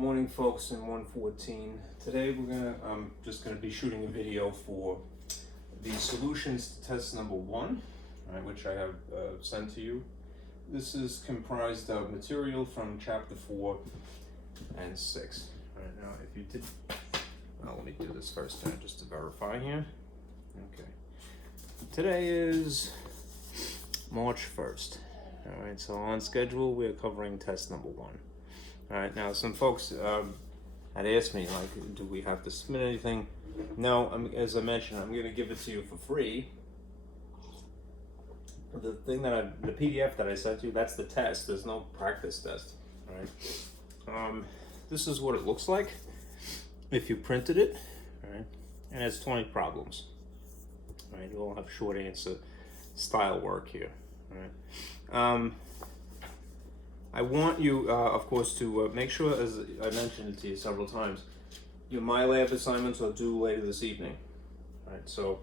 morning, folks, in 114. Today I'm just gonna be shooting a video for the solutions to test number 1, right, which I have sent to you. This is comprised of material from chapter 4 and 6. All right, now if you did, well, let me do this first just to verify here. Okay. Today is March 1st. All right, so on schedule, we're covering test number 1. All right, now some folks had asked me, like, do we have to submit anything? No, as I mentioned, I'm going to give it to you for free. The thing the PDF that I sent you, that's the test. There's no practice test. All right. This is what it looks like if you printed it. All right, and it's 20 problems. All right, you all have short answer style work here. All right. I want you, of course, to make sure, as I mentioned it to you several times, your MyLab assignments are due later this evening. All right, so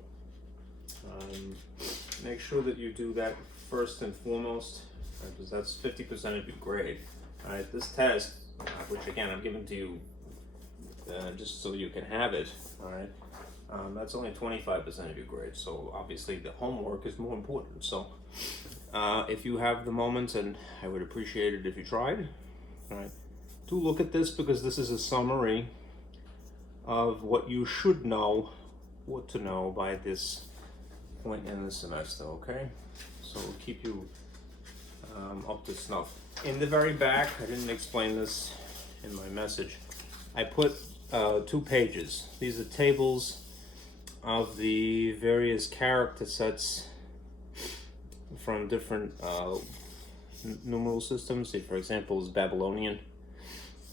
make sure that you do that first and foremost, because that's 50% of your grade. All right, this test, which again I'm giving to you just so you can have it. All right, that's only 25% of your grade. So obviously the homework is more important. So if you have the moment, and I would appreciate it if you tried, all right, do look at this, because this is a summary of what you should know, what to know by this point in the semester, okay? So we'll keep you up to snuff. In the very back, I didn't explain this in my message, I put 2 pages. These are tables of the various character sets from different numeral systems. See, for example, is Babylonian.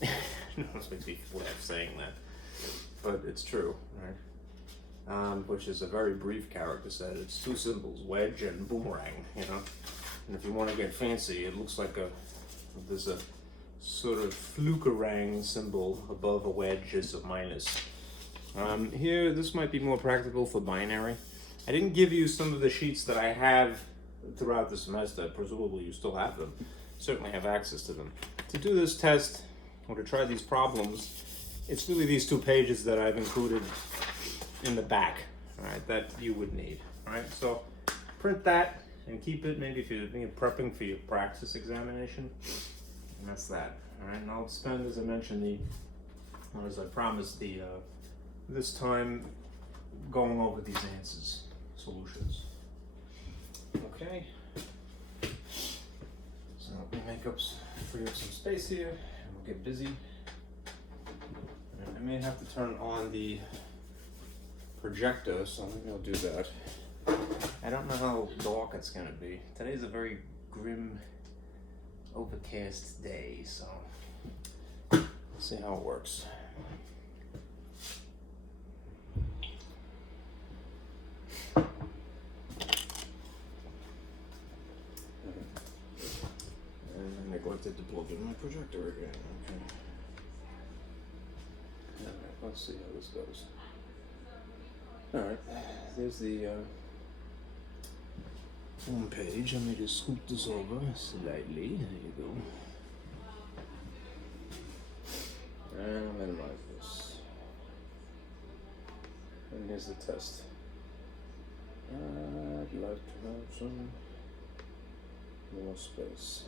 It makes me laugh saying that, but it's true, right? Which is a very brief character set. It's 2 symbols, wedge and boomerang, you know. And if you want to get fancy, it looks like there's a sort of flukerang symbol above a wedge is a minus. Here, this might be more practical for binary. I didn't give you some of the sheets that I have throughout the semester. Presumably you still have them, certainly have access to them. To do this test, or to try these problems, it's really these 2 pages that I've included in the back, all right, that you would need. All right, so print that and keep it, maybe if you're prepping for your practice examination, and that's that. All right, and I'll spend, as I mentioned, as I promised, this time going over these answers, solutions. Okay, so let me free up some space here, and we'll get busy. And I may have to turn on the projector, so maybe I'll do that. I don't know how dark it's gonna be. Today's a very grim, overcast day, so we'll see how it works. Neglected to plug in my projector again. Okay. Alright, let's see how this goes. Alright, there's the home page. Let me just scoot this over slightly. There you go. And I'll minimize this. And here's the test. I'd like to have some more space.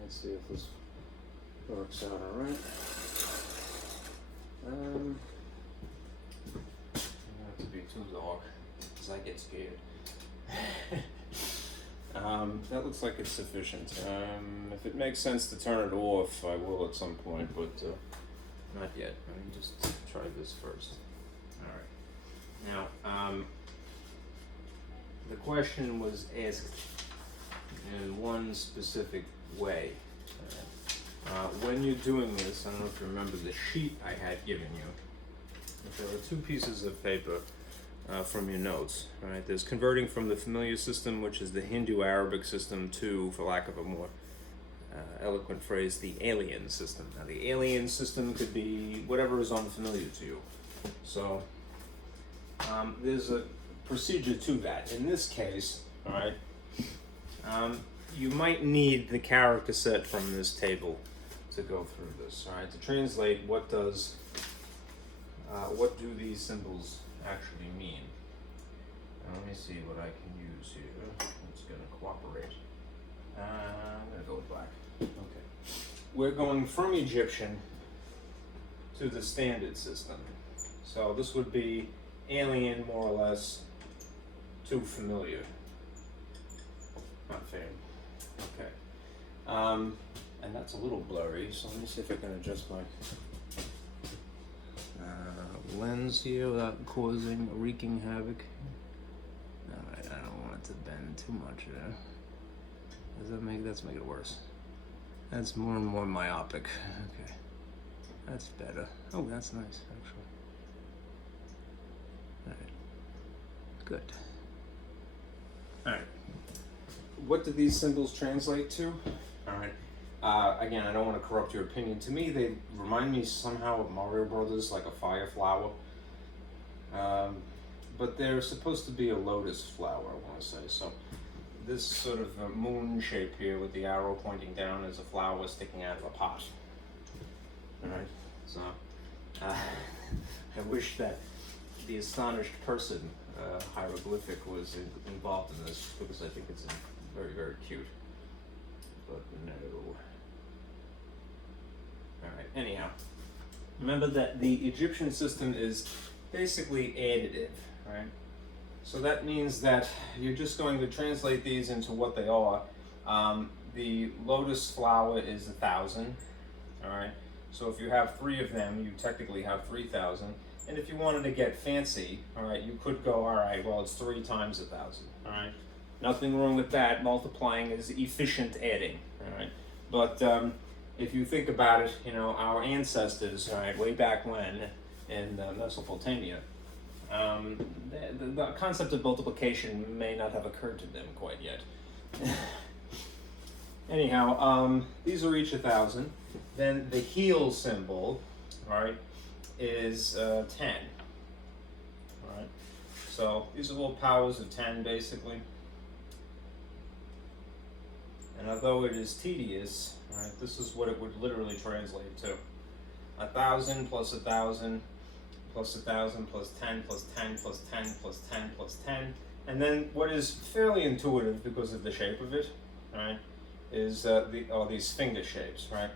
Let's see if this works out all right. Not to be too dark, because I get scared. That looks like it's sufficient. If it makes sense to turn it off, I will at some point, but not yet. Let me just try this first. All right. Now, the question was asked in one specific way. When you're doing this, I don't know if you remember the sheet I had given you. There were 2 pieces of paper from your notes. Right? There's converting from the familiar system, which is the Hindu-Arabic system, to, for lack of a more eloquent phrase, the alien system. Now, the alien system could be whatever is unfamiliar to you. So there's a procedure to that. In this case, all right, you might need the character set from this table to go through this, all right, to translate what do these symbols actually mean. Now, let me see what I can use here. It's going to cooperate. I'm going to go with black. Okay. We're going from Egyptian to the standard system. So this would be alien, more or less, to familiar. Not fair. Okay. And that's a little blurry, so let me see if I can adjust my lens here without wreaking havoc. Alright, I don't want it to bend too much there. Let's make it worse. That's more and more myopic. Okay. That's better. Oh, that's nice, actually. Alright. Good. Alright. What do these symbols translate to? Alright. Again, I don't want to corrupt your opinion. To me, they remind me somehow of Mario Brothers, like a fire flower. But they're supposed to be a lotus flower, I want to say. So this sort of moon shape here with the arrow pointing down is a flower sticking out of a pot. Alright, so I wish that the astonished person hieroglyphic was involved in this, because I think it's very, very cute. But no. Alright, anyhow. Remember that the Egyptian system is basically additive, right? So that means that you're just going to translate these into what they are. The lotus flower is 1,000, alright? So if you have 3 of them, you technically have 3,000. And if you wanted to get fancy, alright, you could go, alright, well, it's 3 times 1,000, alright? Nothing wrong with that. Multiplying is efficient adding, alright? But if you think about it, you know, our ancestors, alright, way back when in Mesopotamia, the concept of multiplication may not have occurred to them quite yet. Anyhow, these are each 1,000. Then the heel symbol, right, is 10. All right. So these are all powers of 10, basically. And although it is tedious, right, this is what it would literally translate to: 1,000 plus 1,000 plus 1,000 plus 10 plus 10 plus 10 plus 10 plus 10. And then what is fairly intuitive because of the shape of it, right, is these finger shapes, right?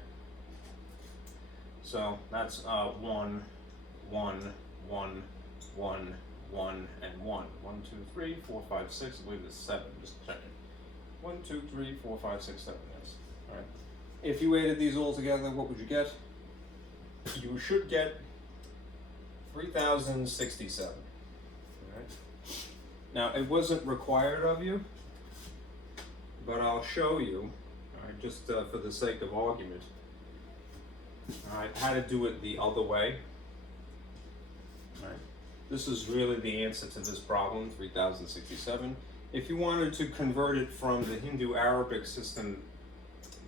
So that's 1, 1, 1, 1, 1, and 1. 1, 2, 3, 4, 5, 6. I believe it's 7. Just checking. 1, 2, 3, 4, 5, 6, 7. Yes. All right. If you added these all together, what would you get? You should get 3,067. All right. Now, it wasn't required of you, but I'll show you, all right, just for the sake of argument, all right, how to do it the other way. All right. This is really the answer to this problem, 3,067. If you wanted to convert it from the Hindu-Arabic system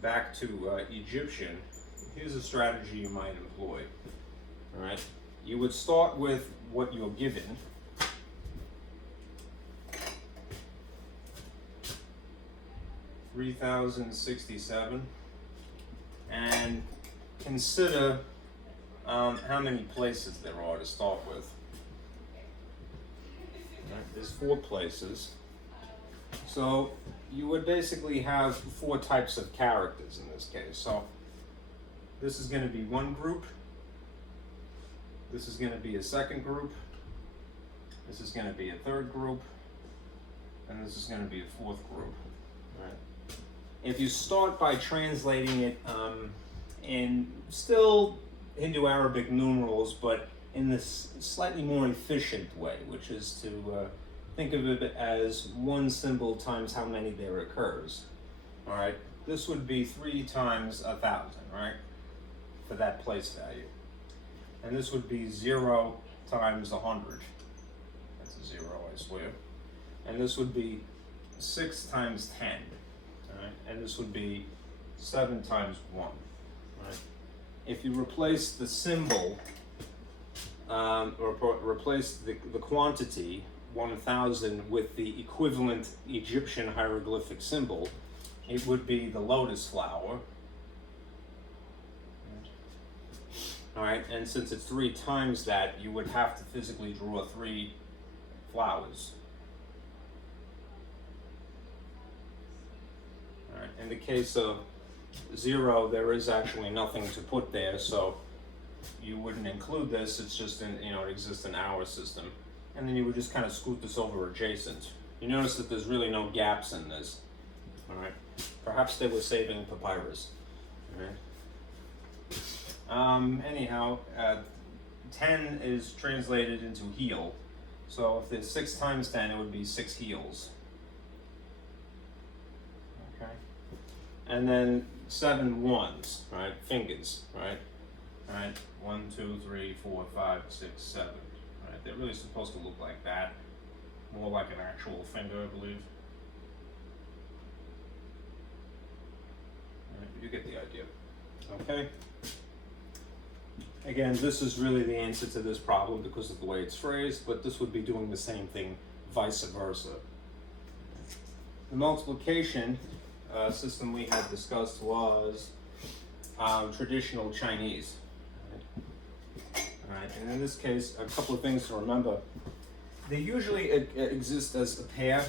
back to Egyptian, here's a strategy you might employ. All right. You would start with what you're given. 3,067, and consider how many places there are to start with. Right, there's 4 places. So you would basically have 4 types of characters in this case. So this is going to be one group. This is going to be a second group. This is going to be a third group. And this is going to be a fourth group. Right. If you start by translating it in still Hindu-Arabic numerals, but in this slightly more efficient way, which is to think of it as one symbol times how many there occurs. All right, this would be 3 times 1,000, right, for that place value. And this would be 0 times 100. That's a 0, I swear. And this would be 6 times 10. All right, and this would be 7 times 1. Right? If you replace the symbol replace the quantity 1,000 with the equivalent Egyptian hieroglyphic symbol, it would be the lotus flower. All right, and since it's 3 times that, you would have to physically draw 3 flowers. All right, in the case of 0, there is actually nothing to put there, so you wouldn't include this. It's just in, it exists in our system. And then you would just kind of scoot this over adjacent. You notice that there's really no gaps in this. All right, perhaps they were saving papyrus. All right. Anyhow, 10 is translated into heel. So if there's 6 times 10, it would be 6 heels. Okay. And then 7 ones, right? Fingers, right? All right. 1, 2, 3, 4, 5, 6, 7. All right. They're really supposed to look like that. More like an actual finger, I believe. All right, you get the idea. Okay. Again, this is really the answer to this problem because of the way it's phrased, but this would be doing the same thing vice versa. The multiplication system we had discussed was traditional Chinese. All right, and in this case, a couple of things to remember. They usually exist as a pair.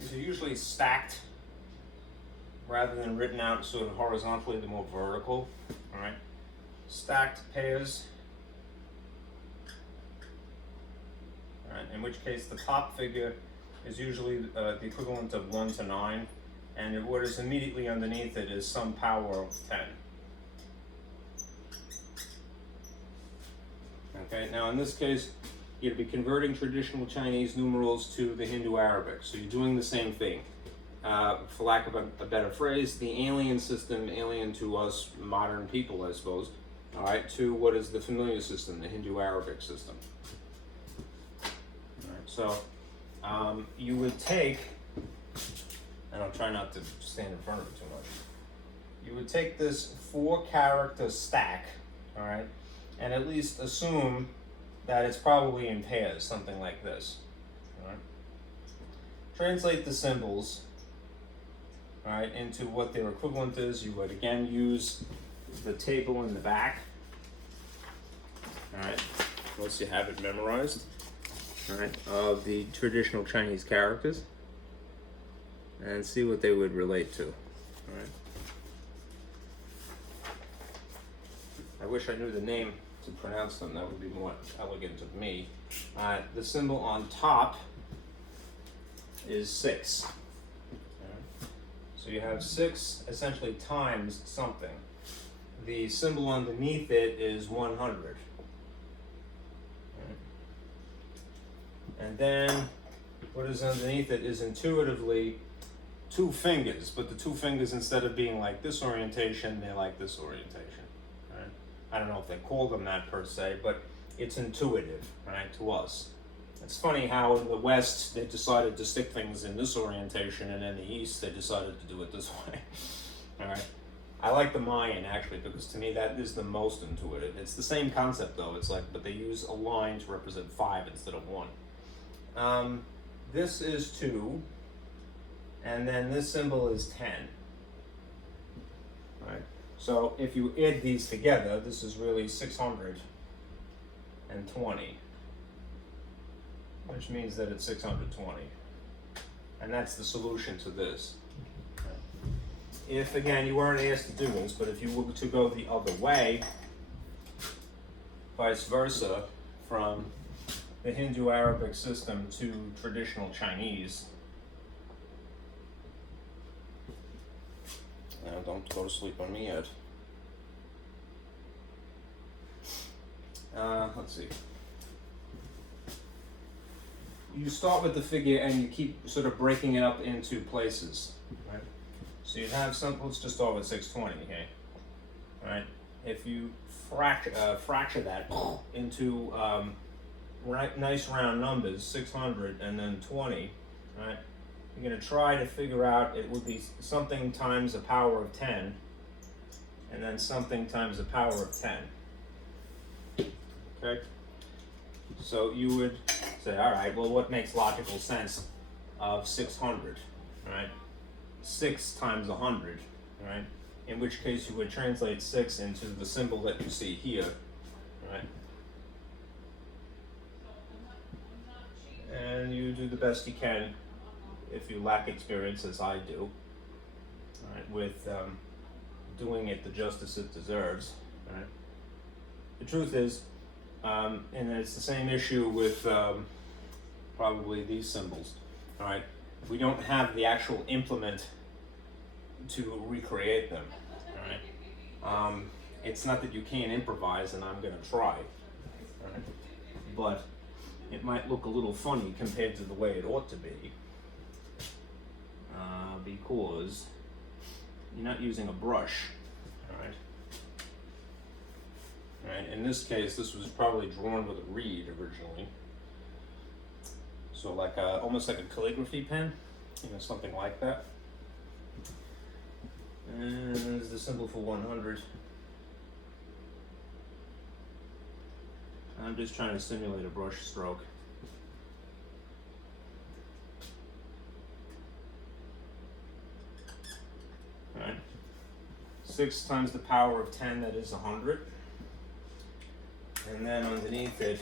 They're usually stacked rather than written out sort of horizontally, they're more vertical. All right. Stacked pairs, all right, in which case the top figure is usually the equivalent of 1 to 9, and what is immediately underneath it is some power of 10. Okay, now in this case, you'd be converting traditional Chinese numerals to the Hindu Arabic, so you're doing the same thing. For lack of a better phrase, the alien system, alien to us modern people, I suppose, all right, to what is the familiar system, the Hindu Arabic system. All right, so you would take, and I'll try not to stand in front of it too much, you would take this 4-character stack, all right, and at least assume that it's probably in pairs, something like this. All right. Translate the symbols, all right, into what their equivalent is. You would again use the table in the back, all right, once you have it memorized, all right, of the traditional Chinese characters, and see what they would relate to, all right. I wish I knew the name to pronounce them. That would be more elegant of me. The symbol on top is 6. Okay. So you have 6 essentially times something. The symbol underneath it is 100. Okay. And then what is underneath it is intuitively 2 fingers, but the 2 fingers, instead of being like this orientation, they're like this orientation. Right? I don't know if they call them that per se, but it's intuitive, right, to us. It's funny how in the West they decided to stick things in this orientation, and in the East they decided to do it this way. All right. I like the Mayan actually, because to me that is the most intuitive. It's the same concept though. It's like, but they use a line to represent 5 instead of 1. This is 2, and then this symbol is 10. Right. So if you add these together, this is really 620, which means that it's 620, and that's the solution to this. If, again, you weren't asked to do this, but if you were to go the other way, vice versa, from the Hindu Arabic system to traditional Chinese. Now, don't go to sleep on me yet. Let's see. You start with the figure and you keep sort of breaking it up into places, right? So you'd have some, let's just start with 620, okay? Right? If you fracture that into nice round numbers, 600 and then 20, right? You're going to try to figure out, it would be something times the power of 10, and then something times the power of 10. Okay? So you would say, all right, well, what makes logical sense of 600, right? 6 times 100, right? In which case you would translate 6 into the symbol that you see here, right? And you do the best you can if you lack experience, as I do, right, with doing it the justice it deserves, right? The truth is, and it's the same issue with probably these symbols, all right? We don't have the actual implement to recreate them, all right? It's not that you can't improvise, and I'm going to try, all right? But it might look a little funny compared to the way it ought to be, because you're not using a brush, all right? All right, in this case, this was probably drawn with a reed originally. So like almost like a calligraphy pen, something like that. And there's the symbol for 100. I'm just trying to simulate a brush stroke. All right. 6 times the power of 10, that is 100. And then underneath it,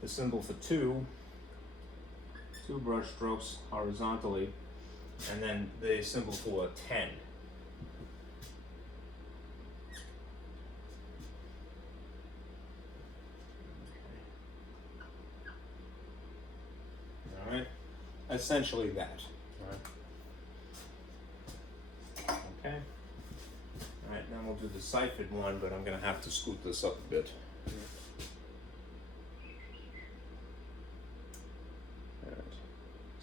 the symbol for 2 brush strokes horizontally, and then the symbol for 10. All right, essentially that. All right. Okay. All right, now we'll do the ciphered one, but I'm going to have to scoot this up a bit.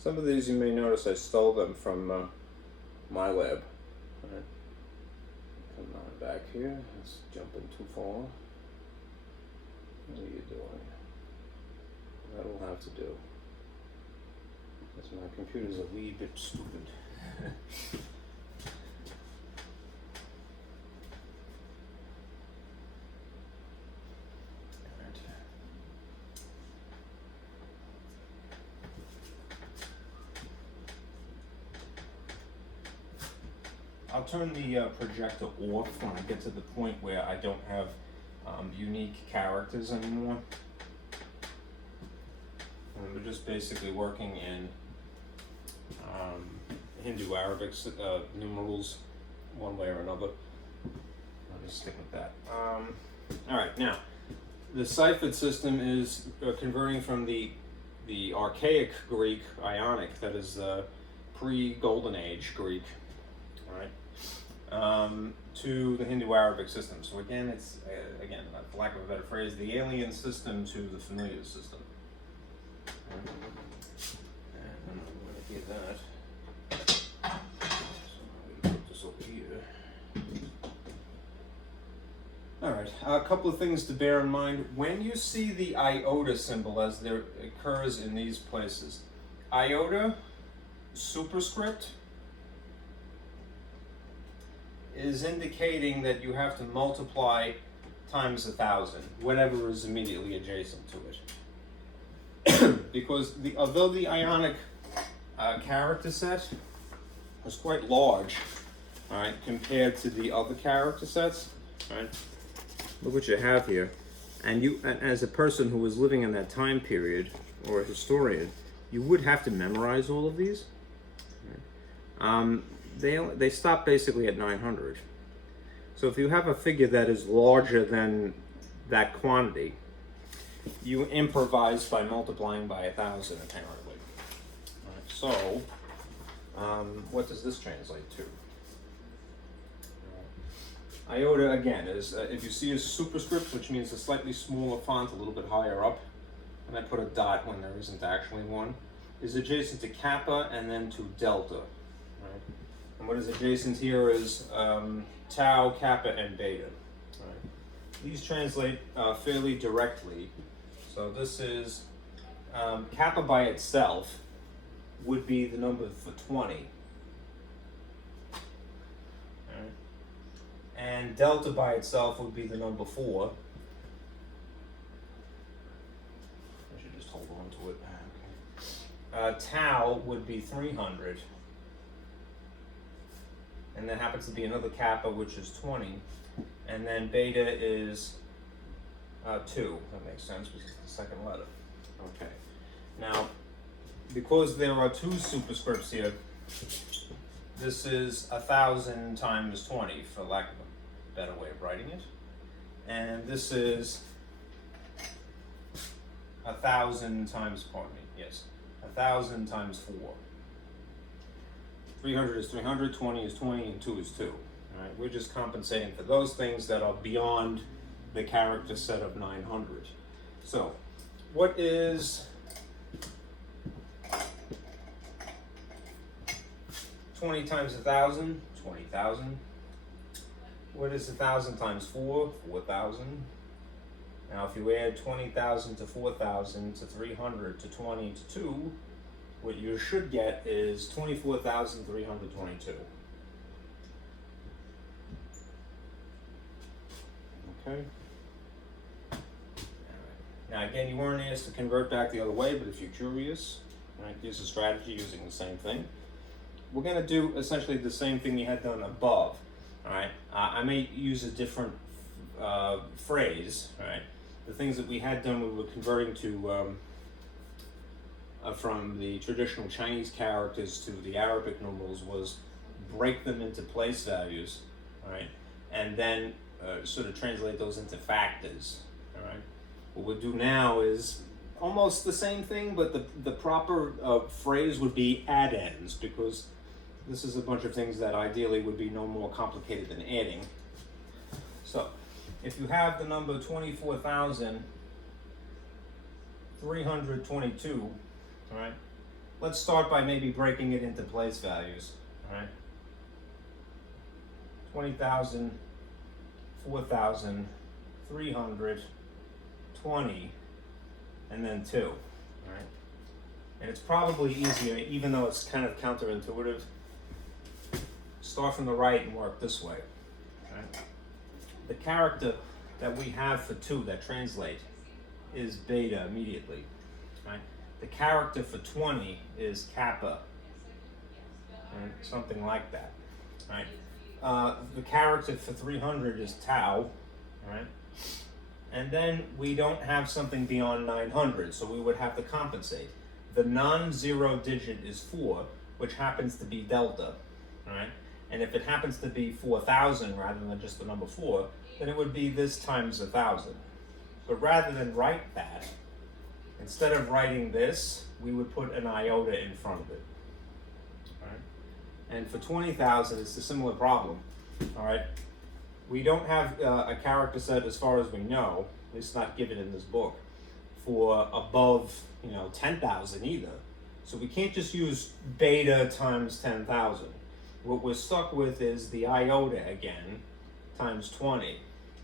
Some of these you may notice I stole them from my lab. All right. Come on back here. Let's jump in too far. What are you doing? That'll have to do. Because my computer's a wee bit stupid. I'll turn the projector off when I get to the point where I don't have unique characters anymore. And we're just basically working in Hindu Arabic numerals one way or another. I'll just stick with that. All right, now the ciphered system is converting from the archaic Greek Ionic, that is pre-Golden Age Greek, all right, to the Hindu Arabic system. So again, it's again, for lack of a better phrase, the alien system to the familiar system. And I'm going to get that. So I'm going to put this over here. All right, a couple of things to bear in mind. When you see the iota symbol, as there occurs in these places, iota superscript is indicating that you have to multiply times 1,000, whatever is immediately adjacent to it. Because although the Ionic character set was quite large, all right, compared to the other character sets, right? Look what you have here, and as a person who was living in that time period, or a historian, you would have to memorize all of these. Right? They stop basically at 900. So if you have a figure that is larger than that quantity, you improvise by multiplying by 1,000, apparently. All right, so, what does this translate to? Iota, again, is if you see a superscript, which means a slightly smaller font, a little bit higher up, and I put a dot when there isn't actually one, is adjacent to kappa and then to delta. Right? And what is adjacent here is tau, kappa, and beta. Right? These translate fairly directly. So this is kappa by itself would be the number for 20. And delta by itself would be the number 4. tau would be 300. And there happens to be another kappa, which is 20. And then beta is 2. That makes sense, because it's the second letter. Okay. Now, because there are 2 superscripts here, this is 1,000 times 20, for lack of a better way of writing it. And this is 1,000 times, pardon me, yes, 1,000 times 4. 300 is 300, 20 is 20, and 2 is 2. All right, we're just compensating for those things that are beyond the character set of 900. So, what is 20 times 1,000? 20,000. What is 1,000 times 4? 4,000. Now, if you add 20,000 to 4,000 to 300 to 20 to 2, what you should get is 24,322. Okay. Now, again, you weren't asked to convert back the other way, but if you're curious, right, here's a strategy using the same thing. We're going to do essentially the same thing we had done above. All right. I may use a different phrase. All right. The things that we had done, we were converting to from the traditional Chinese characters to the Arabic numerals, was break them into place values, all right, and then sort of translate those into factors. All right. What we'll do now is almost the same thing, but the proper phrase would be add-ends, because this is a bunch of things that ideally would be no more complicated than adding. So, if you have the number 24,322, all right, let's start by maybe breaking it into place values. All right, 20,000, 4,000, 300, 20, and then 2. All right, and it's probably easier, even though it's kind of counterintuitive, start from the right and work this way. All right. The character that we have for 2 that translate is beta immediately. Right? The character for 20 is kappa, and something like that. Right? The character for 300 is tau. Right? And then we don't have something beyond 900, so we would have to compensate. The non-zero digit is 4, which happens to be delta. Right? And if it happens to be 4,000 rather than just the number 4, then it would be this times 1,000. But rather than write that, instead of writing this, we would put an iota in front of it. All right? And for 20,000, it's a similar problem. All right? We don't have a character set, as far as we know, it's not given in this book, for above 10,000 either. So we can't just use beta times 10,000. What we're stuck with is the iota again, times 20.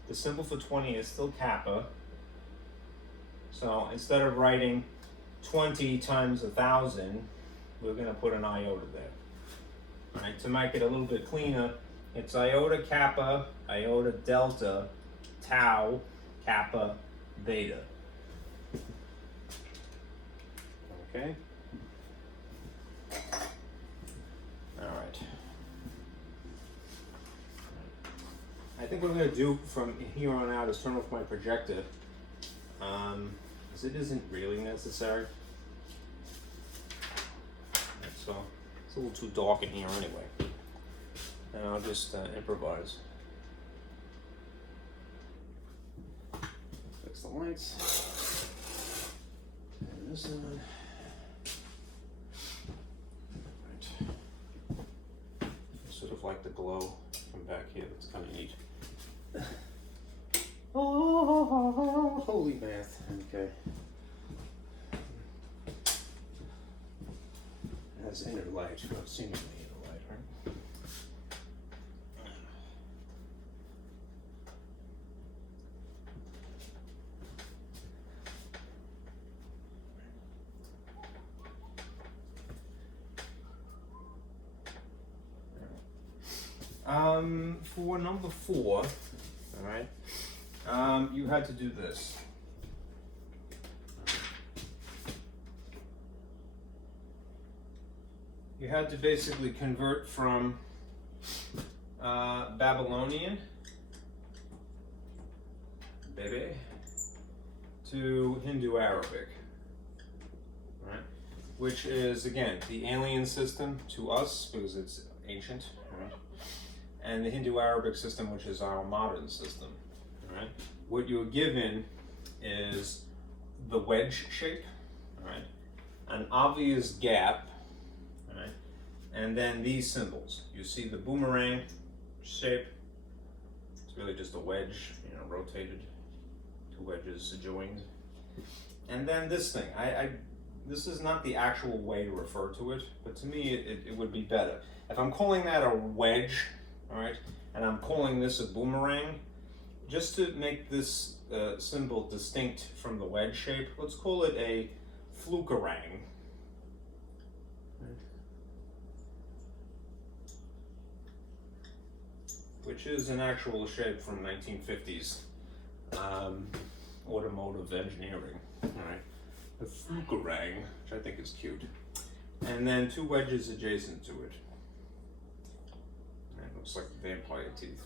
The symbol for 20 is still kappa. So instead of writing 20 times 1,000, we're going to put an iota there. All right, to make it a little bit cleaner, it's iota kappa, iota delta, tau, kappa, beta. Okay? All right. I think what I'm going to do from here on out is turn off my projector, because it isn't really necessary. So it's a little too dark in here anyway. And I'll just improvise. Fix the lights. And this one. Right. Sort of like the glow from back here. That's kind of neat. Oh, holy math. Okay. It has inner light, well, seemingly inner light, right? For number 4, all right, you had to do this. you had to basically convert from Babylonian, baby, to Hindu Arabic, right? Which is, again, the alien system to us because it's ancient, right? And the Hindu Arabic system, which is our modern system, right? What you're given is the wedge shape, right? An obvious gap, right? And then these symbols. You see the boomerang shape. It's really just a wedge, rotated, two wedges joined. And then this thing. This is not the actual way to refer to it, but to me it would be better. If I'm calling that a wedge, all right, and I'm calling this a boomerang, just to make this symbol distinct from the wedge shape, let's call it a flukerang. Which is an actual shape from 1950s automotive engineering. All right, the flukerang, which I think is cute, and then two wedges adjacent to it. It looks like vampire teeth.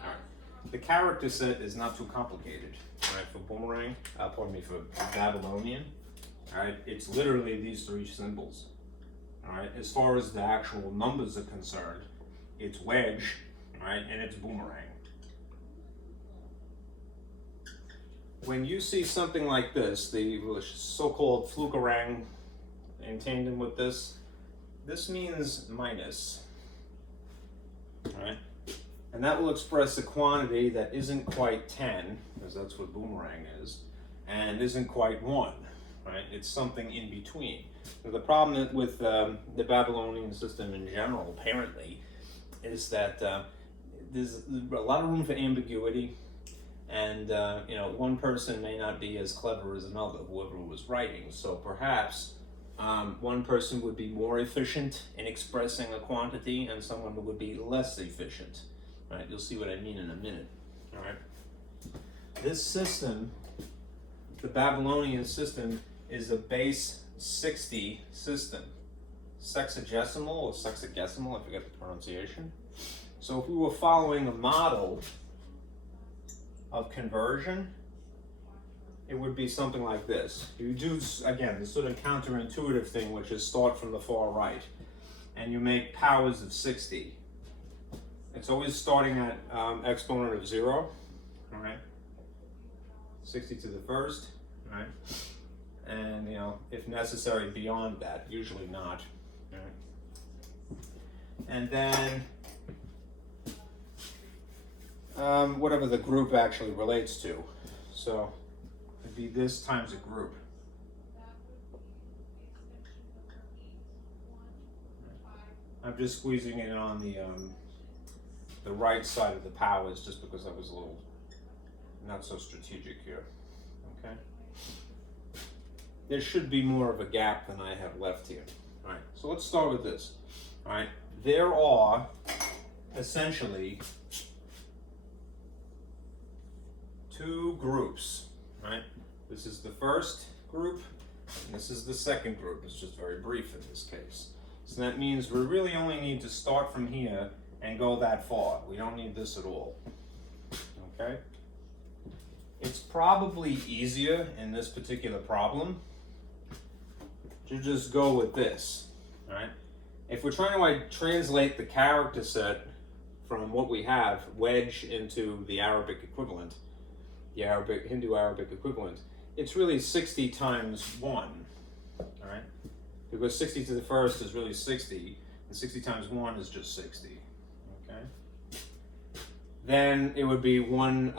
All right. The character set is not too complicated, all right, for boomerang, for Babylonian, all right, it's literally these three symbols, all right. As far as the actual numbers are concerned, it's wedge, all right, and it's boomerang. When you see something like this, the so-called flukerang in tandem with this means minus, all right. And that will express a quantity that isn't quite 10, because that's what boomerang is, and isn't quite 1, right? It's something in between. Now, the problem with the Babylonian system in general, apparently, is that there's a lot of room for ambiguity, and one person may not be as clever as another, whoever was writing. So perhaps one person would be more efficient in expressing a quantity, and someone would be less efficient. Right, you'll see what I mean in a minute. All right. This system, the Babylonian system, is a base 60 system. Sexagesimal or sexagesimal, I forget the pronunciation. So if we were following a model of conversion, it would be something like this. You do, again, this sort of counterintuitive thing, which is start from the far right, and you make powers of 60. It's always starting at exponent of 0, all right? 60 to the first, all right? And, if necessary, beyond that, usually not, all right? And then, whatever the group actually relates to. So, it'd be this times a group. I'm just squeezing it on the right side of the powers, just because I was a little not so strategic here, okay? There should be more of a gap than I have left here. All right, so let's start with this. All right, there are essentially two groups, right? This is the first group, and this is the second group. It's just very brief in this case. So that means we really only need to start from here and go that far. We don't need this at all, okay? It's probably easier in this particular problem to just go with this, all right? If we're trying to translate the character set from what we have, wedge, into the Arabic equivalent, the Hindu Arabic equivalent, it's really 60 times 1, all right? Because 60 to the first is really 60, and 60 times 1 is just 60. Okay. Then it would be one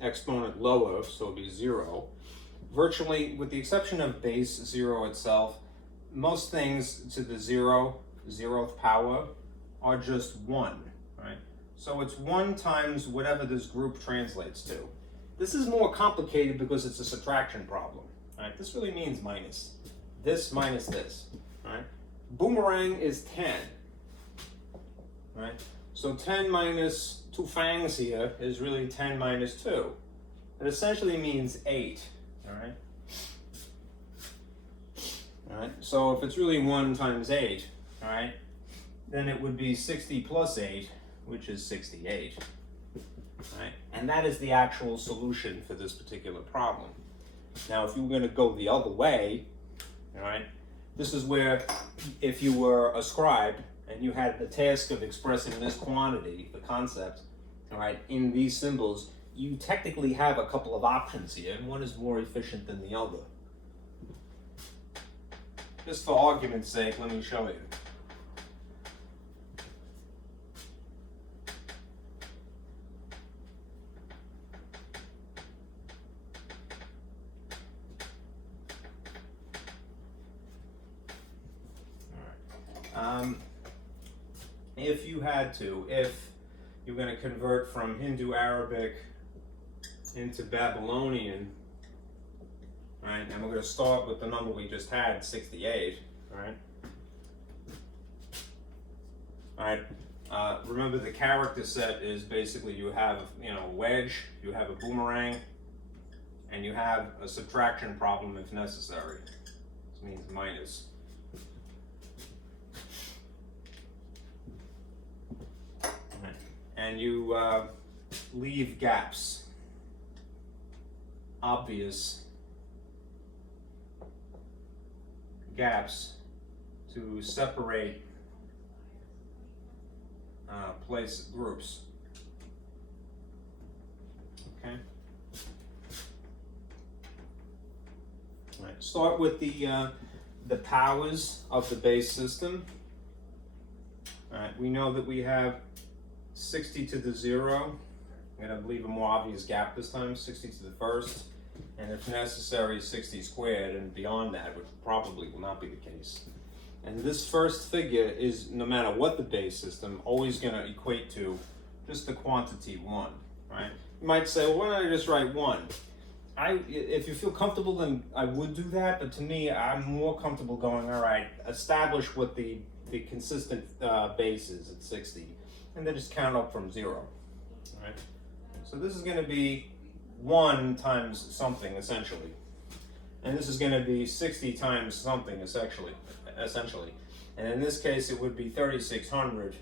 exponent lower, so it would be 0. Virtually, with the exception of base 0 itself, most things to the 0th power, are just 1, right? So it's 1 times whatever this group translates to. This is more complicated because it's a subtraction problem, right? This really means minus. This minus this, right? Boomerang is 10, right? So 10 minus 2 fangs here is really 10 minus 2. It essentially means 8, all right? All right, So if it's really 1 times 8, all right, then it would be 60 plus 8, which is 68. Right? And that is the actual solution for this particular problem. Now, if you were going to go the other way, all right, this is where if you were a scribe and you had the task of expressing this quantity, the concept, all right, in these symbols, you technically have a couple of options here, and one is more efficient than the other. Just for argument's sake, let me show you. If you had to, if you're going to convert from Hindu Arabic into Babylonian, right, and we're going to start with the number we just had, 68, right? All right. Remember, the character set is basically you have, a wedge, you have a boomerang, and you have a subtraction problem if necessary. This means minus. And you leave gaps, obvious gaps, to separate place groups. Okay. All right. Start with the powers of the base system. All right. We know that we have 60 to the 0. I'm going to leave a more obvious gap this time, 60 to the first, and if necessary, 60 squared, and beyond that, which probably will not be the case. And this first figure is, no matter what the base system, always going to equate to just the quantity 1, right? You might say, well, why don't I just write 1? If you feel comfortable, then I would do that, but to me, I'm more comfortable going, all right, establish what the consistent base is at 60. And then just count up from 0. All right? So this is going to be 1 times something, essentially. And this is going to be 60 times something, essentially. And in this case, it would be 3,600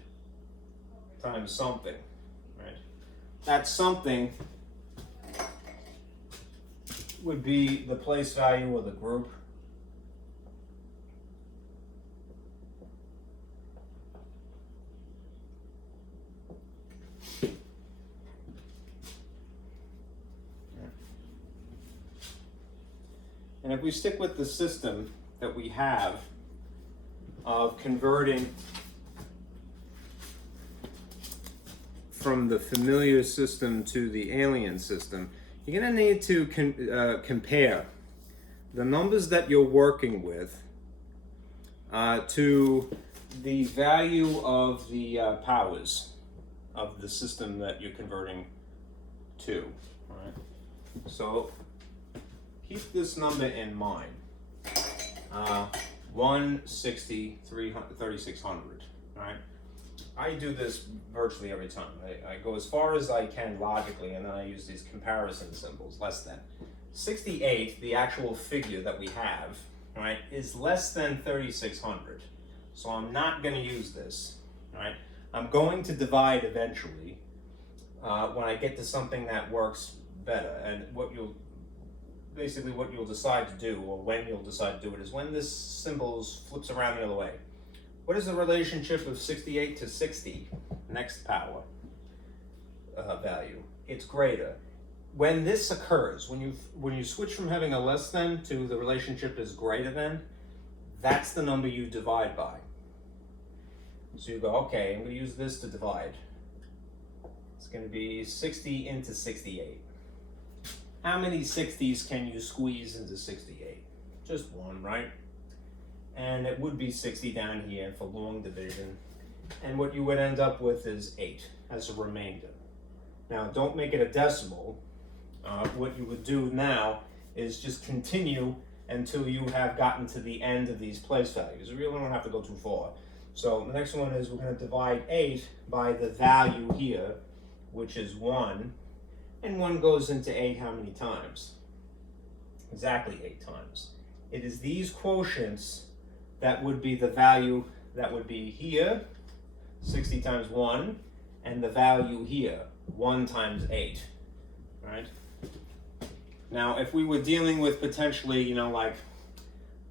times something. Right? That something would be the place value of the group. And if we stick with the system that we have of converting from the familiar system to the alien system, you're going to need to compare the numbers that you're working with to the value of the powers of the system that you're converting to. All right? So keep this number in mind. 160, 3,600. Right? I do this virtually every time. I go as far as I can logically, and then I use these comparison symbols, less than. 68, the actual figure that we have, right, is less than 3,600. So I'm not going to use this. Right? I'm going to divide eventually when I get to something that works better. And what you'll decide to do, or when you'll decide to do it, is when this symbol flips around the other way. What is the relationship of 68 to 60, next power value? It's greater. When this occurs, when you switch from having a less than to the relationship is greater than, that's the number you divide by. So you go, okay, I'm going to use this to divide. It's going to be 60 into 68. How many 60s can you squeeze into 68? Just one, right? And it would be 60 down here for long division. And what you would end up with is 8 as a remainder. Now, don't make it a decimal. What you would do now is just continue until you have gotten to the end of these place values. You really don't have to go too far. So the next one is we're going to divide 8 by the value here, which is 1. And 1 goes into 8 how many times? Exactly 8 times. It is these quotients that would be the value that would be here, 60 times 1, and the value here, 1 times 8, right? Now, if we were dealing with potentially, you know, like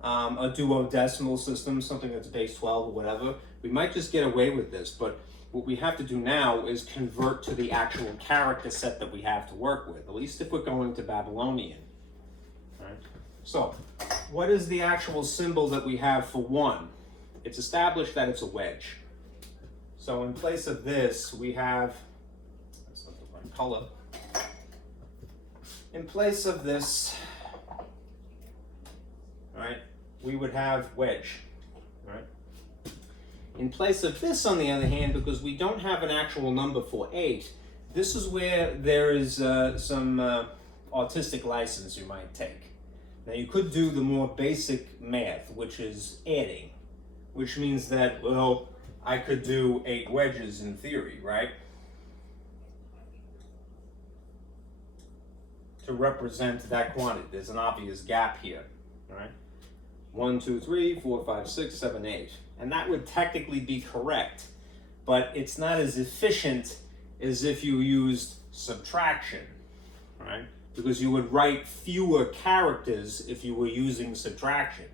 a duodecimal system, something that's base 12 or whatever, we might just get away with this, but what we have to do now is convert to the actual character set that we have to work with, at least if we're going to Babylonian. Right? So, what is the actual symbol that we have for 1? It's established that it's a wedge. So in place of this, we have, that's not the right color. In place of this, right, we would have wedge, right? In place of this, on the other hand, because we don't have an actual number for 8, this is where there is some artistic license you might take. Now you could do the more basic math, which is adding, which means that, well, I could do 8 wedges in theory, right? To represent that quantity. There's an obvious gap here, right? 1, 2, 3, 4, 5, 6, 7, 8. And that would technically be correct, but it's not as efficient as if you used subtraction, right? Because you would write fewer characters if you were using subtraction.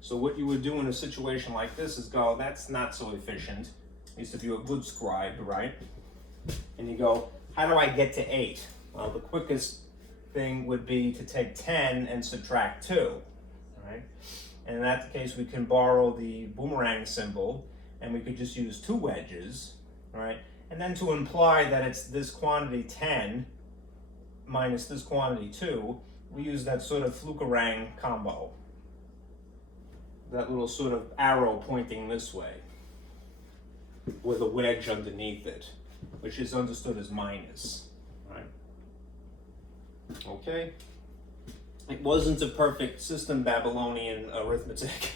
So what you would do in a situation like this is go, that's not so efficient, at least if you're a good scribe, right? And you go, how do I get to 8? Well, the quickest thing would be to take 10 and subtract 2, right? And in that case, we can borrow the boomerang symbol, and we could just use 2 wedges, right? And then to imply that it's this quantity 10 minus this quantity 2, we use that sort of flukerang combo. That little sort of arrow pointing this way with a wedge underneath it, which is understood as minus, right? Okay. It wasn't a perfect system, Babylonian arithmetic.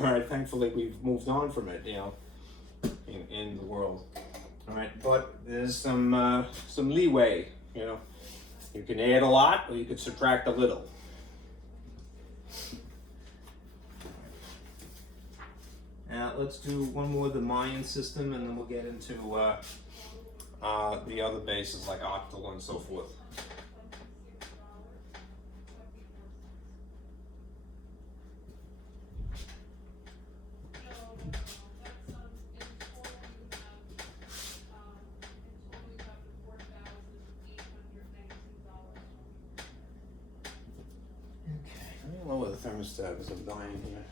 All right, thankfully we've moved on from it, you know, in the world. All right, but there's some leeway, you know. You can add a lot or you could subtract a little. Now let's do one more of the Mayan system, and then we'll get into the other bases like octal and so forth. Okay, let me lower the thermostat because I'm dying here.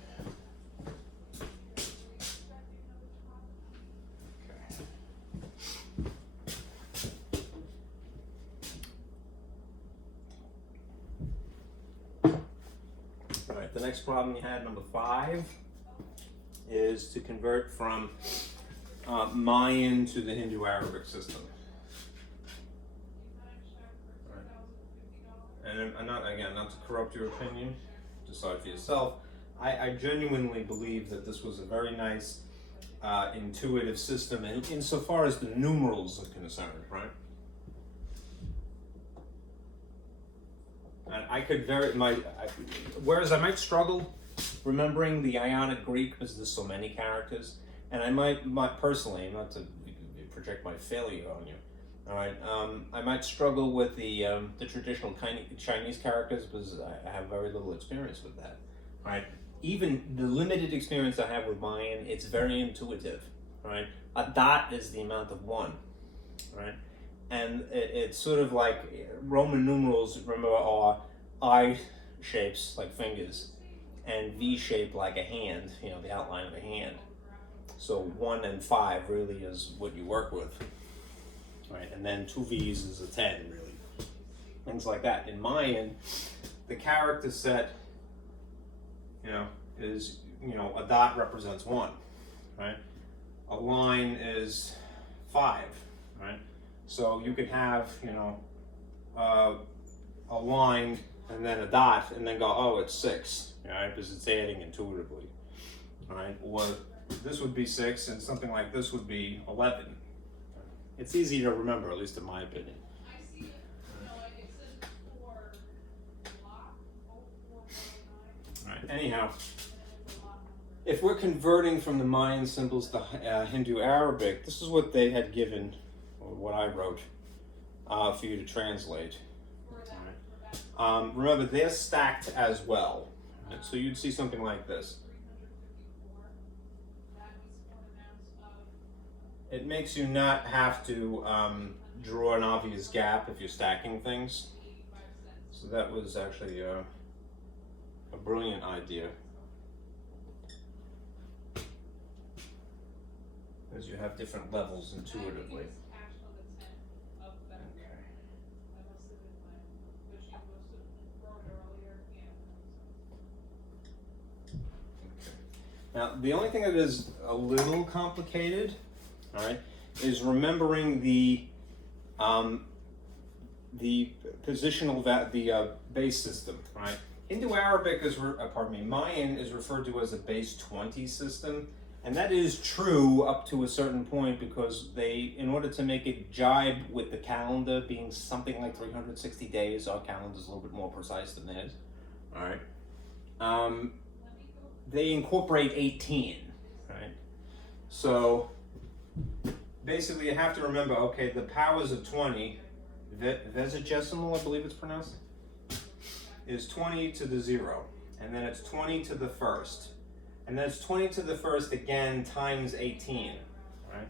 The next problem you had, number 5, is to convert from Mayan to the Hindu-Arabic system. Right. And I'm not, again, not to corrupt your opinion, decide for yourself. I genuinely believe that this was a very nice, intuitive system, and insofar as the numerals are concerned, right? And I could whereas I might struggle remembering the Ionic Greek because there's so many characters, and I might personally, not to project my failure on you, all right, I might struggle with the traditional Chinese characters because I have very little experience with that, right? Even the limited experience I have with Mayan, it's very intuitive, right? A dot is the amount of 1, right? And it's sort of like Roman numerals, remember, are I shapes like fingers and V shape like a hand, you know, the outline of a hand. So 1 and 5 really is what you work with, right? And then 2 V's is a 10, really. Things like that. In Mayan, the character set, you know, is, you know, a dot represents 1, right? A line is 5, right? So you could have, you know, a line and then a dot and then go, oh, it's 6, right? Because it's adding intuitively, right? Or this would be 6 and something like this would be 11. It's easy to remember, at least in my opinion. I see it. No, it says 4 block, 0419. Right, anyhow. And it's a lot number. if we're converting from the Mayan symbols to Hindu Arabic, this is what they had given, or what I wrote, for you to translate. Remember, they're stacked as well. Right? So you'd see something like this. It makes you not have to draw an obvious gap if you're stacking things. So that was actually a brilliant idea. Because you have different levels intuitively. Now, the only thing that is a little complicated, all right, is remembering the positional base system, right? Indo-Arabic is, Mayan is referred to as a base 20 system, and that is true up to a certain point because they, in order to make it jibe with the calendar being something like 360 days, our calendar is a little bit more precise than theirs, all right? They incorporate 18, right? So basically you have to remember, okay, the powers of 20, vesagesimal, I believe it's pronounced, is 20 to the 0, and then it's 20 to the first, and then it's 20 to the first again times 18, right?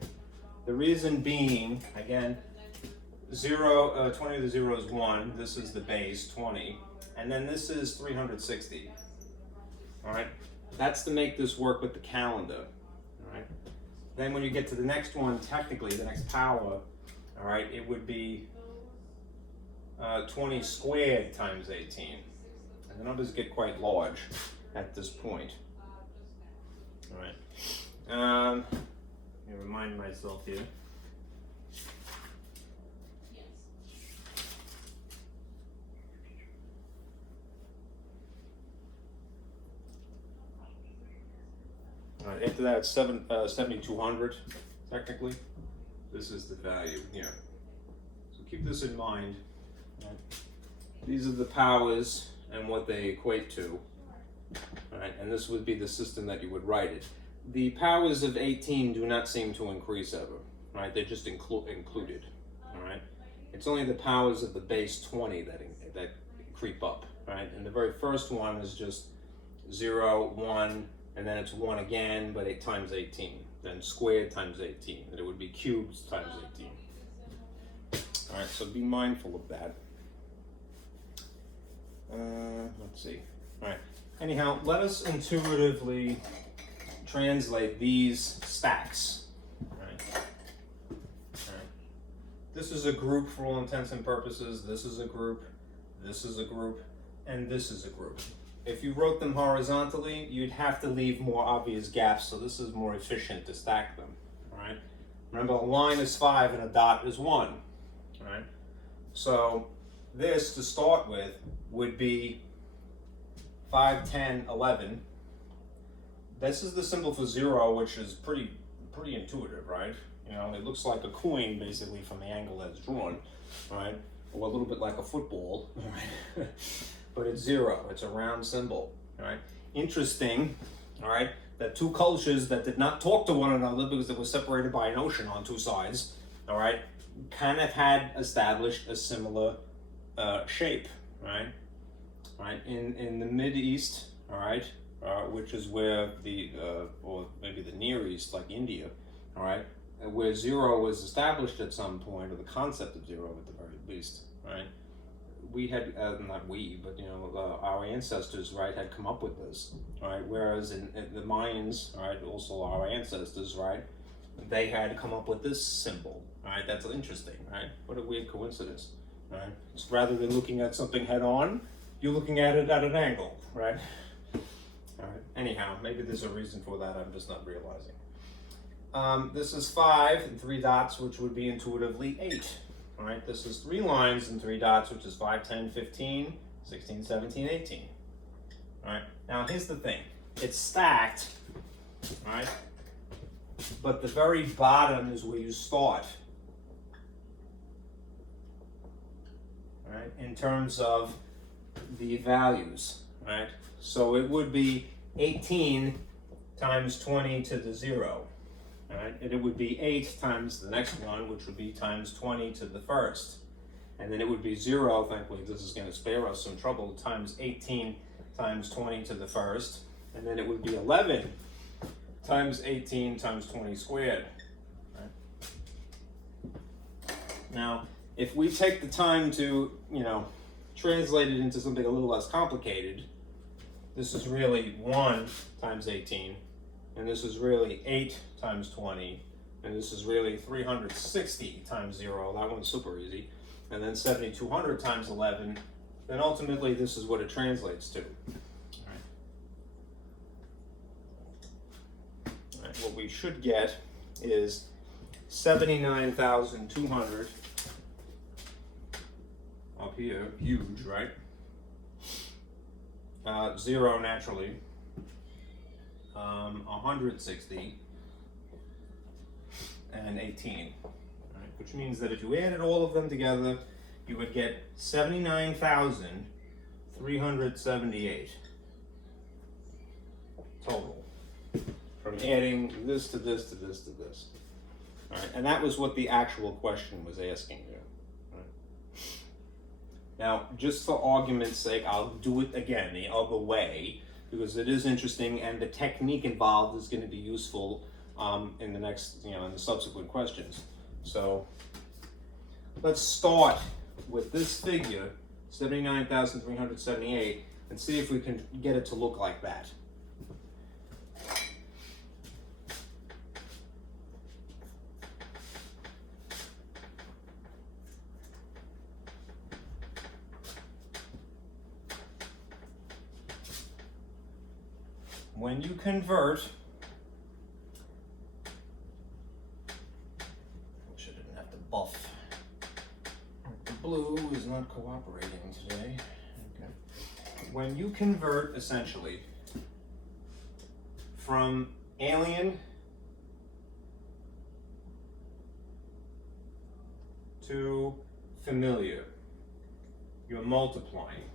The reason being, again, 20 to the 0 is 1, this is the base, 20, and then this is 360, all right? That's to make this work with the calendar, all right? Then when you get to the next one, technically, the next power, all right, it would be 20 squared times 18. And the numbers get quite large at this point. All right. Let me remind myself here. All right, after that, it's 7,200, technically. This is the value here. So keep this in mind. Right? These are the powers and what they equate to. All right? And this would be the system that you would write it. The powers of 18 do not seem to increase ever. Right? They're just included. All right? It's only the powers of the base 20 that creep up. Right? And the very first one is just 0, 1, and then it's 1 again, but 8 times 18. Then squared times 18, and it would be cubes times 18. All right, so be mindful of that. Let's see. All right, anyhow, let us intuitively translate these stacks. All right. All right. This is a group for all intents and purposes. This is a group, this is a group, and this is a group. If you wrote them horizontally, you'd have to leave more obvious gaps, so this is more efficient to stack them, all right? Remember, a line is 5 and a dot is 1, all right? So this, to start with, would be 5, 10, 11. This is the symbol for 0, which is pretty intuitive, right? You know, it looks like a coin, basically, from the angle that it's drawn, right? Or a little bit like a football, right? But it's 0, it's a round symbol, all right? Interesting, all right, that two cultures that did not talk to one another because they were separated by an ocean on two sides, all right, kind of had established a similar shape, right? Right, in the Mid-East, all right, which is where or maybe the Near East, like India, all right, where 0 was established at some point, or the concept of 0 at the very least, right? We had, not we, but you know, our ancestors, right, had come up with this, right? Whereas in the Mayans, right, also our ancestors, right, they had come up with this symbol, right? That's interesting, right? What a weird coincidence, right? It's rather than looking at something head on, you're looking at it at an angle, right? All right. Anyhow, maybe there's a reason for that. I'm just not realizing. This is 5 and 3 dots, which would be intuitively 8. All right, this is 3 lines and 3 dots, which is 5, 10, 15, 16, 17, 18. All right, now here's the thing. It's stacked, all right, but the very bottom is where you start, all right, in terms of the values, right? So it would be 18 times 20 to the 0. All right, and it would be 8 times the next one, which would be times 20 to the first. And then it would be 0, thankfully this is going to spare us some trouble, times 18 times 20 to the first. And then it would be 11 times 18 times 20 squared. Right? Now, if we take the time to, translate it into something a little less complicated, this is really 1 times 18, and this is really 8 times 20, and this is really 360 times 0. That one's super easy. And then 7,200 times 11, then ultimately this is what it translates to. All right, what we should get is 79,200 up here, huge, right? 0 naturally, 160, and 18. Right, which means that if you added all of them together, you would get 79,378 total from adding this to this to this to this. All right, and that was what the actual question was asking you. Right. Now, just for argument's sake, I'll do it again the other way because it is interesting and the technique involved is going to be useful in the next, in the subsequent questions. So let's start with this figure, 79,378, and see if we can get it to look like that. When you convert, wish I didn't have to buff. The blue is not cooperating today. Okay. When you convert, essentially, from alien to familiar, you're multiplying,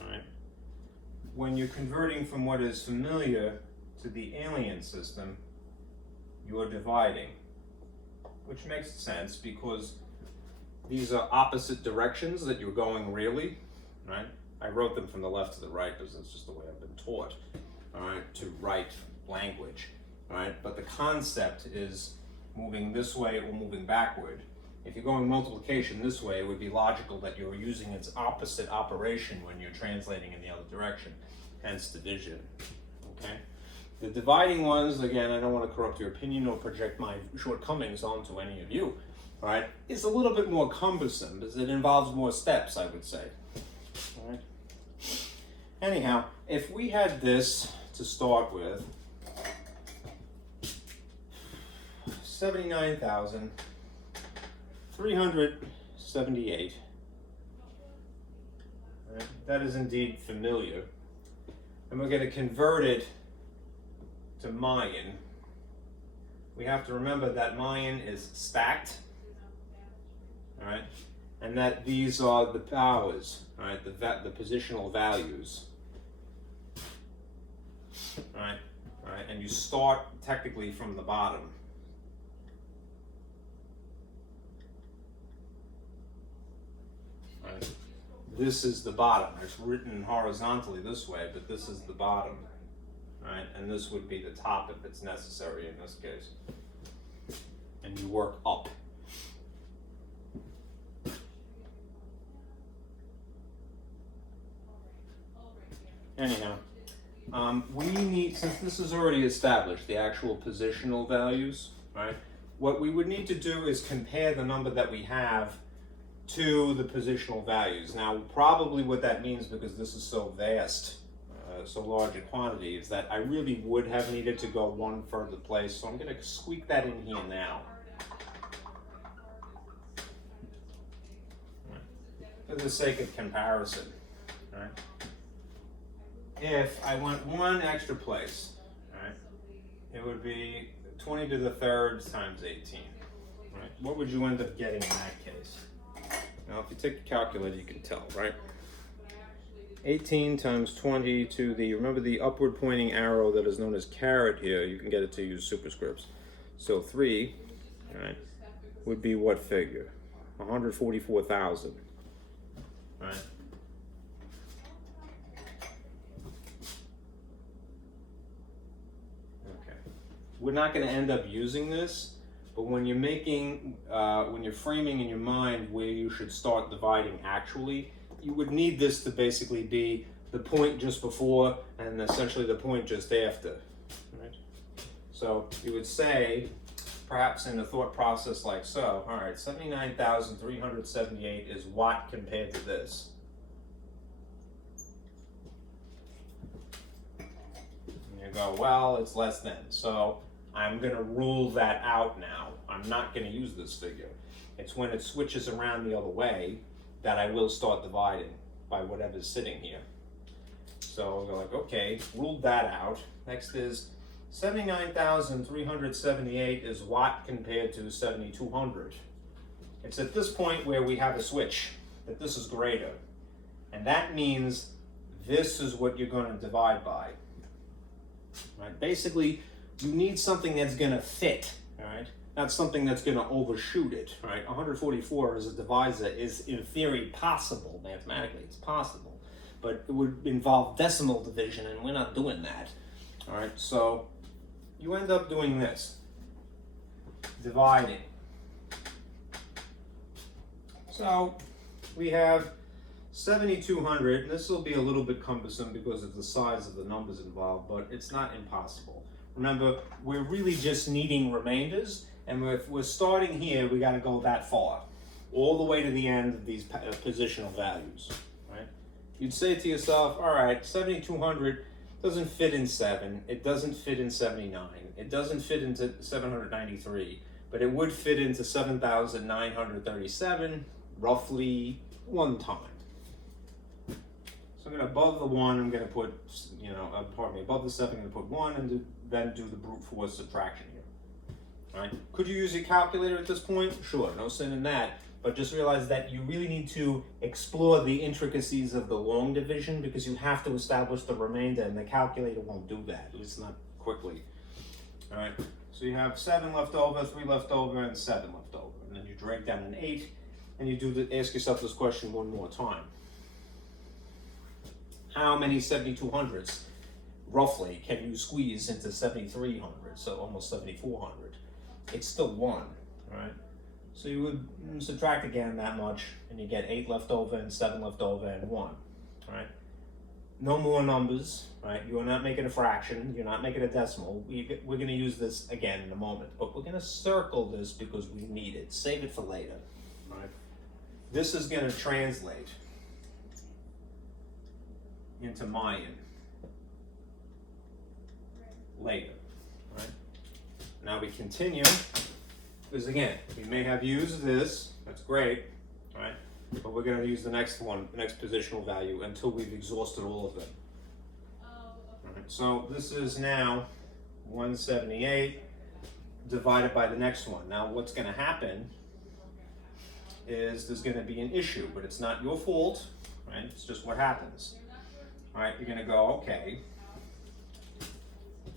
all right? When you're converting from what is familiar to the alien system, you are dividing, which makes sense because these are opposite directions that you're going really, right? I wrote them from the left to the right because that's just the way I've been taught, all right, to write language, all right? But the concept is moving this way or moving backward. If you're going multiplication this way, it would be logical that you're using its opposite operation when you're translating in the other direction, hence division, okay? The dividing ones, again, I don't want to corrupt your opinion or project my shortcomings onto any of you, all right? It's a little bit more cumbersome because it involves more steps, I would say, all right? Anyhow, if we had this to start with, 79,378. Right? That is indeed familiar. And we're going to convert it to Mayan. We have to remember that Mayan is stacked, all right? And that these are the powers, all right? The positional values, all right? All right? And you start technically from the bottom. Right. This is the bottom. It's written horizontally this way, but this is the bottom, right? And this would be the top if it's necessary in this case. And you work up. Anyhow, we need, since this is already established, the actual positional values, right? What we would need to do is compare the number that we have to the positional values. Now, probably what that means, because this is so vast, so large a quantity, is that I really would have needed to go one further place, so I'm going to squeak that in here now. For the sake of comparison, right? If I went one extra place, right, it would be 20 to the third times 18. Right? What would you end up getting in that case? Now, if you take a calculator, you can tell, right? 18 times 20 to the, remember the upward pointing arrow that is known as caret here, you can get it to use superscripts. So 3, all right, would be what figure? 144,000, right? Okay. We're not going to end up using this, but when you're making, when you're framing in your mind where you should start dividing actually, you would need this to basically be the point just before and essentially the point just after, right? So you would say, perhaps in a thought process like so, all right, 79,378 is what compared to this? And you go, well, it's less than. So I'm going to rule that out now. I'm not going to use this figure. It's when it switches around the other way that I will start dividing by whatever's sitting here. So we're like, okay, ruled that out. Next is 79,378 is what compared to 7,200. It's at this point where we have a switch, that this is greater. And that means this is what you're going to divide by. Right? Basically, you need something that's going to fit, all right? Not something that's going to overshoot it, right? 144 as a divisor is in theory possible, mathematically it's possible, but it would involve decimal division and we're not doing that, all right? So you end up doing this, dividing. So we have 7,200, and this will be a little bit cumbersome because of the size of the numbers involved, but it's not impossible. Remember, we're really just needing remainders, and if we're starting here, we got to go that far, all the way to the end of these positional values, right? You'd say to yourself, all right, 7,200 doesn't fit in 7, it doesn't fit in 79, it doesn't fit into 793, but it would fit into 7,937, roughly 1 time. So I'm going to, above the 1, I'm going to put, above the 7, I'm going to put 1 and then do the brute force subtraction here. All right. Could you use your calculator at this point? Sure, no sin in that. But just realize that you really need to explore the intricacies of the long division because you have to establish the remainder, and the calculator won't do that, at least not quickly. All right. So you have 7 left over, 3 left over, and 7 left over. And then you drag down an 8, and you ask yourself this question one more time. How many 7,200s, roughly, can you squeeze into 7,300, so almost 7,400? It's still 1, right? So you would subtract again that much, and you get 8 left over, and 7 left over, and 1, right? No more numbers, right? You're not making a fraction, you're not making a decimal. We're going to use this again in a moment, but we're going to circle this because we need it. Save it for later, right? This is going to translate into Mayan later, right? Now we continue, because again, we may have used this, that's great, right? But we're going to use the next one, next positional value, until we've exhausted all of them. All right, so this is now 178 divided by the next one. Now what's going to happen is there's going to be an issue, but it's not your fault, right? It's just what happens. All right, you're going to go, okay,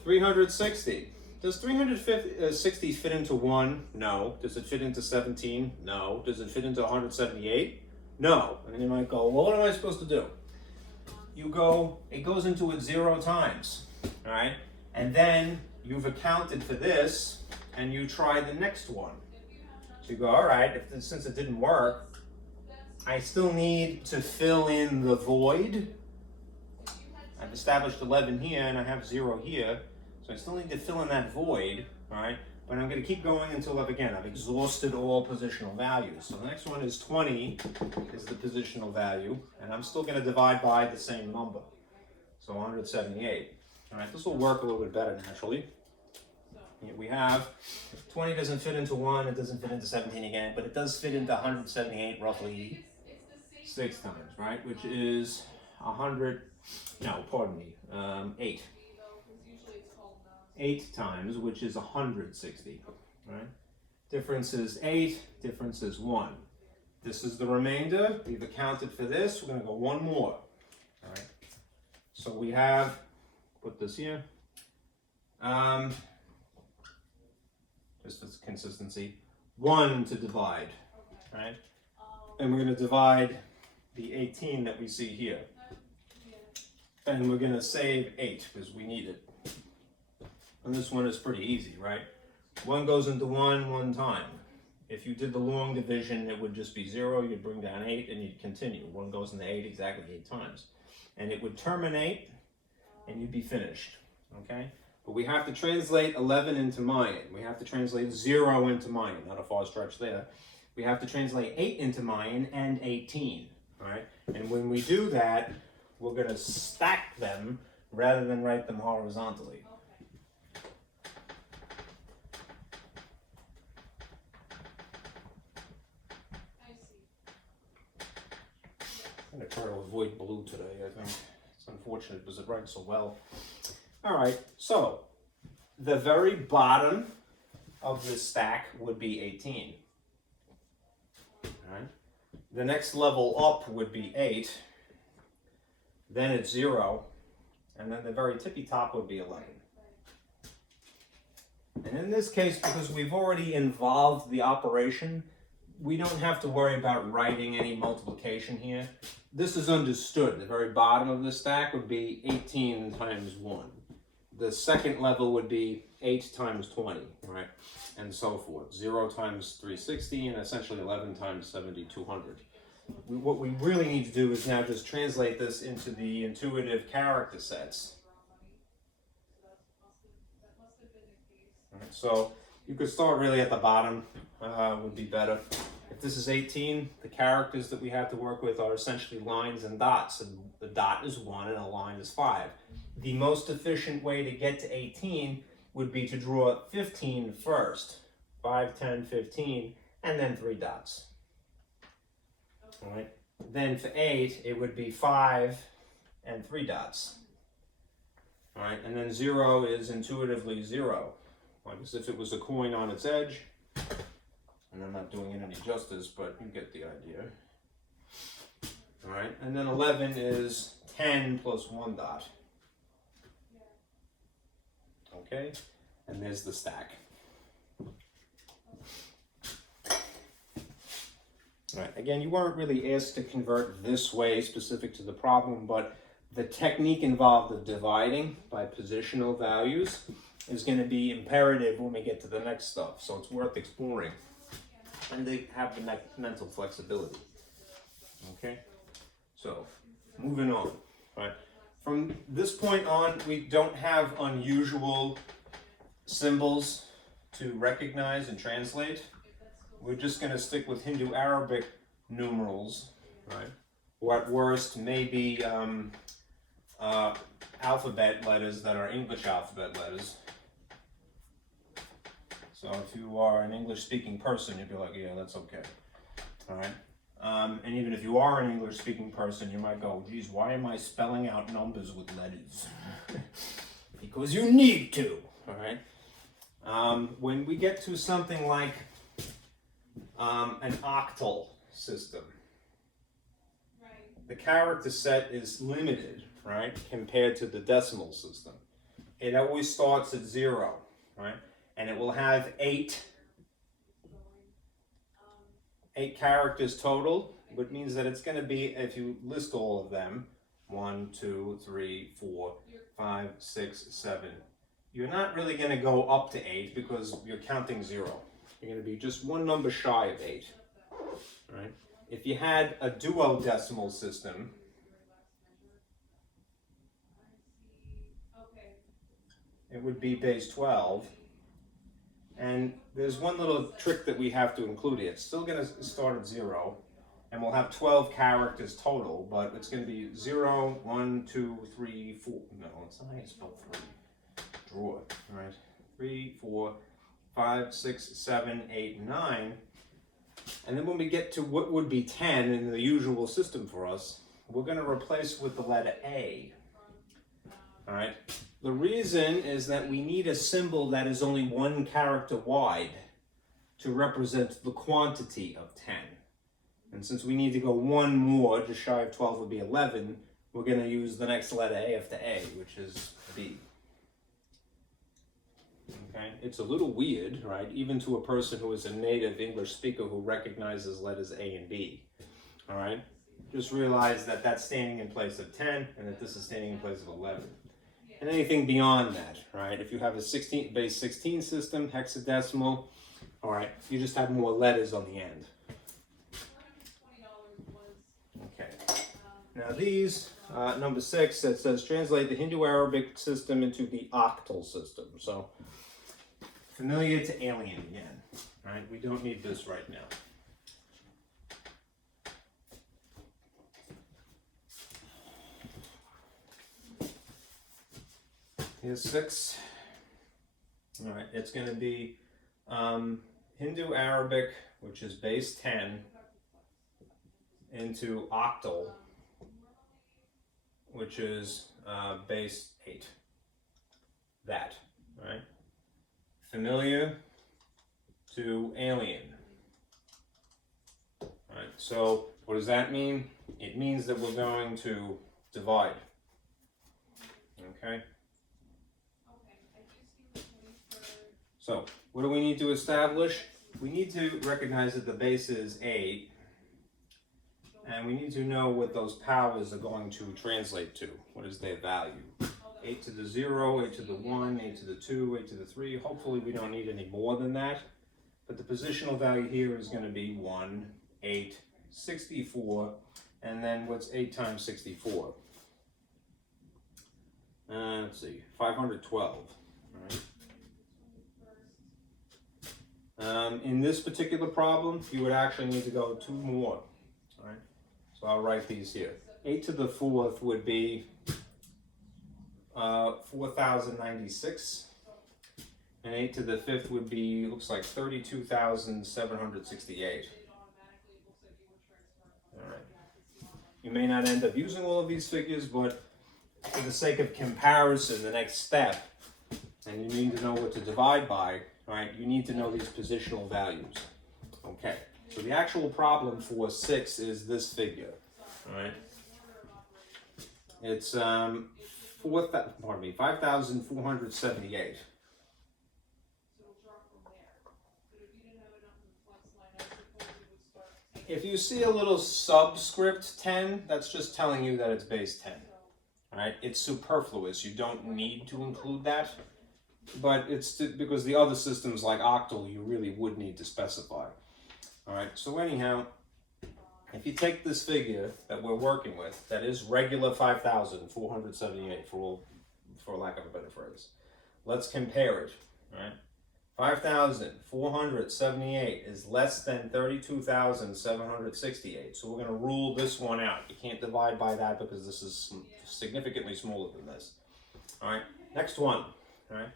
360. Does 360 fit into 1? No. Does it fit into 17? No. Does it fit into 178? No. And you might go, well, what am I supposed to do? You go, it goes into it 0 times, all right? And then you've accounted for this, and you try the next one. So you go, all right, since it didn't work, I still need to fill in the void. I've established 11 here, and I have 0 here. So I still need to fill in that void, all right? But I'm going to keep going until I've exhausted all positional values. So the next one is 20 is the positional value, and I'm still going to divide by the same number. So 178. All right, this will work a little bit better naturally. Here we have 20 doesn't fit into 1, it doesn't fit into 17 again, but it does fit into 178 roughly 6 times, right? Which is 8. 8 times, which is 160, right? Difference is 8, difference is 1. This is the remainder. We've accounted for this. We're going to go one more, all right? So we have, put this here, just as consistency, 1 to divide, right? And we're going to divide the 18 that we see here. And we're going to save 8 because we need it. And this one is pretty easy, right? 1 goes into 1 time. If you did the long division, it would just be 0. You'd bring down 8 and you'd continue. 1 goes into 8 exactly 8 times. And it would terminate and you'd be finished, okay? But we have to translate 11 into Mayan. We have to translate 0 into Mayan, not a far stretch there. We have to translate 8 into Mayan and 18, all right? And when we do that, we're going to stack them rather than write them horizontally. I'm going to try to avoid blue today, I think. It's unfortunate because it writes so well. All right, so the very bottom of this stack would be 18. All right. The next level up would be 8. Then it's 0. And then the very tippy top would be 11. And in this case, because we've already involved the operation, we don't have to worry about writing any multiplication here. This is understood. The very bottom of the stack would be 18 times 1. The second level would be 8 times 20, right? And so forth. 0 times 360 and essentially 11 times 7200. What we really need to do is now just translate this into the intuitive character sets. All right, so you could start really at the bottom, would be better. If this is 18, the characters that we have to work with are essentially lines and dots. And the dot is 1 and a line is 5. The most efficient way to get to 18 would be to draw 15 first. 5, 10, 15, and then 3 dots. All right. Then for 8, it would be 5 and 3 dots. All right. And then 0 is intuitively 0. Like as if it was a coin on its edge. And I'm not doing it any justice, but you get the idea. All right. And then 11 is 10 plus 1 dot. Okay. And there's the stack. All right. Again, you weren't really asked to convert this way specific to the problem, but the technique involved of dividing by positional values is going to be imperative when we get to the next stuff. So it's worth exploring. And they have the mental flexibility. Okay? So, moving on. All right. From this point on, we don't have unusual symbols to recognize and translate. We're just going to stick with Hindu-Arabic numerals, right? Or at worst, maybe alphabet letters that are English alphabet letters. So if you are an English-speaking person, you'd be like, yeah, that's okay. All right? And even if you are an English-speaking person, you might go, geez, why am I spelling out numbers with letters? Because you need to, all right? When we get to something like an octal system, the character set is limited, right, compared to the decimal system. It always starts at 0, right? And it will have 8 characters total, which means that it's going to be, if you list all of them, 1, 2, 3, 4, 5, 6, 7. You're not really going to go up to 8 because you're counting 0. You're going to be just one number shy of 8. Right? If you had a duodecimal system, it would be base 12. And there's one little trick that we have to include here. It's still going to start at 0, and we'll have 12 characters total, but it's going to be 0, 1, 2, 3, 4. No, it's not how you spell 3. Draw it, right? 3, 4, 5, 6, 7, 8, 9. And then when we get to what would be 10 in the usual system for us, we're going to replace with the letter A. All right? The reason is that we need a symbol that is only 1 character wide to represent the quantity of 10. And since we need to go 1 more, just shy of 12 would be 11, we're going to use the next letter A after A, which is B. Okay, it's a little weird, right? Even to a person who is a native English speaker who recognizes letters A and B. All right, just realize that that's standing in place of 10 and that this is standing in place of 11. And anything beyond that, right? If you have a base 16 system, hexadecimal, all right, you just have more letters on the end. Okay. Now these, number 6, it says translate the Hindu-Arabic system into the octal system. So familiar to alien again, right? We don't need this right now. Here's 6. All right, it's going to be Hindu-Arabic, which is base 10, into octal, which is base 8. That, right? Familiar to alien. All right, so what does that mean? It means that we're going to divide. Okay? So, what do we need to establish? We need to recognize that the base is 8, and we need to know what those powers are going to translate to. What is their value? 8 to the 0, 8 to the 1, 8 to the 2, 8 to the 3. Hopefully we don't need any more than that. But the positional value here is going to be 1, 8, 64, and then what's 8 times 64? Let's see, 512. All right. In this particular problem, you would actually need to go 2 more. All right. So I'll write these here. 8 to the 4th would be 4,096, and 8 to the 5th would be, looks like 32,768. All right. You may not end up using all of these figures, but for the sake of comparison, the next step, and you need to know what to divide by, right? You need to know these positional values. Okay. So the actual problem for 6 is this figure. All right. It's 5,478. If you see a little subscript 10, that's just telling you that it's base 10. Right? It's superfluous. You don't need to include that. But it's because the other systems like octal, you really would need to specify. All right. So anyhow, if you take this figure that we're working with, that is regular 5,478 for lack of a better phrase. Let's compare it. All right. 5,478 is less than 32,768. So we're going to rule this one out. You can't divide by that because this is significantly smaller than this. All right. Next one. All right.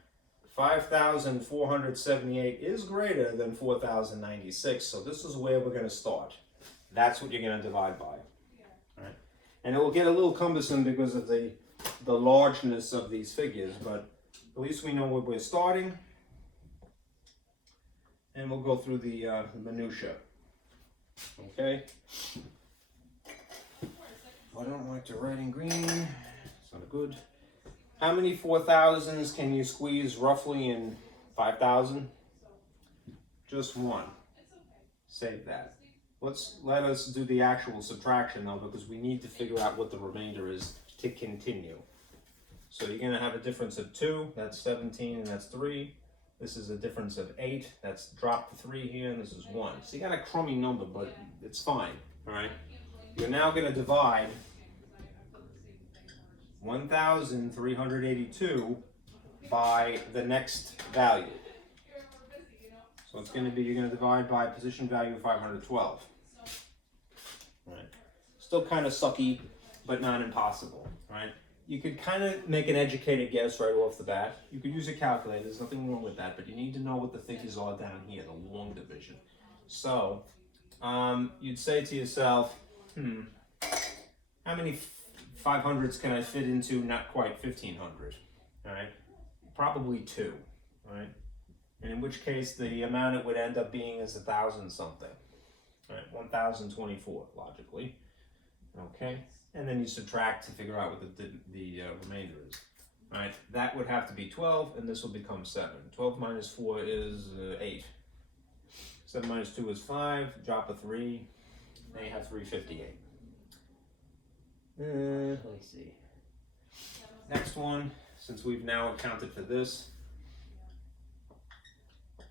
5,478 is greater than 4,096. So this is where we're going to start. That's what you're going to divide by. All right. And it will get a little cumbersome because of the largeness of these figures, but at least we know where we're starting. And we'll go through the minutia. Okay. I don't like to write in green. It's not good. How many 4,000s can you squeeze roughly in 5,000? Just one. Save that. Let us do the actual subtraction though, because we need to figure out what the remainder is to continue. So you're going to have a difference of 2. That's 17, and that's 3. This is a difference of 8. That's dropped 3 here, and this is 1. So you got a crummy number, but it's fine. All right. You're now going to divide 1,382 by the next value. So it's going to be, you're going to divide by a position value of 512. All right. Still kind of sucky, but not impossible. All right. You could kind of make an educated guess right off the bat. You could use a calculator. There's nothing wrong with that, but you need to know what the figures are down here, the long division. So you'd say to yourself, how many 500s can I fit into not quite 1,500? All right, probably 2. All right, and in which case the amount it would end up being is 1,000 something. All right, 1,024 logically. Okay. and then you subtract to figure out what the remainder is. All right, that would have to be 12, and this will become 7. 12 minus 4 is 8. 7 minus 2 is 5. Drop a 3. Now you have 358. Let's see. Next one, since we've now accounted for this,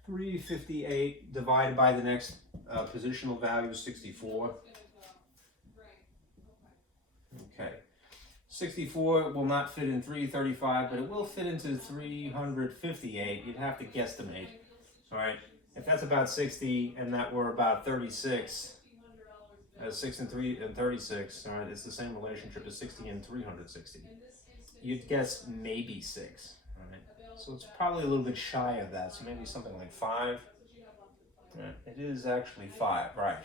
358 divided by the next positional value, 64. Okay. 64 will not fit in 335, but it will fit into 358. You'd have to guesstimate. All right. If that's about 60 and that were about 36, 6 and 3 and 36, all right, it's the same relationship as 60 and 360. You'd guess maybe 6, all right? So it's probably a little bit shy of that, so maybe something like 5. Yeah, it is actually 5, right?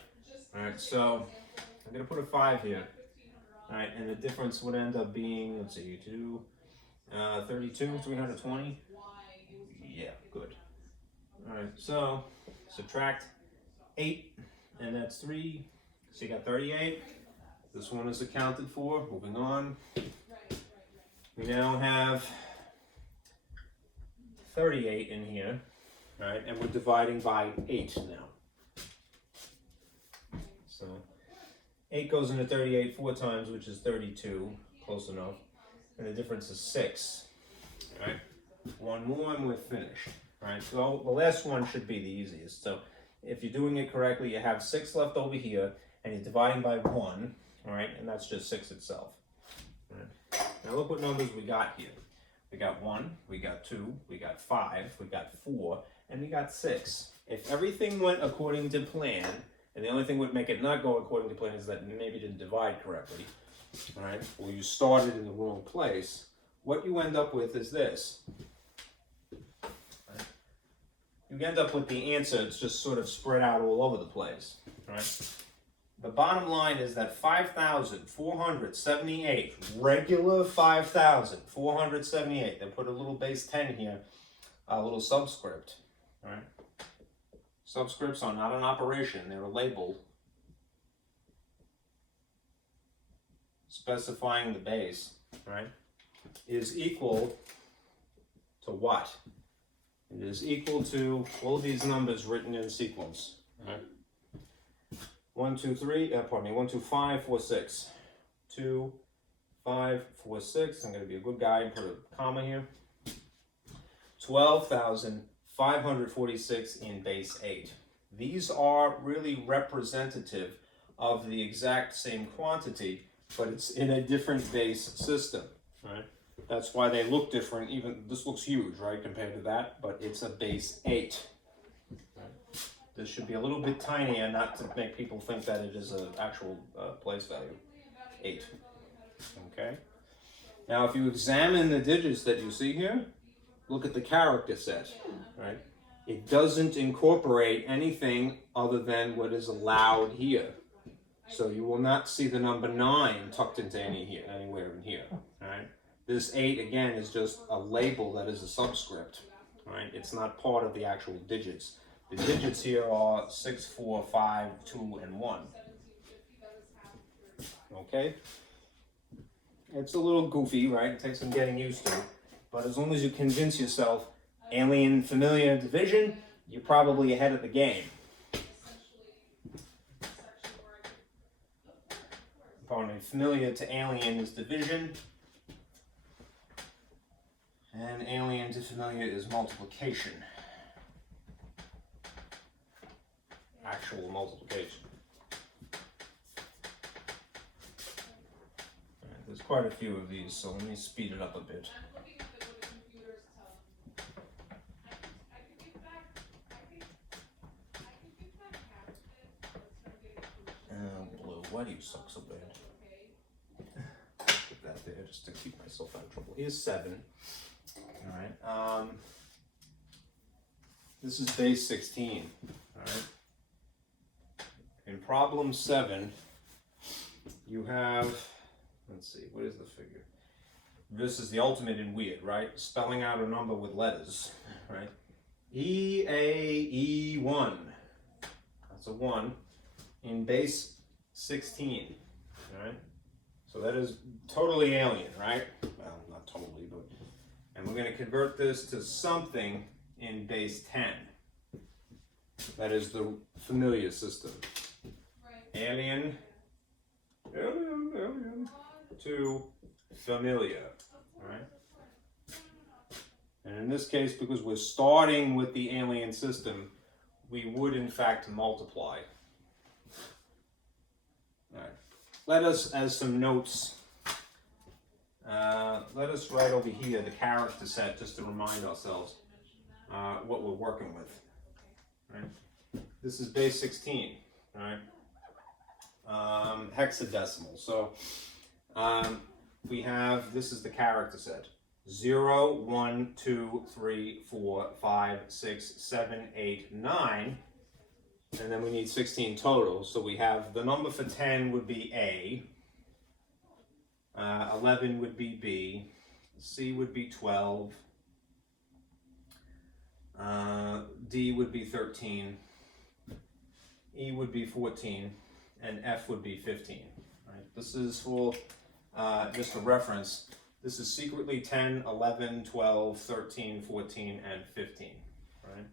All right, so I'm going to put a 5 here. All right, and the difference would end up being, let's see, 32, 320. Yeah, good. All right, so subtract 8, and that's 3. So you got 38. This one is accounted for. Moving on. We now have 38 in here, right? And we're dividing by 8 now. So 8 goes into 38 4 times, which is 32. Close enough. And the difference is 6. All right? One more and we're finished. All right? So the last one should be the easiest. So if you're doing it correctly, you have 6 left over here, and you're dividing by 1, all right? And that's just 6 itself. All right. Now look what numbers we got here. We got 1, we got 2, we got 5, we got 4, and we got 6. If everything went according to plan, and the only thing would make it not go according to plan is that you maybe didn't divide correctly, all right? Or you started in the wrong place, what you end up with is this. Right? You end up with the answer, it's just sort of spread out all over the place, all right? The bottom line is that 5,478, regular 5,478, they put a little base 10 here, a little subscript, all right? Subscripts are not an operation, they're a label specifying the base, all right, is equal to what? It is equal to all of these numbers written in sequence, all right? 1, 2, 3, 1, 2, 5, 4, 6. 2, 5, 4, 6. I'm going to be a good guy and put a comma here. 12,546 in base 8. These are really representative of the exact same quantity, but it's in a different base system, right? That's why they look different. Even this looks huge, right, compared to that, but it's a base 8. This should be a little bit tinier, not to make people think that it is an actual place value. 8. Okay. Now, if you examine the digits that you see here, look at the character set, right? It doesn't incorporate anything other than what is allowed here. So you will not see the number 9 tucked into anywhere in here, all right? This 8, again, is just a label that is a subscript, all right? It's not part of the actual digits. The digits here are 6, 4, 5, 2, and 1. Okay? It's a little goofy, right? It takes some getting used to. But as long as you convince yourself, alien, familiar, division, you're probably ahead of the game. Pardon me, familiar to alien is division. And alien to familiar is multiplication. Actual multiplication. Right, there's quite a few of these, so let me speed it up a bit. Blue, why do you suck so bad? Put that there just to keep myself out of trouble. Here's 7. All right. This is base 16. All right. In problem 7, you have, let's see, what is the figure? This is the ultimate in weird, right? Spelling out a number with letters, right? E-A-E-1. That's a 1 in base 16, all right? So that is totally alien, right? Well, not totally, but, and we're going to convert this to something in base 10. That is the familiar system. Alien to familiar, right? And in this case, because we're starting with the alien system, we would in fact multiply. All right. Let us, as some notes, let us write over here the character set just to remind ourselves what we're working with. Right? This is base 16, right? Hexadecimal. So we have, this is the character set. 0, 1, 2, 3, 4, 5, 6, 7, 8, 9. And then we need 16 total. So we have the number for 10 would be A. 11 would be B. C would be 12. D would be 13. E would be 14. And F would be 15. Right? This is for, just for reference, this is secretly 10, 11, 12, 13, 14, and 15. Right?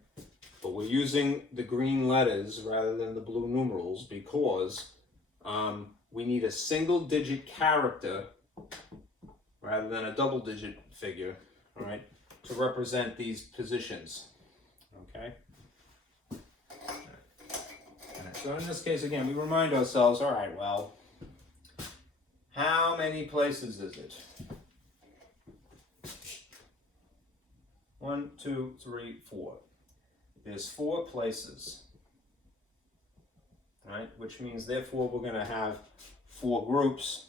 But we're using the green letters rather than the blue numerals because we need a single digit character rather than a double digit figure, all right, to represent these positions, okay? All right. So in this case, again, we remind ourselves, all right, well, how many places is it? 1, 2, 3, 4. There's 4 places, right? Which means, therefore, we're going to have 4 groups.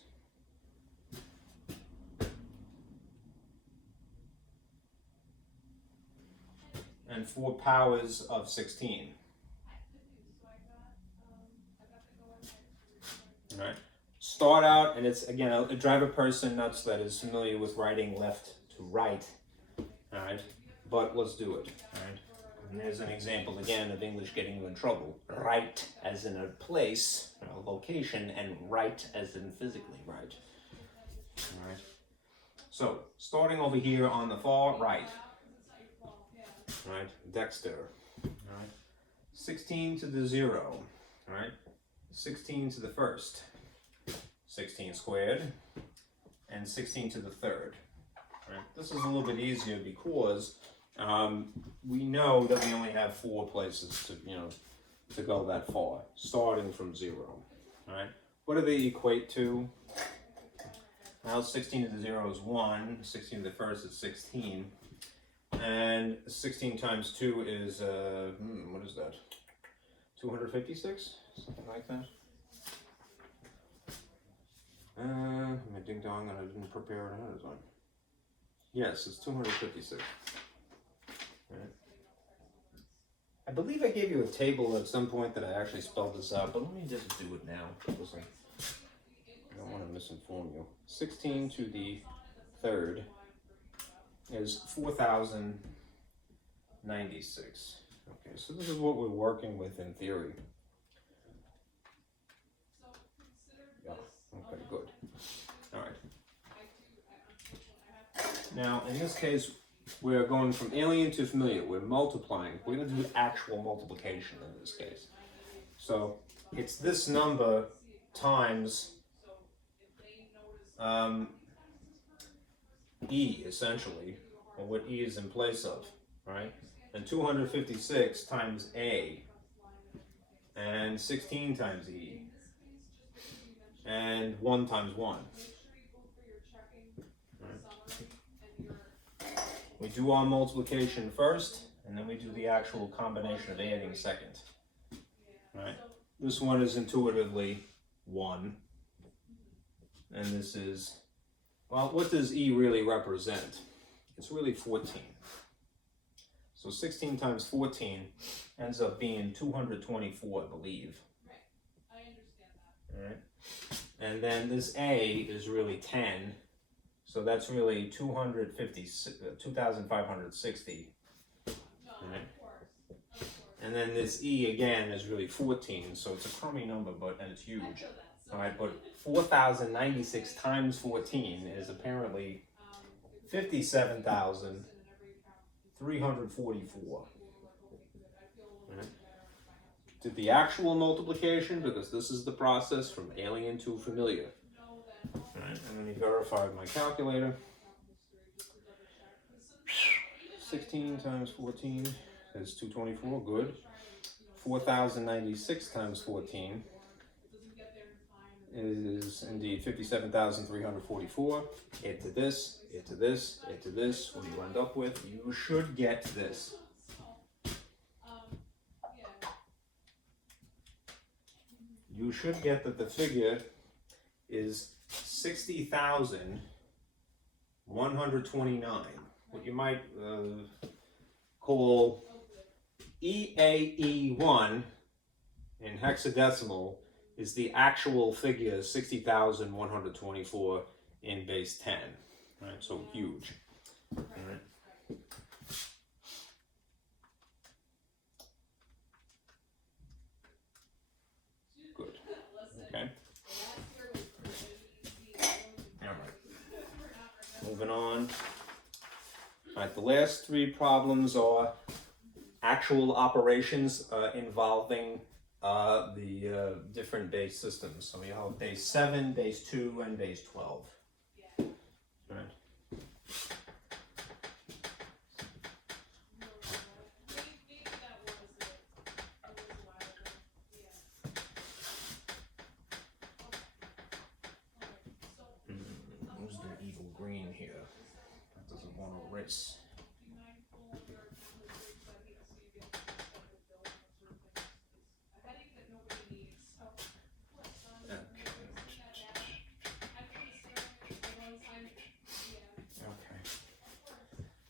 And 4 powers of 16. All right. Start out, and it's, again, a drive a person nuts that is familiar with writing left to right. All right. But let's do it. All right. And there's an example again of English getting you in trouble. Right as in a place, a location, and right as in physically right. All right. So starting over here on the far right. All right. Dexter. All right. 16 to the 0. All right. 16 to the first. 16 squared. And 16 to the third. All right. This is a little bit easier because we know that we only have 4 places to, to go that far, starting from 0. All right. What do they equate to? Well, 16 to the 0 is 1. 16 to the first is 16. And 16 times 2 is, what is that? 256? Something like that? My ding dong, and I didn't prepare it ahead of time. Yes, it's 256. Right. I believe I gave you a table at some point that I actually spelled this out, but let me just do it now because I don't want to misinform you. 16 to the third is 4,096. Okay, so this is what we're working with in theory. Yeah, okay, good. All right. Now, in this case, we're going from alien to familiar. We're multiplying. We're going to do actual multiplication in this case. So it's this number times E, essentially, or what E is in place of, right? And 256 times A, and 16 times E, and 1 times 1. We do our multiplication first, and then we do the actual combination of adding second. Right? This one is intuitively 1. And this is, well, what does E really represent? It's really 14. So 16 times 14 ends up being 224, I believe. Right. I understand that. All right. And then this A is really 10. So that's really 2,560. No, Right. of course. Of course. And then this E again is really 14, so it's a crummy number, and it's huge. I feel that. All right, but 4,096 times 14 is apparently 57,344. Did the actual multiplication, because this is the process from alien to familiar. All right, and let me verify with my calculator. 16 times 14 is 224, good. 4,096 times 14 is indeed 57,344. Add to this, add to this, add to this. What do you end up with? You should get this. You should get that the figure is 60,129. What you might call EAE1 in hexadecimal is the actual figure 60,124 in base 10. Right, so huge. All right. Good. Okay. All right. Moving on. All right, the last three problems are actual operations involving the different base systems. So we have base 7, base 2, and base 12. Right. Who's the evil green here? That doesn't want to erase.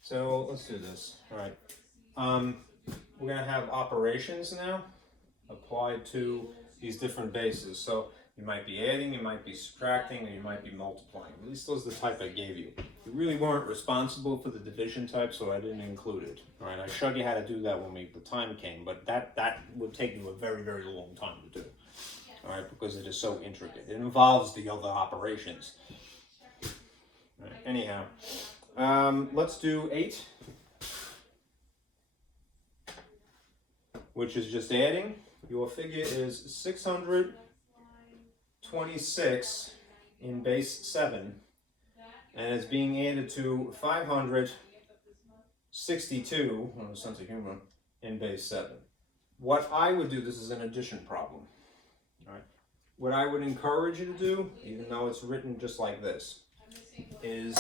So let's do this. All right. We're going to have operations now applied to these different bases. So you might be adding, you might be subtracting, or you might be multiplying. At least those are the type I gave you. You really weren't responsible for the division type, so I didn't include it. All right. I showed you how to do that when the time came, but that would take you a very, very long time to do. All right, because it is so intricate. It involves the other operations. All right. Anyhow. Let's do 8, which is just adding. Your figure is 626 in base 7, and it's being added to 562, sense of humor, in base 7. What I would do, this is an addition problem. All right. What I would encourage you to do, even though it's written just like this, is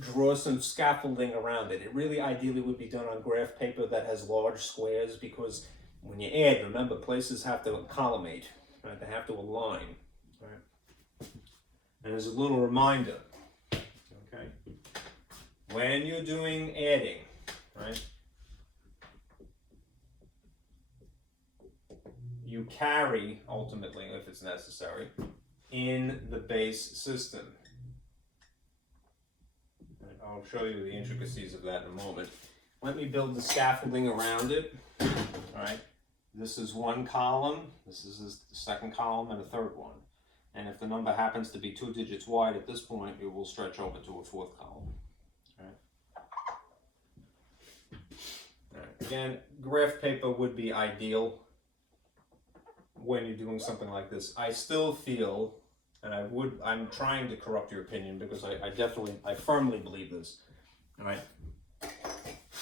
draw some scaffolding around it. It really ideally would be done on graph paper that has large squares, because when you add, remember, places have to collimate, right? They have to align, right? And as a little reminder, okay, when you're doing adding, right, you carry, ultimately, if it's necessary, in the base system. I'll show you the intricacies of that in a moment. Let me build the scaffolding around it. All right. This is one column. This is the second column and a third one. And if the number happens to be 2 digits wide at this point, it will stretch over to a fourth column. All right. All right. Again, graph paper would be ideal when you're doing something like this. I still feel, and I'm trying to corrupt your opinion, because I firmly believe this. All right.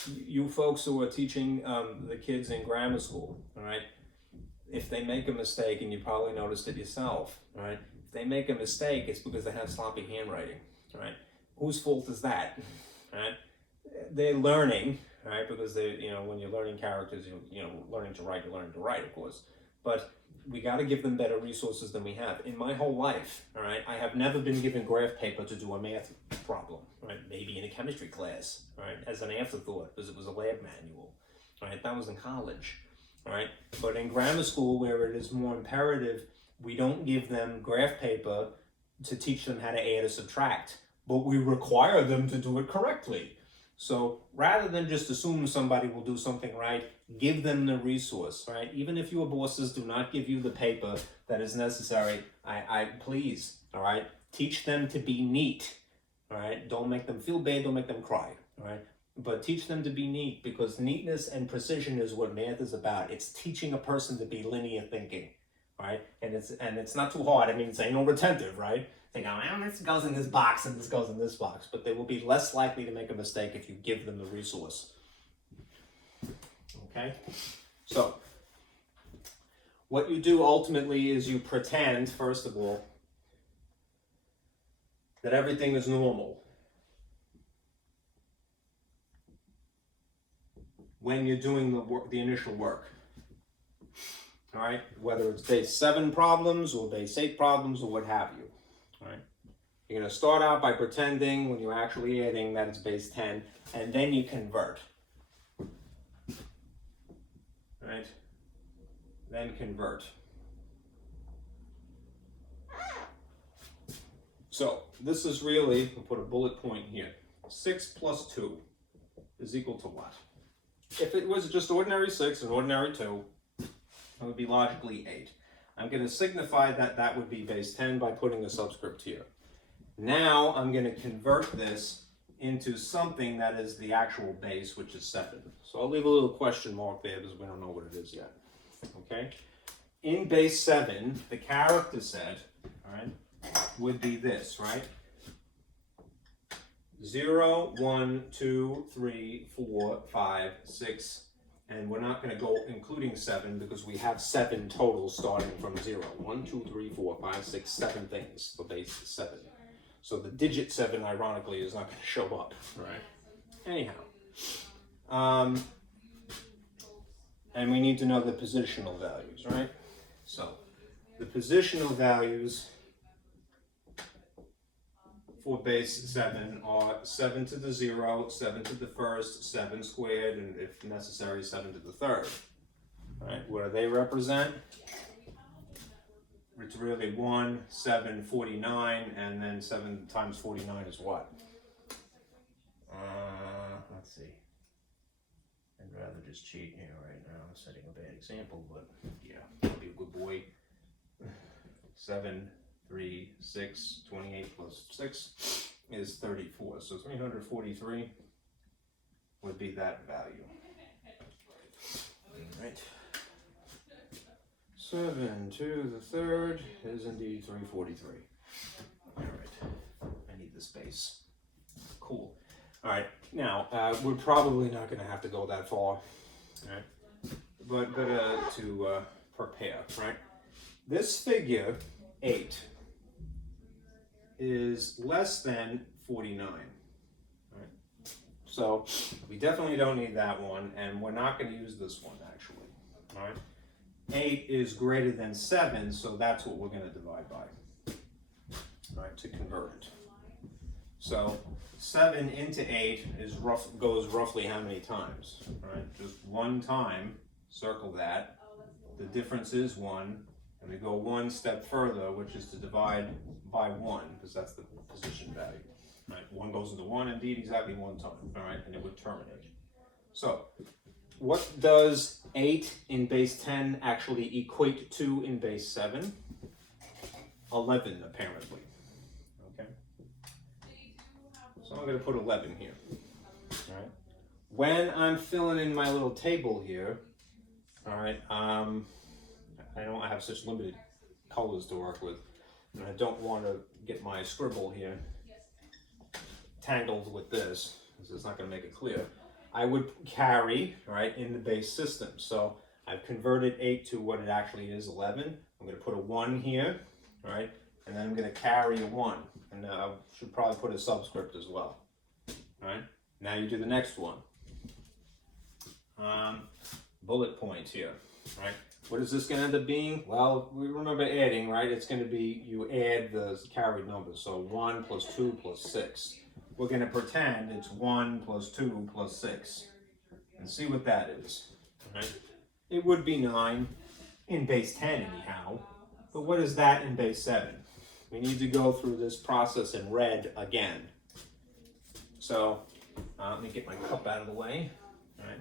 You folks who are teaching the kids in grammar school, all right, if they make a mistake, and you probably noticed it yourself, all right, if they make a mistake, it's because they have sloppy handwriting, all right. Whose fault is that? All right. They're learning, all right, because they, when you're learning characters, you're learning to write, of course, but we got to give them better resources than we have. In my whole life, all right, I have never been given graph paper to do a math problem, right? Maybe in a chemistry class, right, as an afterthought, because it was a lab manual, right? That was in college, all right? But in grammar school, where it is more imperative, we don't give them graph paper to teach them how to add or subtract, but we require them to do it correctly. So rather than just assume somebody will do something right, give them the resource, right? Even if your bosses do not give you the paper that is necessary, I please, all right? Teach them to be neat, all right? Don't make them feel bad, don't make them cry, all right? But teach them to be neat, because neatness and precision is what math is about. It's teaching a person to be linear thinking, right? And it's not too hard. I mean, it's ain't no retentive, right? They go, well, this goes in this box and this goes in this box, but they will be less likely to make a mistake if you give them the resource. Okay? So, what you do ultimately is you pretend, first of all, that everything is normal when you're doing the work, the initial work. All right? Whether it's base 7 problems or base 8 problems or what have you. All right? You're going to start out by pretending when you're actually adding that it's base 10, and then you convert. Right? Then convert. So this is really, we'll put a bullet point here. 6 plus 2 is equal to what? If it was just ordinary 6 and ordinary 2, it would be logically 8. I'm going to signify that that would be base 10 by putting a subscript here. Now I'm going to convert this into something that is the actual base, which is 7. So I'll leave a little question mark there because we don't know what it is yet. Okay? In base 7, the character set, all right, would be this, right? 0, 1, 2, 3, 4, 5, 6, and we're not going to go including 7 because we have 7 total starting from 0. 1, 2, 3, 4, 5, 6, 7 things for base 7. So the digit 7, ironically, is not going to show up, right? Anyhow. And we need to know the positional values, right? So the positional values for base 7 are 7 to the 0, 7 to the first, 7 squared, and if necessary, 7 to the third. Right? What do they represent? It's really 1, 7, 49, and then 7 times 49 is what? Let's see. I'd rather just cheat here right now. I'm setting a bad example, but yeah, I'll be a good boy. 7, 3, 6, 28 plus 6 is 34. So 343 would be that value. All right. 7 to the third is indeed 343. All right. I need the space. Cool. All right. Now, we're probably not going to have to go that far. All right. But to prepare, right? This figure, 8, is less than 49. Right? So we definitely don't need that one, and we're not going to use this one actually. All right? 8 is greater than 7, so that's what we're going to divide by. All right, to convert it. So 7 into 8 is goes roughly how many times? All right, just one time. Circle that. The difference is 1. And we go one step further, which is to divide by 1, because that's the position value. Right? 1 goes into 1, indeed, exactly one time. All right, and it would terminate. So, what does 8 in base 10 actually equate to in base 7? 11, apparently. Okay. So I'm going to put 11 here. All right. When I'm filling in my little table here, all right, I have such limited colors to work with, and I don't want to get my scribble here tangled with this, because it's not going to make it clear. I would carry, right, in the base system. So I've converted 8 to what it actually is, 11. I'm going to put a 1 here, right, and then I'm going to carry a 1. And I should probably put a subscript as well. All right, now you do the next one. Bullet point here, right? What is this going to end up being? Well, we remember adding, right? It's going to be, you add the carried numbers. So 1 plus 2 plus 6. We're going to pretend it's 1 plus 2 plus 6. And see what that is. Right? It would be 9 in base 10 anyhow. But what is that in base 7? We need to go through this process in red again. So Let me get my cup out of the way. All right.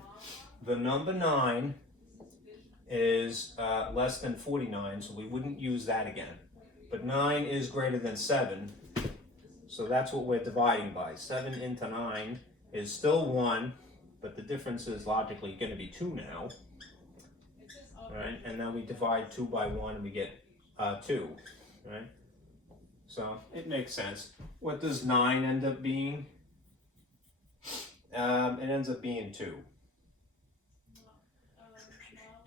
The number 9 is less than 49, so we wouldn't use that again. But 9 is greater than 7, so that's what we're dividing by. 7 into 9 is still 1, but the difference is logically going to be 2 now. Right? And then we divide 2 by 1 and we get 2. Right? So it makes sense. What does 9 end up being? It ends up being 2.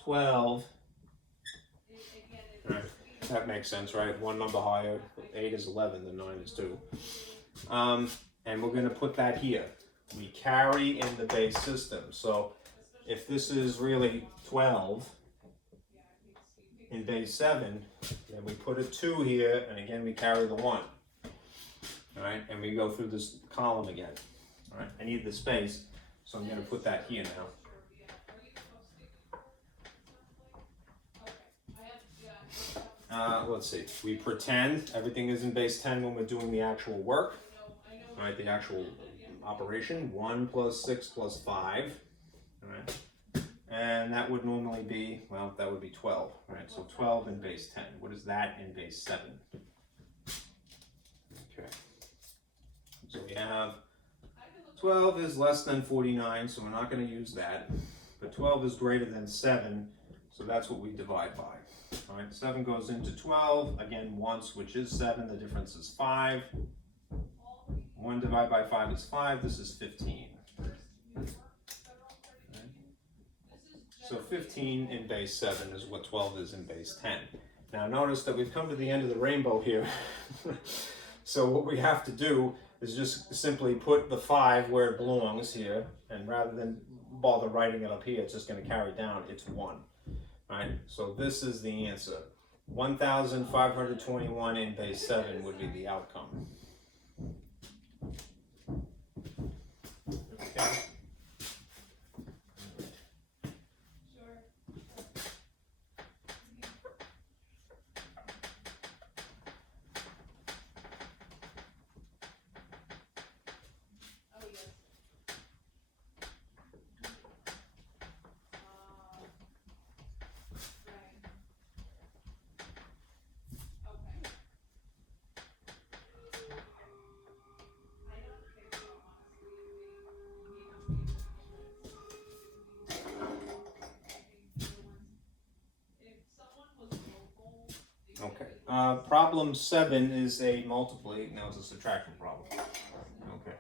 12. Right. That makes sense, right? One number higher. 8 is 11, then 9 is 2. And we're going to put that here. We carry in the base system. So if this is really 12 in base 7, then we put a 2 here, and again we carry the 1. All right, and we go through this column again. All right, I need the space, so I'm going to put that here now. Let's see, we pretend everything is in base 10 when we're doing the actual work. All right, the actual operation, 1 plus 6 plus 5. All right, and that would normally be, well, that would be 12. All right, so 12 in base 10. What is that in base 7? Okay, so we have 12 is less than 49, so we're not going to use that. But 12 is greater than 7, so that's what we divide by. All right, 7 goes into 12, again once, which is 7, the difference is 5. 1 divided by 5 is 5, this is 15. Okay. So 15 in base 7 is what 12 is in base 10. Now notice that we've come to the end of the rainbow here. So what we have to do is just simply put the 5 where it belongs here, and rather than bother writing it up here, it's just going to carry down, it's 1. Right, so this is the answer. 1,521 in base 7 would be the outcome. Okay. Okay. Problem 7 is a multiply. Now it's a subtraction problem. Okay.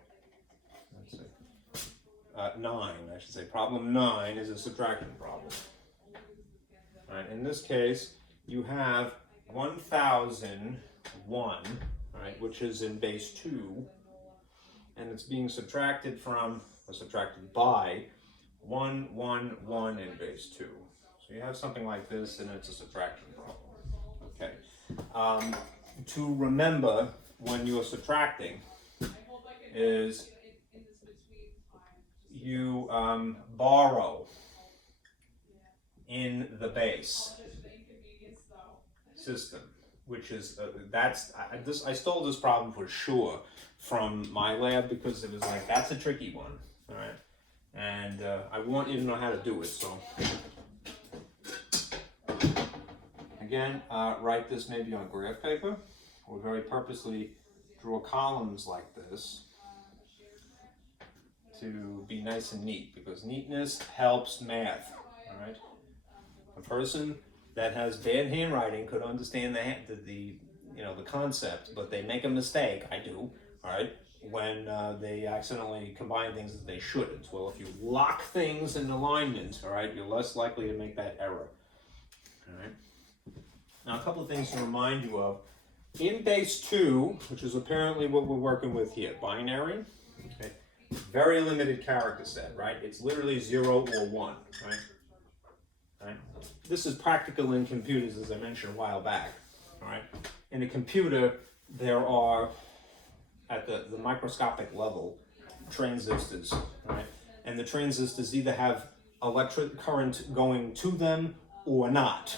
Let's see. 9, I should say. Problem 9 is a subtraction problem. All right. In this case, you have 1,001, right, which is in base 2, and it's being subtracted from, or subtracted by, 111 in base 2. So you have something like this, and it's a subtraction problem. Okay. To remember when you're subtracting is you borrow in the base system, which is I stole this problem for sure from my lab because it was like, that's a tricky one, all right, and I want you to know how to do it. So again, write this maybe on graph paper, or very purposely draw columns like this to be nice and neat, because neatness helps math. All right, a person that has bad handwriting could understand the concept, but they make a mistake. I do. All right, when they accidentally combine things that they shouldn't. Well, if you lock things in alignment, all right, you're less likely to make that error. All right. Now, a couple of things to remind you of. In base 2, which is apparently what we're working with here, binary, okay, very limited character set, right? It's literally 0 or 1, right? Right? This is practical in computers, as I mentioned a while back, all right? In a computer, there are, at the microscopic level, transistors, right? And the transistors either have electric current going to them or not,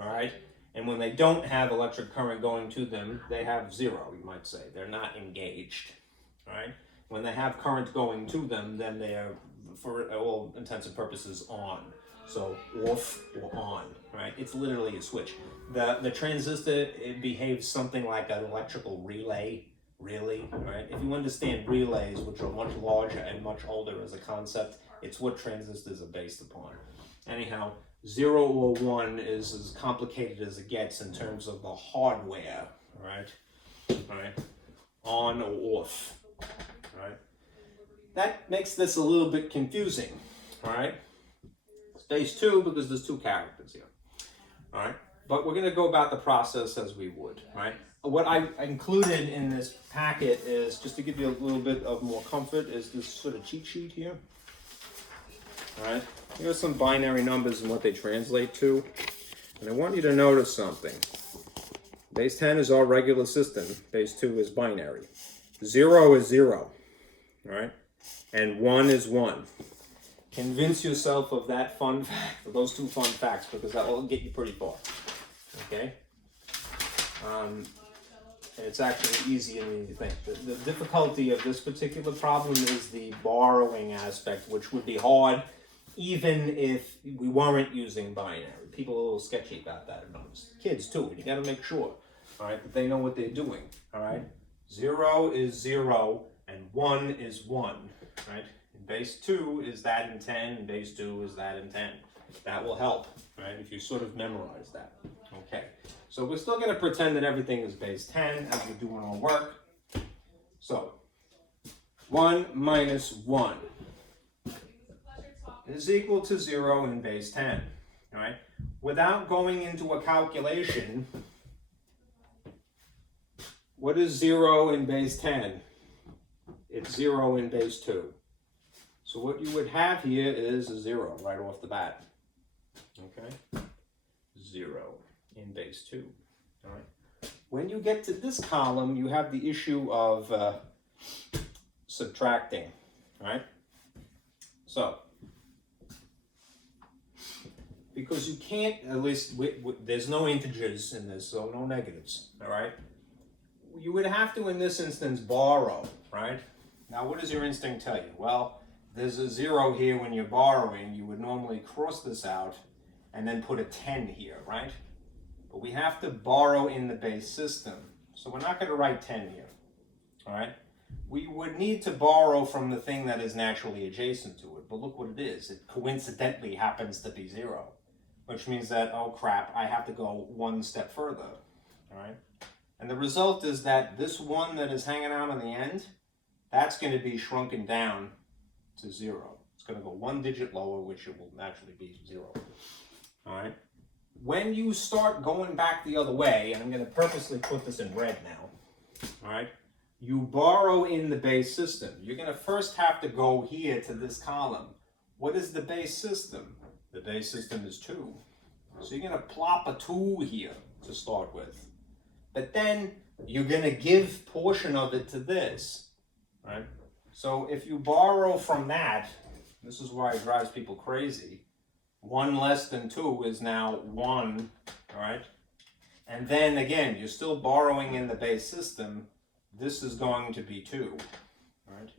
all right? And when they don't have electric current going to them, they have 0, you might say. They're not engaged, all right? When they have current going to them, then they are, for all intents and purposes, on. So off or on, right? It's literally a switch. The transistor, it behaves something like an electrical relay, really, right? If you understand relays, which are much larger and much older as a concept, it's what transistors are based upon. Anyhow, 0 or 1 is as complicated as it gets in terms of the hardware, right? All right, on or off, right? That makes this a little bit confusing, all right? It's base 2 because there's 2 characters here, all right? But we're going to go about the process as we would, right? What I included in this packet is, just to give you a little bit of more comfort, is this sort of cheat sheet here, all right? Here are some binary numbers and what they translate to, and I want you to notice something. Base 10 is our regular system. Base 2 is binary. 0 is 0, all right? And 1 is 1. Convince yourself of that fun fact, of those 2 fun facts, because that will get you pretty far, okay? And it's actually easier than you think. The difficulty of this particular problem is the borrowing aspect, which would be hard even if we weren't using binary. People are a little sketchy about that. Kids too, and you gotta make sure, all right, that they know what they're doing, all right? 0 is 0, and 1 is 1, right? And base 2 is that in 10, and base 2 is that in 10. That will help, right, if you sort of memorize that. Okay, so we're still gonna pretend that everything is base 10 as we're doing our work. So, 1 minus 1 is equal to 0 in base 10, all right? Without going into a calculation, what is 0 in base 10? It's 0 in base 2. So what you would have here is a 0 right off the bat, okay? 0 in base 2, all right? When you get to this column, you have the issue of subtracting, all right? So, because you can't, at least there's no integers in this, so no negatives, all right? You would have to, in this instance, borrow, right? Now, what does your instinct tell you? Well, there's a 0 here when you're borrowing. You would normally cross this out and then put a 10 here, right? But we have to borrow in the base system, so we're not going to write 10 here, all right? We would need to borrow from the thing that is naturally adjacent to it, but look what it is. It coincidentally happens to be 0. Which means that, oh crap, I have to go 1 step further, all right? And the result is that this 1 that is hanging out on the end, that's going to be shrunken down to 0. It's going to go 1 digit lower, which it will naturally be 0, all right? When you start going back the other way, and I'm going to purposely put this in red now, all right? You borrow in the base system. You're going to first have to go here to this column. What is the base system? The base system is 2. So you're going to plop a 2 here to start with. But then you're going to give portion of it to this, right? So if you borrow from that, this is why it drives people crazy. 1 less than 2 is now 1, all right? And then again, you're still borrowing in the base system. This is going to be 2, all right?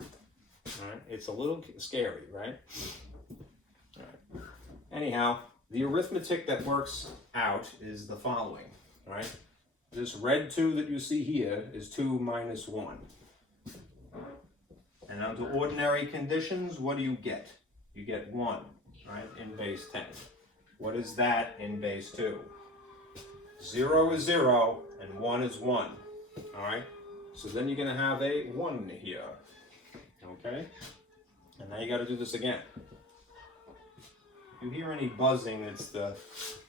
All right, it's a little scary, right? All right. Anyhow, the arithmetic that works out is the following, all right? This red 2 that you see here is 2 minus 1. And under ordinary conditions, what do you get? You get 1, right, in base 10. What is that in base 2? 0 is 0, and 1 is 1, all right? So then you're going to have a 1 here, okay? And now you got to do this again. If you hear any buzzing, it's the,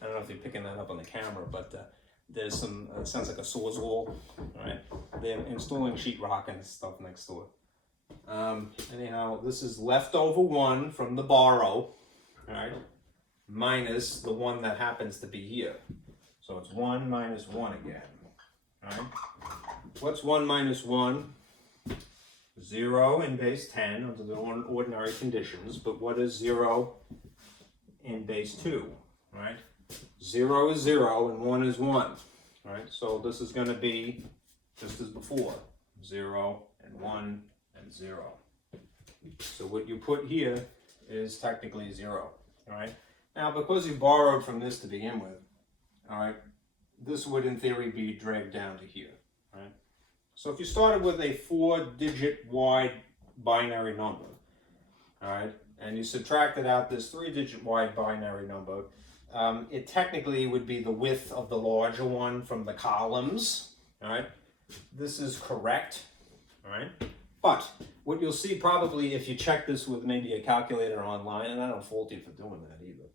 I don't know if you're picking that up on the camera, but there's some, it sounds like a sawzall, right? They're installing sheetrock and stuff next door. Anyhow, this is leftover 1 from the borrow, right? Minus the 1 that happens to be here. So it's 1 minus 1 again, right? What's 1 minus 1? 0 in base 10 under the ordinary conditions, but what is 0 in base 2, right? 0 is 0 and 1 is 1, right? So this is going to be just as before, 0, and 1, and 0. So what you put here is technically 0, all right? Now, because you borrowed from this to begin with, all right, this would in theory be dragged down to here, right? So if you started with a 4-digit wide binary number, all right, and you subtracted out this 3-digit wide binary number, it technically would be the width of the larger one from the columns, all right? This is correct, all right? But what you'll see probably if you check this with maybe a calculator online, and I don't fault you for doing that either,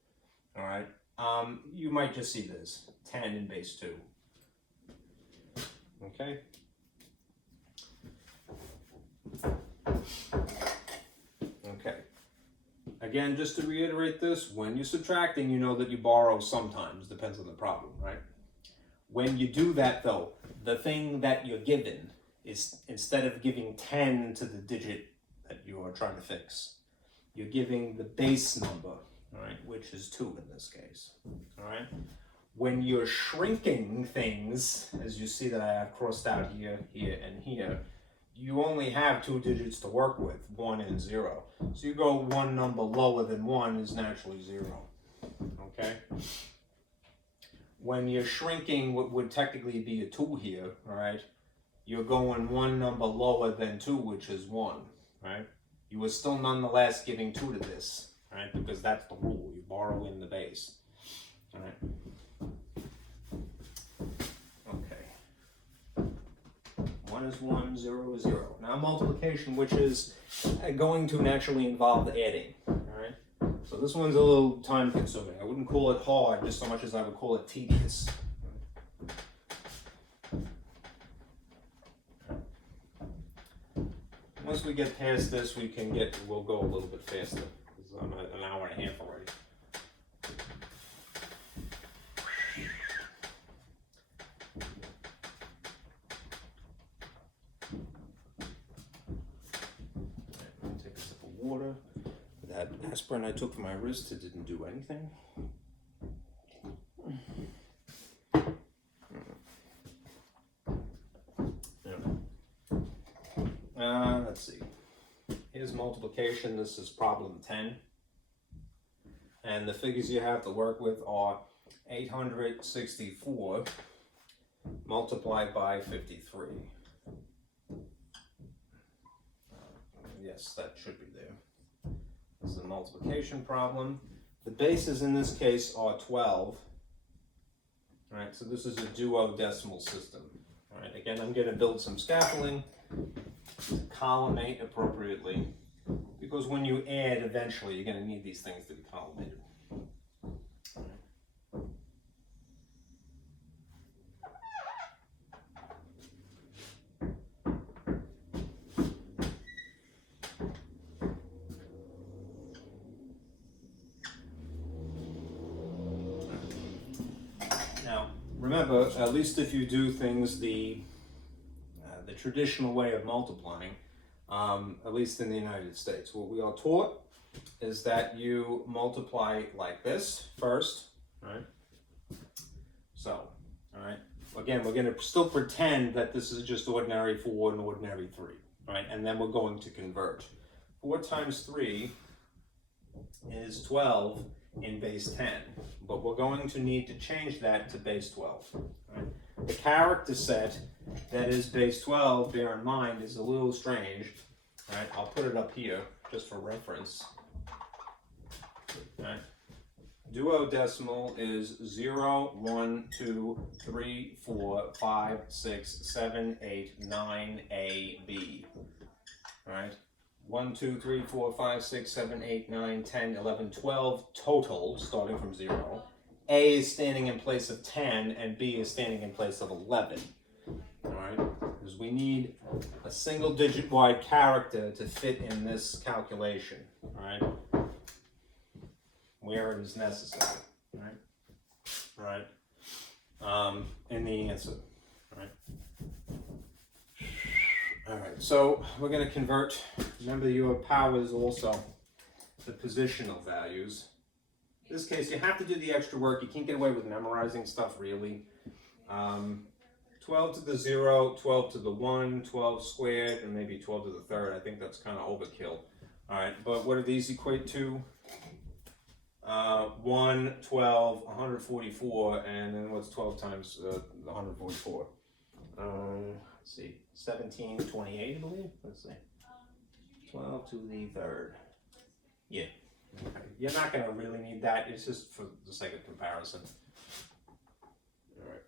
all right? You might just see this, 10 in base 2, okay? Okay. Again, just to reiterate this, when you're subtracting, you know that you borrow sometimes, depends on the problem, right? When you do that though, the thing that you're given is, instead of giving 10 to the digit that you are trying to fix, you're giving the base number, all right, which is 2 in this case, all right? When you're shrinking things, as you see that I have crossed out here, here, and here, you only have 2 digits to work with, 1 and 0. So you go one number lower than 1 is naturally 0, okay? When you're shrinking what would technically be a 2 here, all right, you're going one number lower than 2, which is 1, right? You are still nonetheless giving 2 to this, right? Because that's the rule, you borrow in the base, all right? Okay. 1 is 1, 0 is 0. Now multiplication, which is going to naturally involve adding, all right? So this one's a little time consuming. I wouldn't call it hard just so much as I would call it tedious. Once we get past this, we'll go a little bit faster. I'm at an hour and a half already. Take a sip of water. That aspirin I took for my wrist, it didn't do anything. Let's see. Here's multiplication. This is problem 10. And the figures you have to work with are 864 multiplied by 53. Yes, that should be there. This is a multiplication problem. The bases in this case are 12. All right, so this is a duodecimal system. All right, again, I'm going to build some scaffolding to collimate appropriately, because when you add, eventually you're going to need these things to be collimated. Now, remember, at least if you do things the traditional way of multiplying, at least in the United States, what we are taught is that you multiply like this first, right? So, all right. Again, we're going to still pretend that this is just ordinary 4 and ordinary 3, right? And then we're going to convert. 4 times 3 is 12 in base 10, but we're going to need to change that to base 12, right? The character set that is base 12, bear in mind, is a little strange, right? I'll put it up here just for reference, right? Duodecimal is 0, 1, 2, 3, 4, 5, 6, 7, 8, 9, A, B, right? 1, 2, 3, 4, 5, 6, 7, 8, 9, 10, 11, 12 total, starting from 0. A is standing in place of 10, and B is standing in place of 11. All right, because we need a single digit wide character to fit in this calculation, all right, where it is necessary, all right, in the answer, all right. All right, so we're going to convert. Remember, your power is also the positional values. In this case, you have to do the extra work. You can't get away with memorizing stuff, really. 12 to the 0, 12 to the 1, 12 squared, and maybe 12 to the third. I think that's kind of overkill. All right, but what do these equate to? 1, 12, 144, and then what's 12 times 144? Let's see, 17, 28, I believe. Let's see, 12 to the third. Yeah. Okay. You're not going to really need that. It's just for the sake of comparison. All right.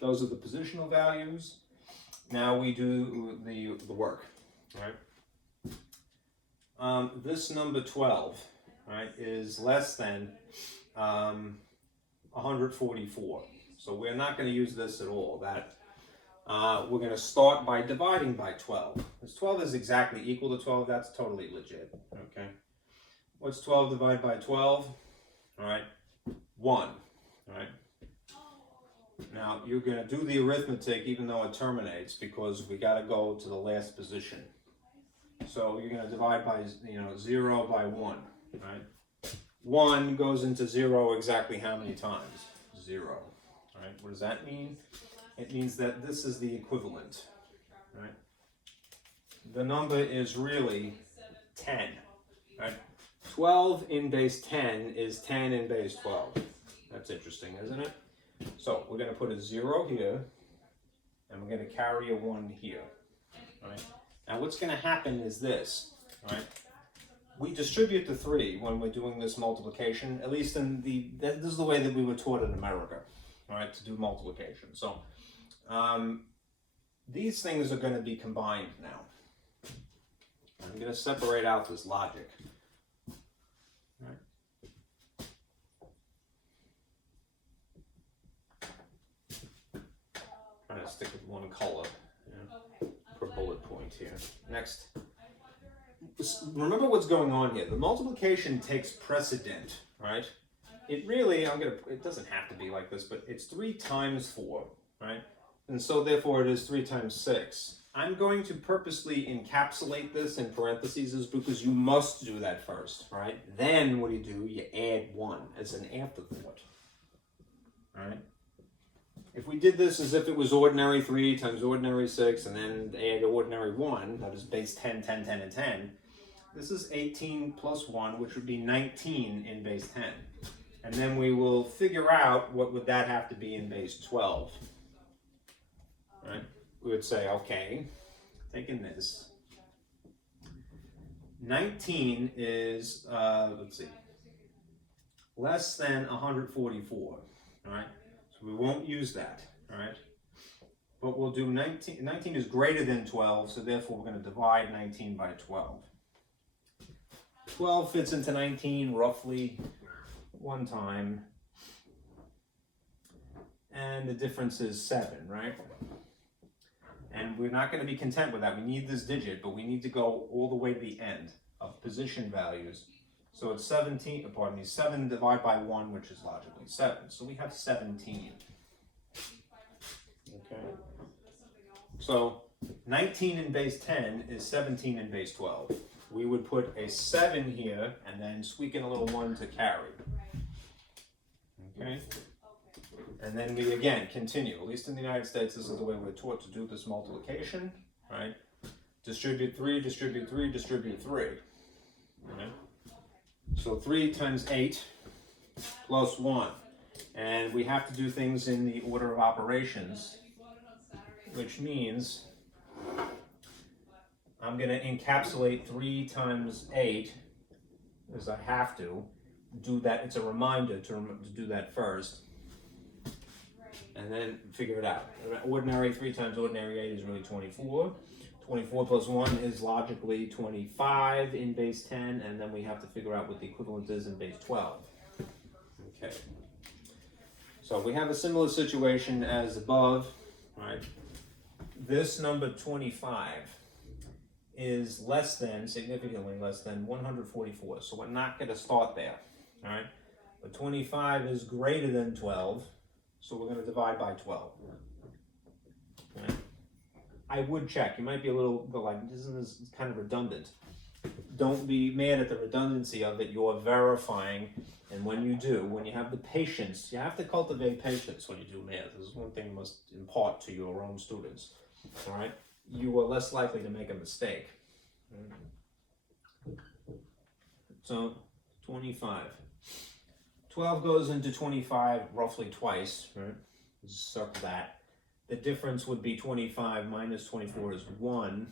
Those are the positional values. Now we do the work. All right. This number 12, right, is less than 144. So we're not going to use this at all. We're going to start by dividing by 12. This 12 is exactly equal to 12. That's totally legit. Okay. What's 12 divided by 12? All right, 1. All right. Now you're going to do the arithmetic even though it terminates because we got to go to the last position. So you're going to divide by 0 by 1. Right. 1 goes into 0 exactly how many times? 0. All right. What does that mean? It means that this is the equivalent. Right. The number is really 10. Right. 12 in base 10 is 10 in base 12. That's interesting, isn't it? So we're going to put a 0 here, and we're going to carry a 1 here. Right? Now what's going to happen is this. Right? We distribute the 3 when we're doing this multiplication, at least this is the way that we were taught in America, right, to do multiplication. So these things are going to be combined now. I'm going to separate out this logic. Trying to stick with one color for bullet point here. Next. Remember what's going on here. The multiplication takes precedent, right? It really, it doesn't have to be like this, but it's 3 times 4, right? And so therefore it is 3 times 6. I'm going to purposely encapsulate this in parentheses because you must do that first, right? Then what do? You add 1 as an afterthought, right? If we did this as if it was ordinary 3 times ordinary 6 and then add ordinary 1, that is base 10, 10, 10, and 10, this is 18 plus 1, which would be 19 in base 10. And then we will figure out what would that have to be in base 12. Right? We would say, okay, taking this, 19 is, let's see, less than 144, all right? So we won't use that, all right? But we'll do 19, 19 is greater than 12, so therefore we're going to divide 19 by 12. 12 fits into 19 roughly one time, and the difference is 7, right? And we're not going to be content with that. We need this digit, but we need to go all the way to the end of position values. So it's 7 divided by 1, which is logically 7. So we have 17. Okay. So 19 in base 10 is 17 in base 12. We would put a 7 here and then squeak in a little 1 to carry. Okay. And then we again continue. At least in the United States, this is the way we're taught to do this multiplication, right? Distribute 3, distribute 3, distribute 3. Right? So 3 times 8 plus 1. And we have to do things in the order of operations, which means I'm going to encapsulate 3 times 8, as I have to do that. It's a reminder to do that first. And then figure it out. Ordinary 3 times ordinary 8 is really 24. 24 plus 1 is logically 25 in base 10, and then we have to figure out what the equivalent is in base 12. Okay. So we have a similar situation as above, right? This number 25 is less than, significantly less than 144. So we're not going to start there, all right? But 25 is greater than 12. So we're going to divide by 12. Okay. I would check. You might be a little like, isn't this kind of redundant? don't be mad at the redundancy of it. You're verifying, and when you do, when you have the patience, you have to cultivate patience when you do math. This is one thing you must impart to your own students. All right, you are less likely to make a mistake. So 25. 12 goes into 25 roughly twice, right? Just circle that. The difference would be 25 minus 24 is 1.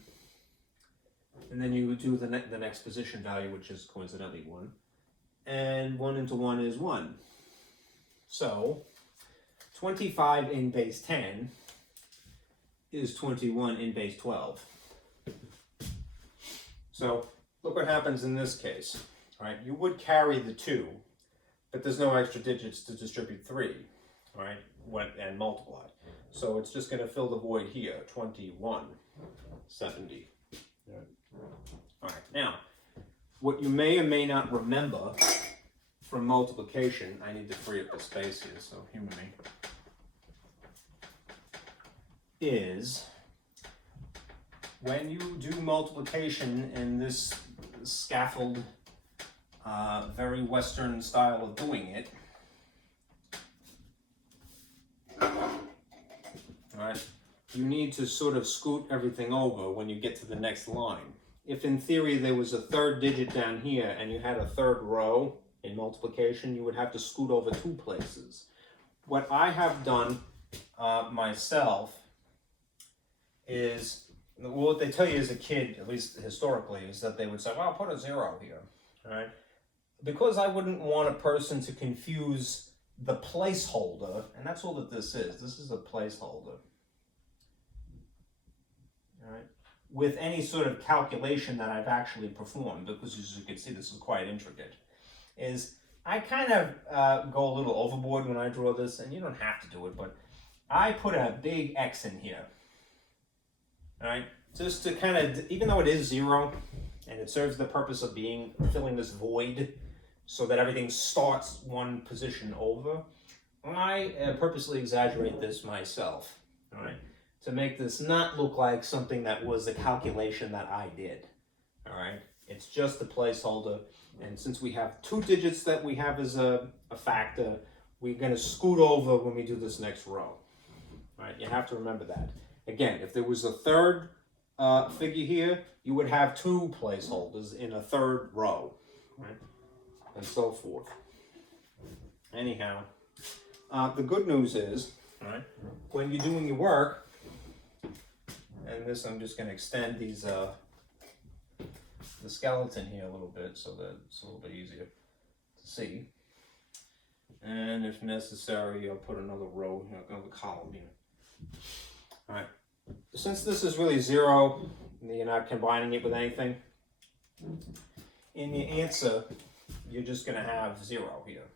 And then you would do the next position value, which is coincidentally 1. And 1 into 1 is 1. So 25 in base 10 is 21 in base 12. So look what happens in this case. All right, you would carry the 2, but there's no extra digits to distribute 3, all right, and multiply. So it's just going to fill the void here, 21, 70. All right, now, what you may or may not remember from multiplication, I need to free up the space here, so humor me, is when you do multiplication in this scaffold, very Western style of doing it, right? You need to sort of scoot everything over when you get to the next line. If in theory there was a third digit down here and you had a third row in multiplication, you would have to scoot over 2 places. What I have done myself is, well, what they tell you as a kid, at least historically, is that they would say, well, put a 0 here, all right? Because I wouldn't want a person to confuse the placeholder, and that's all that this is. This is a placeholder, all right, with any sort of calculation that I've actually performed, because as you can see, this is quite intricate, is I kind of go a little overboard when I draw this, and you don't have to do it, but I put a big X in here, all right, just to kind of, even though it is 0, and it serves the purpose of filling this void so that everything starts one position over, I purposely exaggerate this myself, all right, to make this not look like something that was a calculation that I did, all right? It's just a placeholder, and since we have 2 digits that we have as a factor, we're going to scoot over when we do this next row, all right? You have to remember that. Again, if there was a third figure here, you would have 2 placeholders in a third row, right? And so forth. Anyhow, the good news is, right, when you're doing your work, and this I'm just going to extend these the skeleton here a little bit so that it's a little bit easier to see. And if necessary, I'll put another row, another column here. All right. Since this is really 0, you're not combining it with anything, in your answer, you're just going to have 0 here.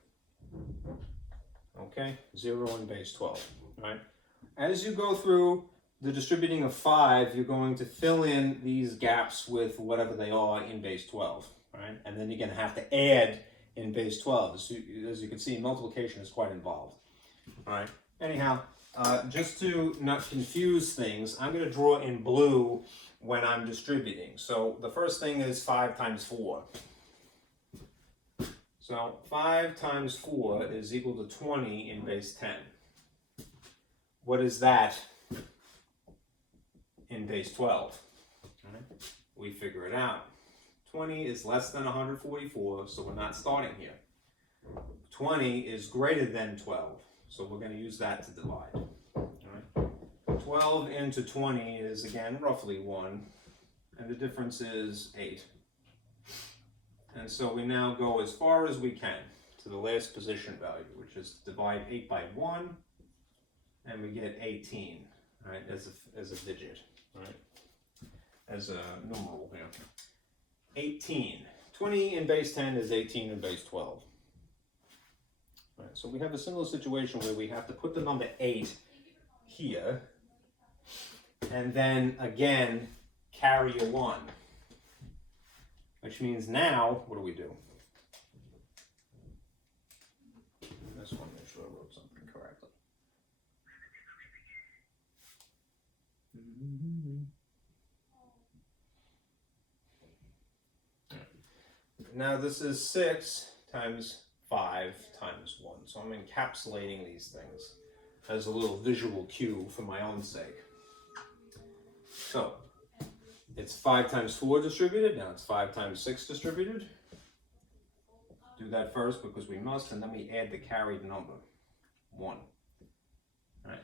Okay, 0 in base 12, right? As you go through the distributing of 5, you're going to fill in these gaps with whatever they are in base 12, right? And then you're going to have to add in base 12. As you can see, multiplication is quite involved, all right? Anyhow, just to not confuse things, I'm going to draw in blue when I'm distributing. So the first thing is 5 times 4. So 5 times 4 is equal to 20 in base 10. What is that in base 12? Right. We figure it out. 20 is less than 144, so we're not starting here. 20 is greater than 12, so we're going to use that to divide. All right. 12 into 20 is, again, roughly 1, and the difference is 8. And so we now go as far as we can to the last position value, which is divide 8 by 1, and we get 18, right, as a digit, right, as a numeral here. 18. 20 in base 10 is 18 in base 12. Right, so we have a similar situation where we have to put the number 8 here, and then again carry a 1. Which means now, what do? I just want to make sure I wrote something correctly. now this is 6 times 5 times 1. So I'm encapsulating these things as a little visual cue for my own sake. So it's 5 times 4 distributed, now it's 5 times 6 distributed. Do that first because we must, and then we add the carried number, 1. All right.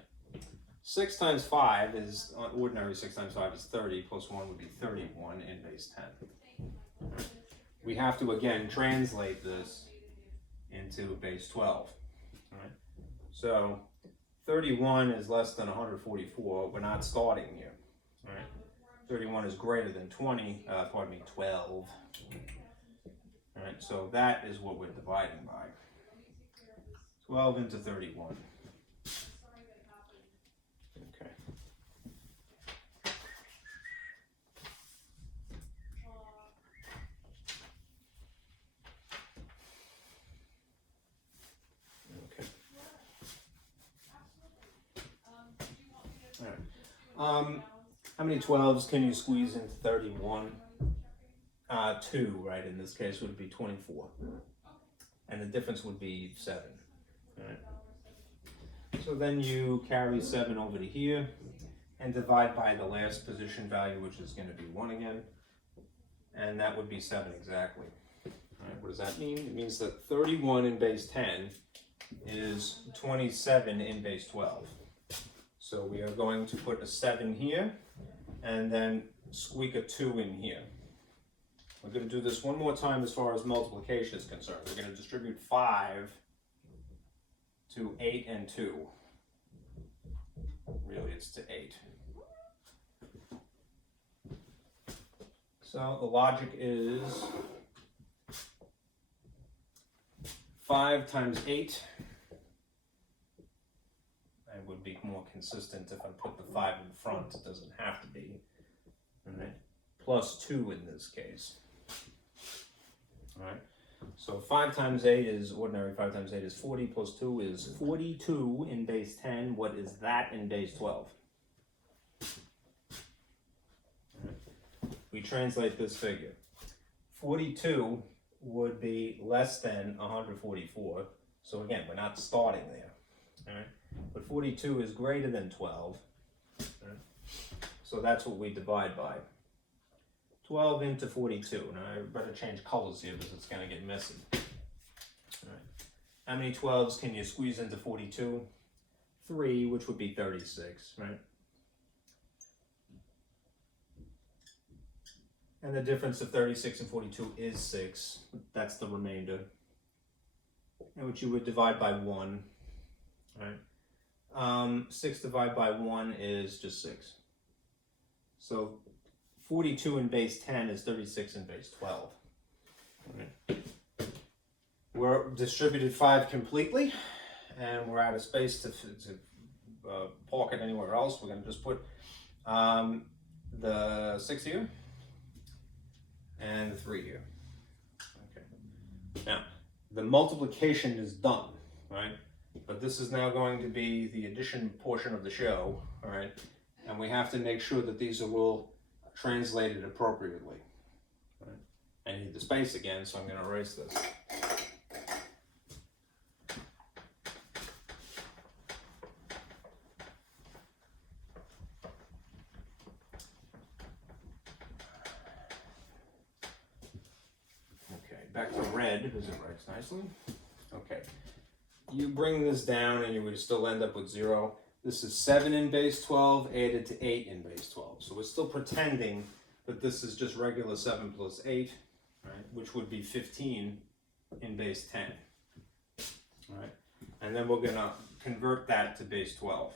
6 times 5 is, ordinary 6 times 5 is 30, plus 1 would be 31 in base 10. Right. We have to, again, translate this into base 12. All right. So 31 is less than 144. We're not starting here. All right. 31 is greater than 12. All right, so that is what we're dividing by. 12 into 31. Okay. Okay. All right. How many 12s can you squeeze into 31? 2, right, in this case would be 24. And the difference would be 7. Right? So then you carry 7 over to here and divide by the last position value, which is going to be 1 again. And that would be 7 exactly. All right, what does that mean? It means that 31 in base 10 is 27 in base 12. So we are going to put a 7 here and then squeak a 2 in here. We're going to do this one more time as far as multiplication is concerned. We're going to distribute 5 to 8 and 2. Really, it's to 8. So the logic is 5 times 8. I would be more consistent if I put the 5 in front. It doesn't have to be. All right. Plus 2 in this case. All right, so 5 times 8 is ordinary, 5 times 8 is 40, plus 2 is 42 in base 10. What is that in base 12? All right. We translate this figure. 42 would be less than 144. So again, we're not starting there. All right, but 42 is greater than 12. All right. So that's what we divide by. 12 into 42. Now I better change colors here because it's going to get messy. All right. How many 12s can you squeeze into 42? 3, which would be 36, right? And the difference of 36 and 42 is 6. That's the remainder. And which you would divide by 1, right? 6 divided by 1 is just 6. So 42 in base 10 is 36 in base 12. Right. We're distributed 5 completely, and we're out of space to park it anywhere else. We're going to just put the 6 here and the 3 here. Okay. Now, the multiplication is done, right? But this is now going to be the addition portion of the show, all right? And we have to make sure that these are all translated appropriately. Right. I need the space again, so I'm going to erase this. Okay, back to red because it writes nicely. Okay, you bring this down and you would still end up with 0. This is 7 in base 12 added to 8 in base 12. So we're still pretending that this is just regular 7 plus 8, right, which would be 15 in base 10. All right, and then we're going to convert that to base 12.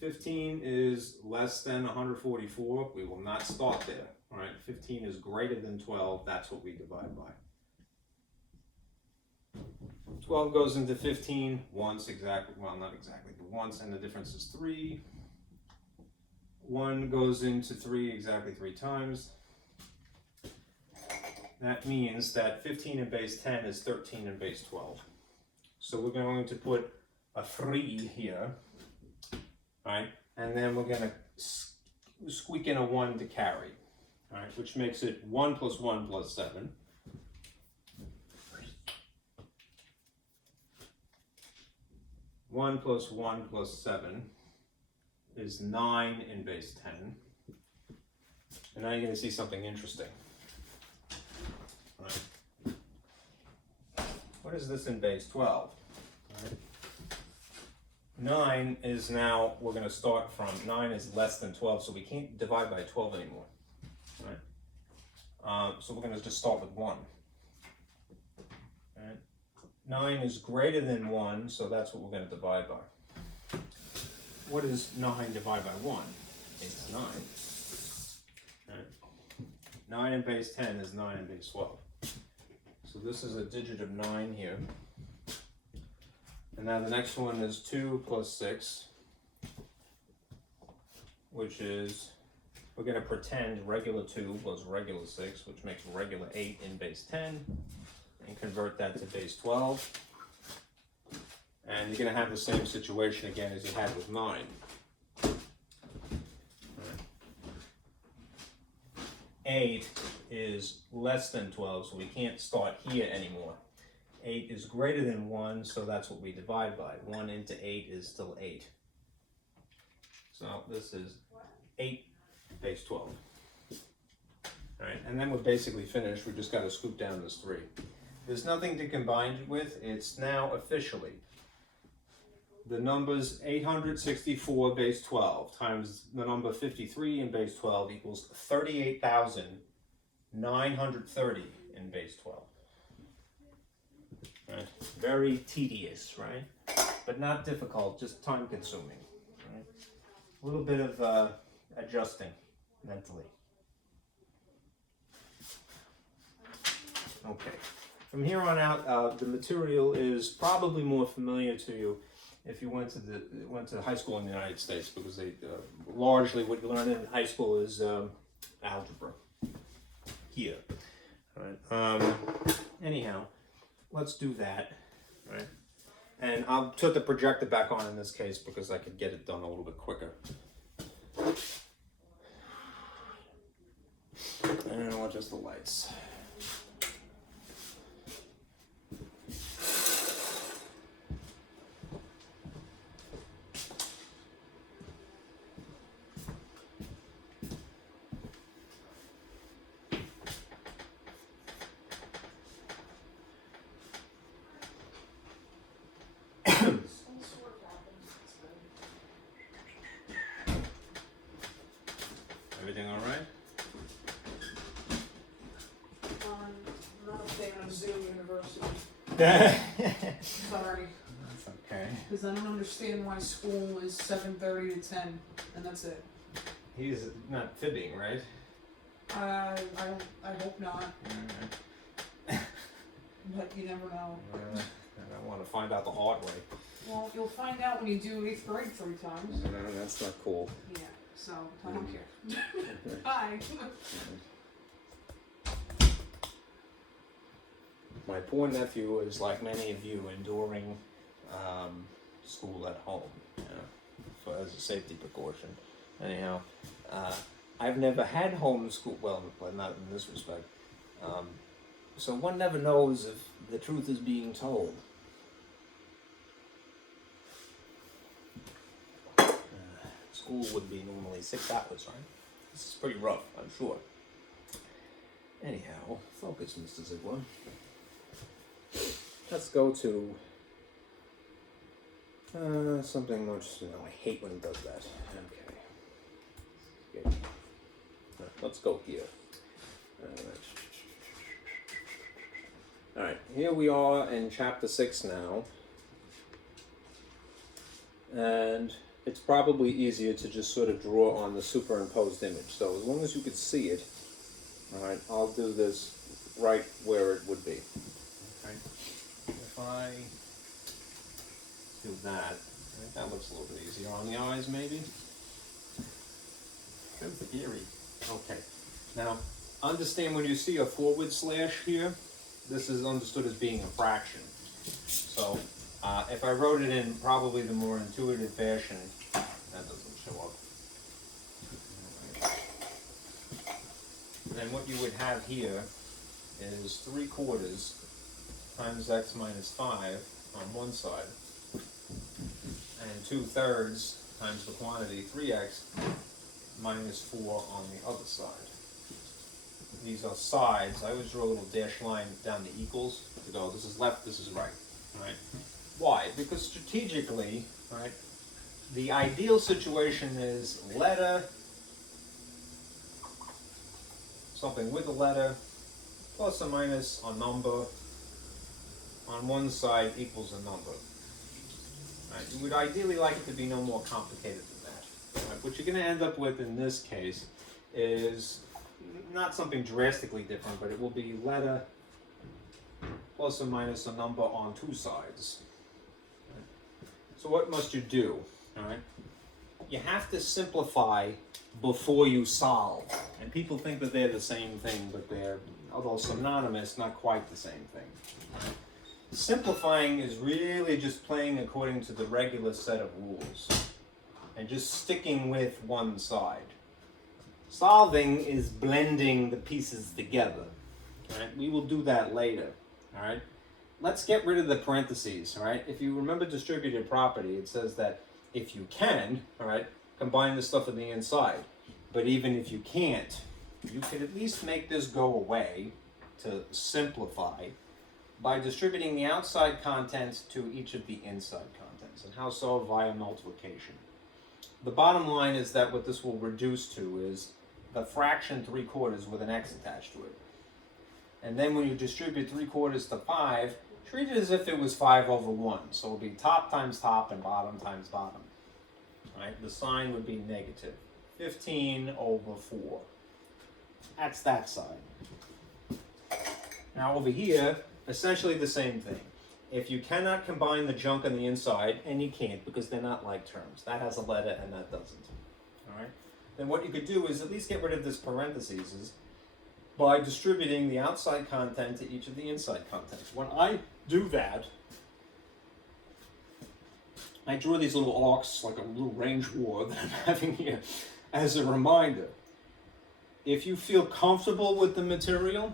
15 is less than 144. We will not start there. All right, 15 is greater than 12. That's what we divide by. 12 goes into 15 once exactly, well, not exactly, but once, and the difference is 3. 1 goes into 3 exactly 3 times. That means that 15 in base 10 is 13 in base 12. So we're going to put a 3 here, right? And then we're going to squeak in a 1 to carry, all right, which makes it 1 plus 1 plus 7. One plus 1 plus 7 is 9 in base 10. And now you're going to see something interesting. All right. What is this in base 12? All right. 9 is now, we're going to start from, 9 is less than 12, so we can't divide by 12 anymore. All right. So we're going to just start with 1. All right. 9 is greater than 1, so that's what we're going to divide by. What is 9 divided by 1? It's 9. All right. 9 in base 10 is 9 in base 12. So this is a digit of 9 here. And now the next one is 2 plus 6, which is, we're going to pretend regular 2 plus regular 6, which makes regular 8 in base 10, and convert that to base 12. And you're going to have the same situation again as you had with 9. Right. 8 is less than 12, so we can't start here anymore. 8 is greater than 1, so that's what we divide by. 1 into 8 is still 8. So this is 8 base 12. All right, and then we're basically finished. We just got to scoop down this 3. There's nothing to combine it with. It's now officially the numbers 864 base 12 times the number 53 in base 12 equals 38,930 in base 12. Right. Very tedious, right? But not difficult, just time consuming. Right? A little bit of adjusting mentally. Okay. From here on out, the material is probably more familiar to you if you went to high school in the United States, because they largely what you learn in high school is algebra. Here. Right. Anyhow. Let's do that, right? And I'll put the projector back on in this case because I could get it done a little bit quicker. And I'll adjust the lights. Everything all right? I'm not a fan of Zoom University. Sorry. That's okay. Because I don't understand why school is 7:30 to 10, and that's it. He's not fibbing, right? I hope not. Alright. But you never know. I want to find out the hard way. Well, you'll find out when you do 8th grade 3 times. No, that's not cool. Yeah, so I don't care. Bye. My poor nephew is like many of you, enduring school at home, you know, as a safety precaution. Anyhow, I've never had homeschool, well, not in this respect. So one never knows if the truth is being told. School would be normally 6 hours, right? This is pretty rough, I'm sure. Anyhow, focus, Mr. Ziegler. Let's go to something much, I hate when it does that. Okay. Good. Let's go here. Alright, here we are in chapter 6 now. And it's probably easier to just sort of draw on the superimposed image. So as long as you could see it, alright, I'll do this right where it would be. Okay. If I do that, I think that looks a little bit easier on the eyes, maybe. Good theory. Okay. Now, understand when you see a forward slash here, this is understood as being a fraction. So, if I wrote it in probably the more intuitive fashion, that doesn't show up. then what you would have here is 3/4 times x minus 5 on one side, and 2/3 times the quantity 3x minus 4 on the other side. These are sides. I always draw a little dash line down the equals to go, this is left, this is right. Right? Why? Because strategically, right, the ideal situation is letter, something with a letter, plus or minus a number on one side equals a number. Right? You would ideally like it to be no more complicated than that. Right? What you're going to end up with in this case is not something drastically different, but it will be letter plus or minus a number on two sides. Right? So what must you do? All right? You have to simplify before you solve. And people think that they're the same thing, but they're, although synonymous, not quite the same thing. Right? Simplifying is really just playing according to the regular set of rules and just sticking with one side. Solving is blending the pieces together. Right? We will do that later. All right? Let's get rid of the parentheses. All right? If you remember distributive property, it says that if you can, all right, combine the stuff on the inside. But even if you can't, you could at least make this go away to simplify by distributing the outside contents to each of the inside contents. And how so? Via multiplication. The bottom line is that what this will reduce to is the fraction 3/4 with an x attached to it. And then when you distribute 3/4 to 5, treat it as if it was 5/1. So it'll be top times top and bottom times bottom. Right? The sign would be negative. 15/4. That's that side. Now over here, essentially the same thing. If you cannot combine the junk on the inside, and you can't because they're not like terms, that has a letter and that doesn't, all right? Then what you could do is at least get rid of this parentheses by distributing the outside content to each of the inside contents. When I do that, I draw these little arcs like a little range war that I'm having here as a reminder. If you feel comfortable with the material,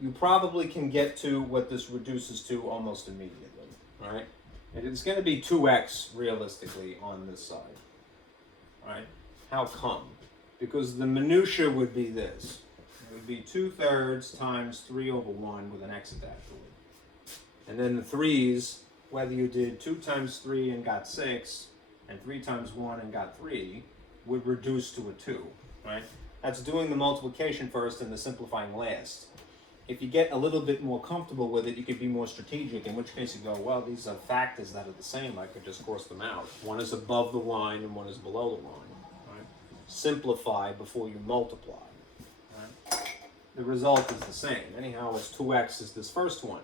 you probably can get to what this reduces to almost immediately, right? And it's going to be 2x realistically on this side, right? How come? Because the minutia would be this. It would be 2/3 times 3/1 with an x attached to it. And then the 3's, whether you did 2 times 3 and got 6, and 3 times 1 and got 3, would reduce to a 2, right? That's doing the multiplication first and the simplifying last. If you get a little bit more comfortable with it, you could be more strategic, in which case you go, well, these are factors that are the same. I could just cross them out. One is above the line and one is below the line. Right? Simplify before you multiply. Right? The result is the same. Anyhow, it's 2x is this first one.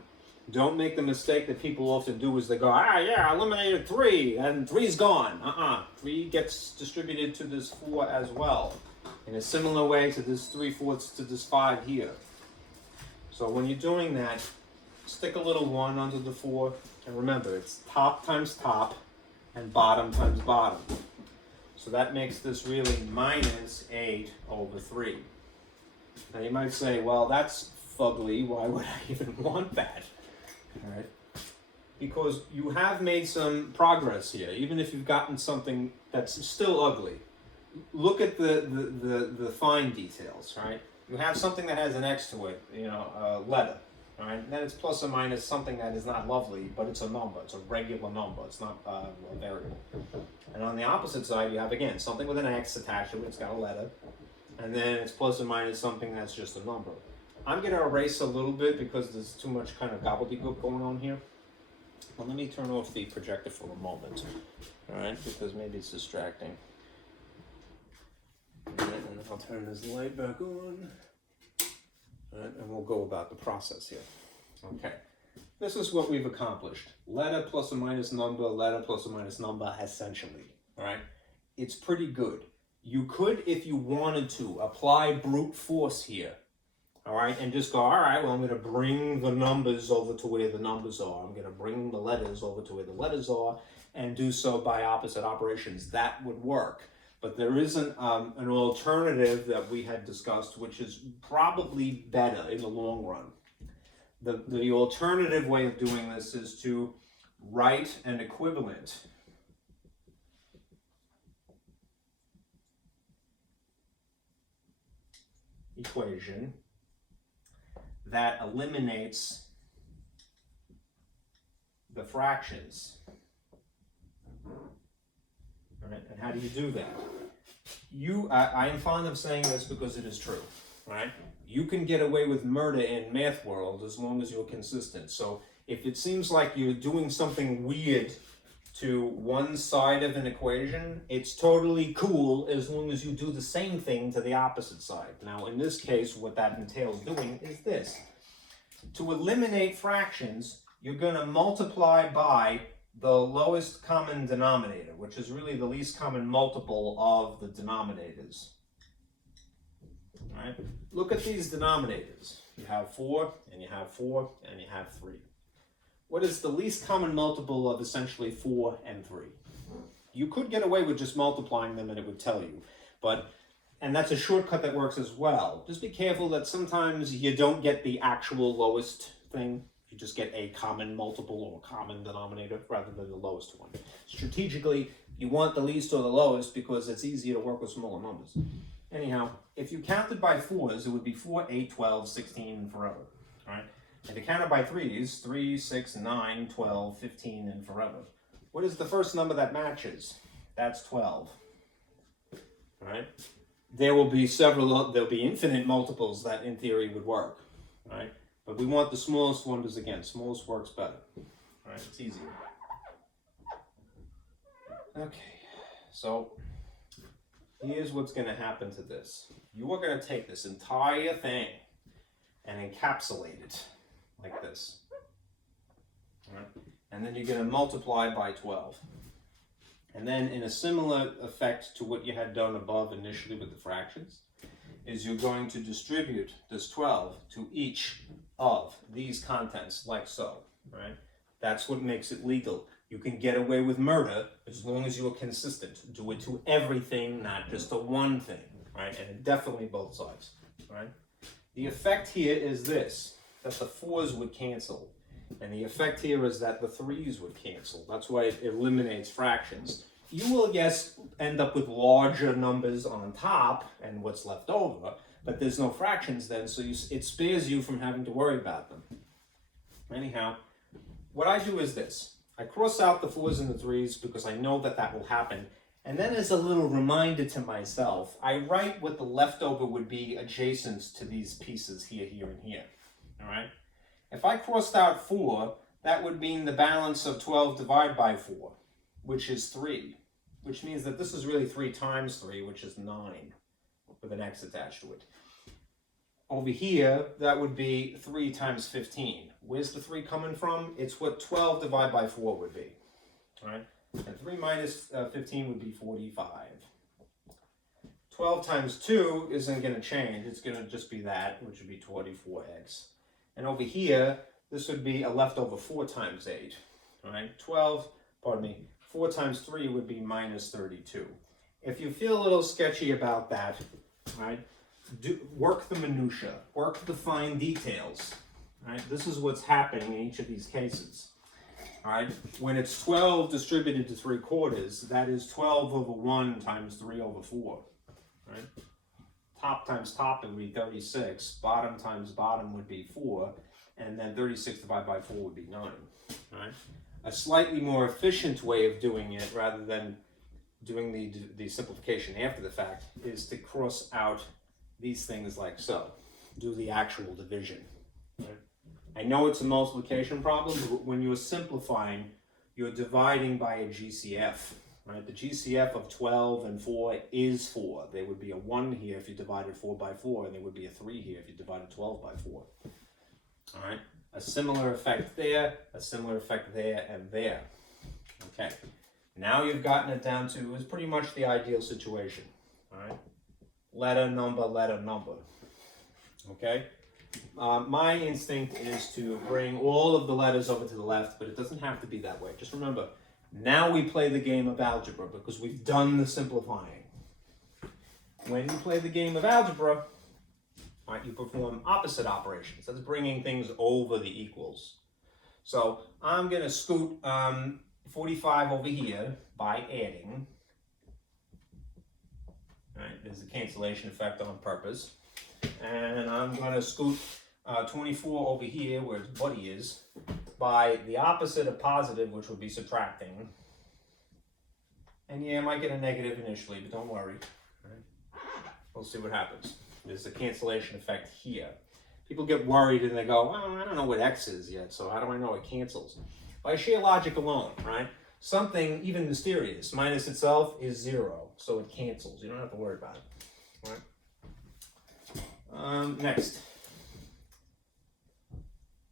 Don't make the mistake that people often do is they go, yeah, I eliminated 3, and 3's gone. 3 gets distributed to this 4 as well. In a similar way to this 3/4 to this 5 here. So when you're doing that, stick a little 1 under the 4, and remember, it's top times top and bottom times bottom. So that makes this really minus 8/3. Now you might say, well, that's fugly, why would I even want that? All right? Because you have made some progress here, even if you've gotten something that's still ugly. Look at the fine details, right? You have something that has an x to it, a letter, all right? And then it's plus or minus something that is not lovely, but it's a number. It's a regular number. It's not a variable. And on the opposite side, you have, again, something with an x attached to it. It's got a letter. And then it's plus or minus something that's just a number. I'm going to erase a little bit because there's too much kind of gobbledygook going on here. Well, let me turn off the projector for a moment, all right? Because maybe it's distracting. Alright, and then I'll turn this light back on. Alright, and we'll go about the process here. Okay, this is what we've accomplished. Letter plus or minus number, essentially. Alright, it's pretty good. You could, if you wanted to, apply brute force here. Alright, and just go, alright, well, I'm going to bring the numbers over to where the numbers are. I'm going to bring the letters over to where the letters are, and do so by opposite operations. That would work. But there is an alternative that we had discussed, which is probably better in the long run. The alternative way of doing this is to write an equivalent equation that eliminates the fractions. Right? And how do you do that? I am fond of saying this because it is true. Right? You can get away with murder in math world as long as you're consistent. So if it seems like you're doing something weird to one side of an equation, it's totally cool as long as you do the same thing to the opposite side. Now, in this case, what that entails doing is this. To eliminate fractions, you're going to multiply by the lowest common denominator, which is really the least common multiple of the denominators. Right? Look at these denominators. You have 4, and you have 4, and you have 3. What is the least common multiple of essentially 4 and 3? You could get away with just multiplying them and it would tell you. And that's a shortcut that works as well. Just be careful that sometimes you don't get the actual lowest thing. You just get a common multiple or common denominator rather than the lowest one. Strategically, you want the least or the lowest because it's easier to work with smaller numbers. Anyhow, if you counted by 4s, it would be 4, 8, 12, 16, and forever. All right? If you counted by 3s, 3, 6, 9, 12, 15, and forever. What is the first number that matches? That's 12. All right? There will be there'll be infinite multiples that in theory would work. All right? But we want the smallest one because, again, smallest works better. All right? It's easier. Okay, so here's what's going to happen to this. You are going to take this entire thing and encapsulate it like this. All right? And then you're going to multiply by 12. And then in a similar effect to what you had done above initially with the fractions, is you're going to distribute this 12 to each of these contents like so. Right? That's what makes it legal. You can get away with murder as long as you are consistent. Do it to everything, not just to one thing, right? And definitely both sides, right? The effect here is this, that the 4s would cancel. And the effect here is that the 3s would cancel. That's why it eliminates fractions. You will, yes, end up with larger numbers on top and what's left over, but there's no fractions then, so it spares you from having to worry about them. Anyhow, what I do is this. I cross out the 4s and the 3s because I know that that will happen. And then as a little reminder to myself, I write what the leftover would be adjacent to these pieces here, here, and here. All right? If I crossed out 4, that would mean the balance of 12 divided by 4, which is 3. Which means that this is really 3 times 3, which is 9, with an x attached to it. Over here, that would be 3 times 15. Where's the 3 coming from? It's what 12 divided by 4 would be. All right? And 3 minus 15 would be 45. 12 times 2 isn't going to change. It's going to just be that, which would be 24x. And over here, this would be a leftover 4 times 8. All right? 4 times 3 would be minus 32. If you feel a little sketchy about that, right? Work the minutia, work the fine details. Right? This is what's happening in each of these cases. All right? When it's 12 distributed to 3/4, that is 12 over 1 times 3 over 4. Right? Top times top, it would be 36. Bottom times bottom would be 4. And then 36 divided by 4 would be 9. All right? A slightly more efficient way of doing it, rather than doing the simplification after the fact, is to cross out these things like so. Do the actual division. Right? I know it's a multiplication problem, but when you're simplifying, you're dividing by a GCF. Right? The GCF of 12 and 4 is 4. There would be a 1 here if you divided 4 by 4, and there would be a 3 here if you divided 12 by 4. All right? A similar effect there, a similar effect there, and there. Okay. Now you've gotten it down to, it's pretty much the ideal situation. All right? Letter, number, letter, number. Okay? My instinct is to bring all of the letters over to the left, but it doesn't have to be that way. Just remember, now we play the game of algebra because we've done the simplifying. When you play the game of algebra, right, you perform opposite operations. That's bringing things over the equals. So I'm going to scoot 45 over here by adding. All right, there's a cancellation effect on purpose. And I'm going to scoot 24 over here, where its buddy is, by the opposite of positive, which would be subtracting. And yeah, I might get a negative initially, but don't worry. Right? We'll see what happens. There's a cancellation effect here. People get worried and they go, well, I don't know what x is yet, so how do I know it cancels? By sheer logic alone, right? Something even mysterious, minus itself is 0, so it cancels. You don't have to worry about it, right? Next.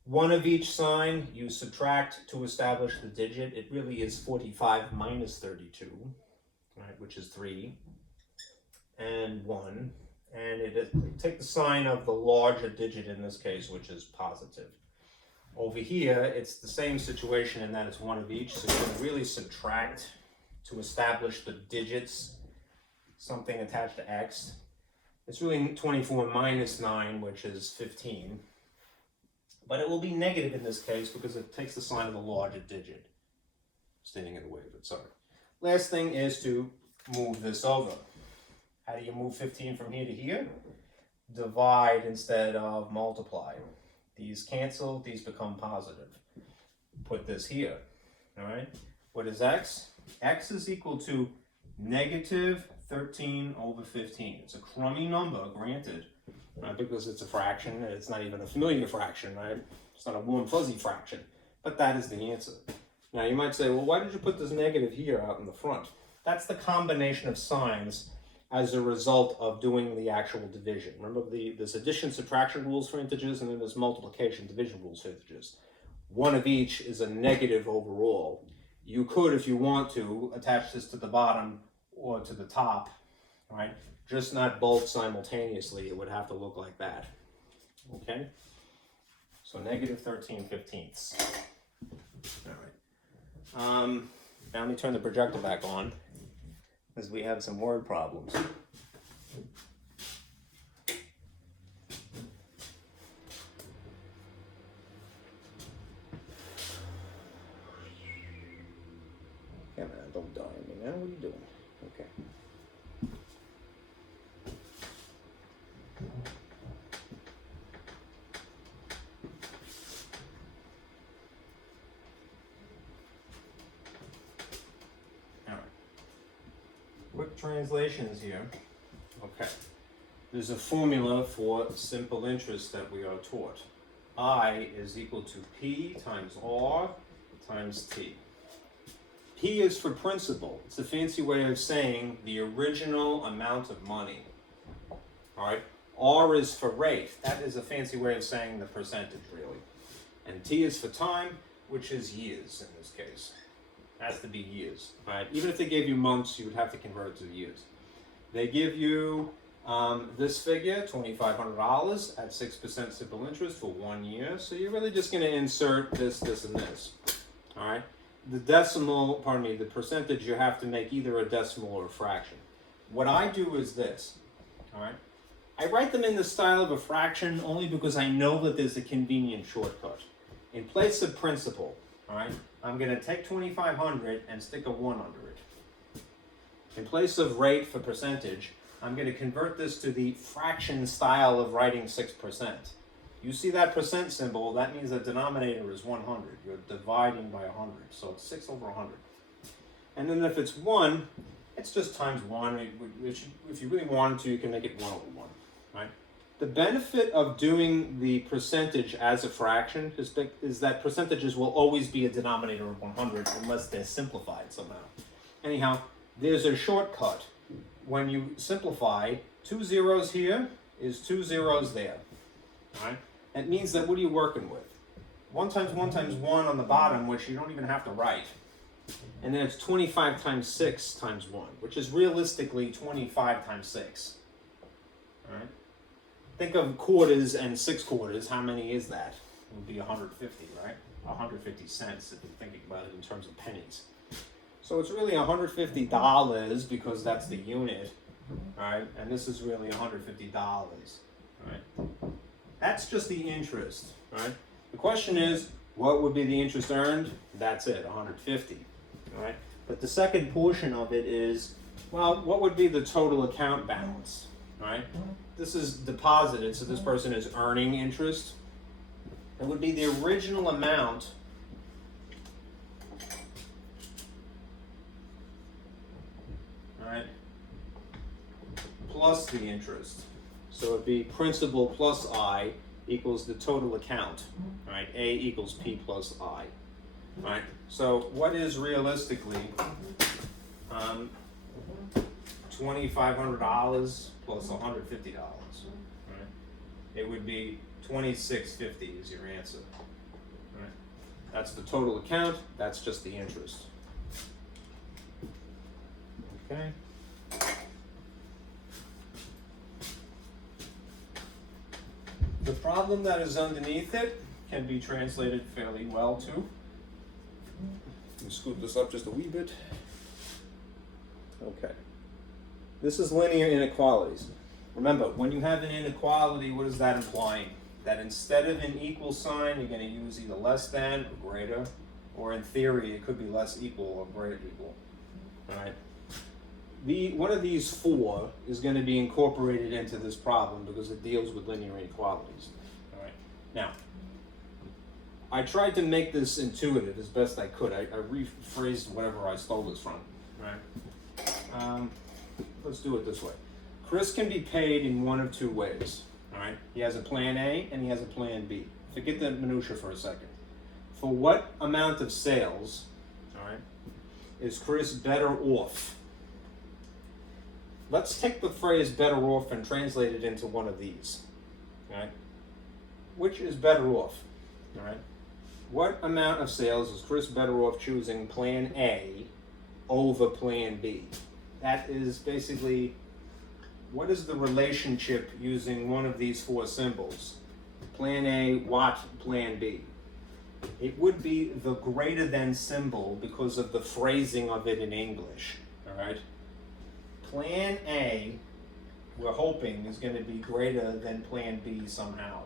One of each sign you subtract to establish the digit. It really is 45 minus 32, right, which is 3, and 1. And take the sign of the larger digit in this case, which is positive. Over here, it's the same situation in that it's one of each, so you can really subtract to establish the digits, something attached to x. It's really 24 minus 9, which is 15. But it will be negative in this case because it takes the sign of the larger digit. Standing in the way of it, sorry. Last thing is to move this over. How do you move 15 from here to here? Divide instead of multiply. These cancel, these become positive. Put this here, all right? What is x? X is equal to negative 13 over 15. It's a crummy number, granted, right? Because it's a fraction, and it's not even a familiar fraction, right? It's not a warm, fuzzy fraction, but that is the answer. Now, you might say, well, why did you put this negative here out in the front? That's the combination of signs as a result of doing the actual division. Remember, there's addition, subtraction rules for integers, and then there's multiplication, division rules for integers. One of each is a negative overall. You could, if you want to, attach this to the bottom or to the top, right? Just not both simultaneously. It would have to look like that, okay? So negative 13/15. All right. Now let me turn the projector back on, because we have some word problems. Come on, don't die on me now. What are you doing? Okay. Quick translations here. Okay. There's a formula for simple interest that we are taught. I is equal to P times R times T. P is for principal. It's a fancy way of saying the original amount of money. All right. R is for rate. That is a fancy way of saying the percentage, really. And T is for time, which is years in this case. Has to be years, right? Even if they gave you months, you would have to convert it to years. They give you this figure, $2,500 at 6% simple interest for 1 year. So you're really just going to insert this, this, and this. All right. The decimal, the percentage, you have to make either a decimal or a fraction. What I do is this. All right. I write them in the style of a fraction only because I know that there's a convenient shortcut. In place of principal, all right, I'm going to take 2,500 and stick a 1 under it. In place of rate for percentage, I'm going to convert this to the fraction style of writing 6%. You see that percent symbol, that means the denominator is 100. You're dividing by 100, so it's 6 over 100. And then if it's 1, it's just times 1. If you really wanted to, you can make it 1 over 1, right? The benefit of doing the percentage as a fraction is that percentages will always be a denominator of 100 unless they're simplified somehow. Anyhow, there's a shortcut. When you simplify, 2 zeros here is 2 zeros there. All right? That means that what are you working with? 1 times 1 times 1 on the bottom, which you don't even have to write. And then it's 25 times 6 times 1, which is realistically 25 times 6. All right? Think of quarters and 6 quarters. How many is that? It would be 150, right? 150 cents if you're thinking about it in terms of pennies. So it's really $150 because that's the unit. Alright, and this is really $150. Alright. That's just the interest. Alright. The question is, what would be the interest earned? That's it, 150. Alright. But the second portion of it is, well, what would be the total account balance? Alright. This is deposited, so this person is earning interest. It would be the original amount plus the interest. So it'd be principal plus I equals the total account. Right? A equals P plus I. Right? So what is realistically $2,500 plus $150? Right? It would be $2,650 is your answer. Right? That's the total account. That's just the interest. Okay. The problem that is underneath it can be translated fairly well too. Let me scoop this up just a wee bit. Okay. This is linear inequalities. Remember, when you have an inequality, what is that implying? That instead of an equal sign, you're going to use either less than or greater, or in theory, it could be less equal or greater equal. All right. One of these four is going to be incorporated into this problem because it deals with linear inequalities. All right. Now, I tried to make this intuitive as best I could. I rephrased whatever I stole this from. Right. Let's do it this way. Chris can be paid in one of two ways. All right. He has a plan A and he has a plan B. Forget the minutia for a second. For what amount of sales, all right, is Chris better off? Let's take the phrase better off and translate it into one of these. Right? Which is better off? All right. What amount of sales is Chris better off choosing plan A over plan B? That is basically, what is the relationship using one of these four symbols? Plan A, what plan B? It would be the greater than symbol because of the phrasing of it in English. All right. Plan A, we're hoping, is going to be greater than Plan B somehow.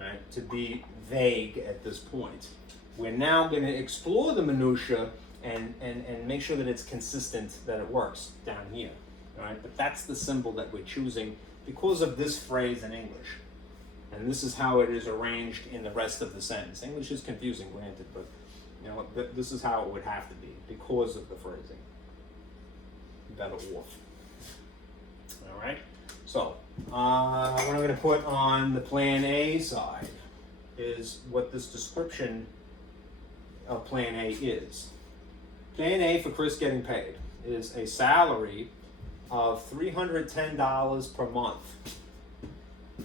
Right? To be vague at this point. We're now going to explore the minutia and make sure that it's consistent, that it works down here. All right? But that's the symbol that we're choosing because of this phrase in English. And this is how it is arranged in the rest of the sentence. English is confusing, granted, but you know, this is how it would have to be because of the phrasing. Better off. All right. So what I'm going to put on the plan A side is what this description of plan A is. Plan A for Chris getting paid is a salary of $310 per month.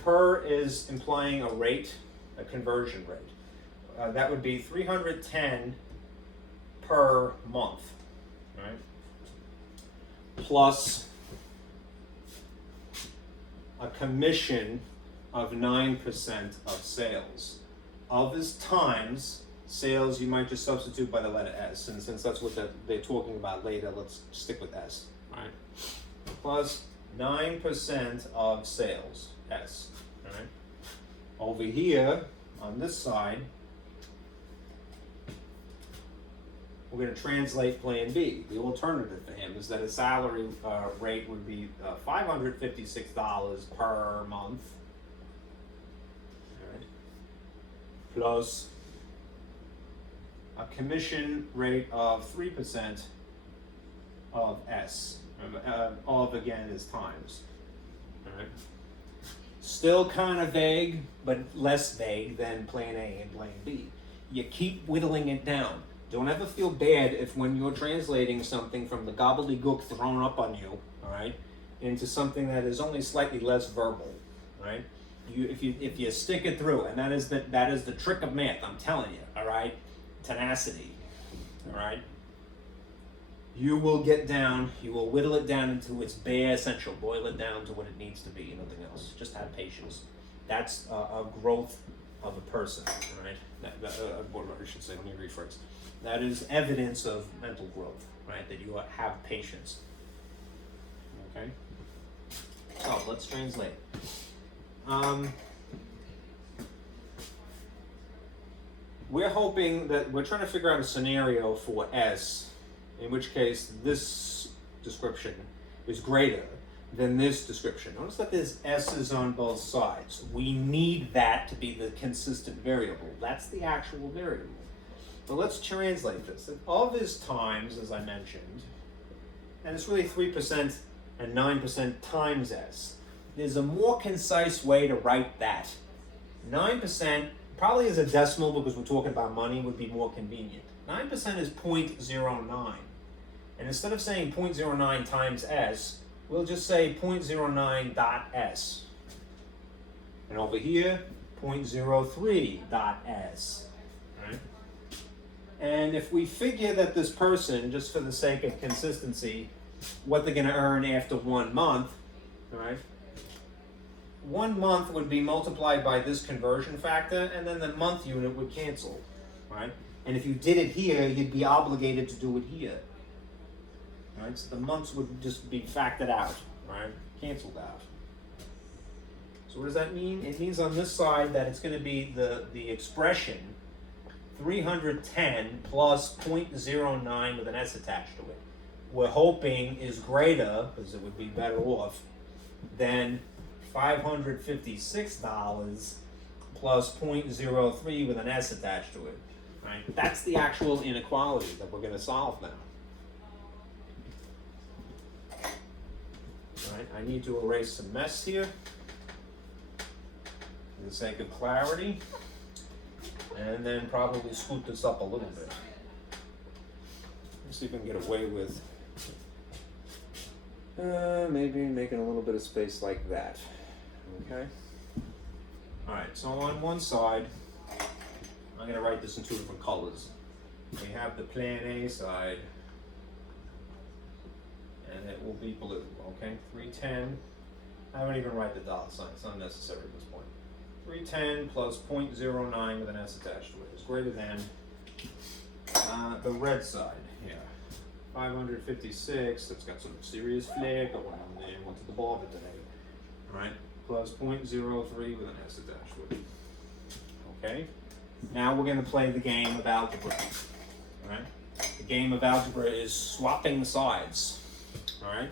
Per is implying a rate, a conversion rate. That would be $310 per month. All right. Plus a commission of 9% of sales. Of is times sales, you might just substitute by the letter S, and since that's what they're talking about later, let's stick with S, right? Plus 9% of sales, S, right? Over here, on this side, we're going to translate plan B. The alternative for him is that his salary rate would be $556 per month, right, plus a commission rate of 3% of S. Of again is times. All right. Still kind of vague, but less vague than plan A and plan B. You keep whittling it down. Don't ever feel bad if when you're translating something from the gobbledygook thrown up on you, all right, into something that is only slightly less verbal, right? If you stick it through, and that is the trick of math. I'm telling you, all right, tenacity, all right. You will get down. You will whittle it down into its bare essential. Boil it down to what it needs to be. Nothing else. Just have patience. That's a growth of a person, all right. What I should say. Let me rephrase. That is evidence of mental growth, right? That you have patience. Okay. So let's translate. We're hoping that we're trying to figure out a scenario for S, in which case this description is greater than this description. Notice that there's S's on both sides. We need that to be the consistent variable. That's the actual variable. But let's translate this. Of is times, as I mentioned, and it's really 3% and 9% times S. There's a more concise way to write that. 9% probably as a decimal, because we're talking about money, would be more convenient. 9% is 0.09. And instead of saying 0.09 times S, we'll just say 0.09 dot S. And over here, 0.03 dot S. Right? And if we figure that this person, just for the sake of consistency, what they're going to earn after 1 month, right? 1 month would be multiplied by this conversion factor, and then the month unit would cancel, right? And if you did it here, you'd be obligated to do it here, right? So the months would just be factored out, right? Canceled out. So what does that mean? It means on this side that it's going to be the expression 310 plus 0.09 with an S attached to it. We're hoping is greater, because it would be better off, than $556 plus 0.03 with an S attached to it. Right? That's the actual inequality that we're going to solve now. Right? I need to erase some mess here for the sake of clarity, and then probably scoot this up a little bit. Let's see if I can get away with maybe making a little bit of space like that. Okay. All right. So on one side, I'm going to write this in 2 different colors. We have the Plan A side, and it will be blue. Okay. 310. I won't even write the dollar sign. It's not necessary at this point. 310 plus 0.09 with an S attached to it is greater than the red side here. 556, that's got some serious flair going on there, went to the barber today. Alright, plus 0.03 with an S attached to it. Okay, now we're going to play the game of algebra. Alright, the game of algebra is swapping the sides. Alright,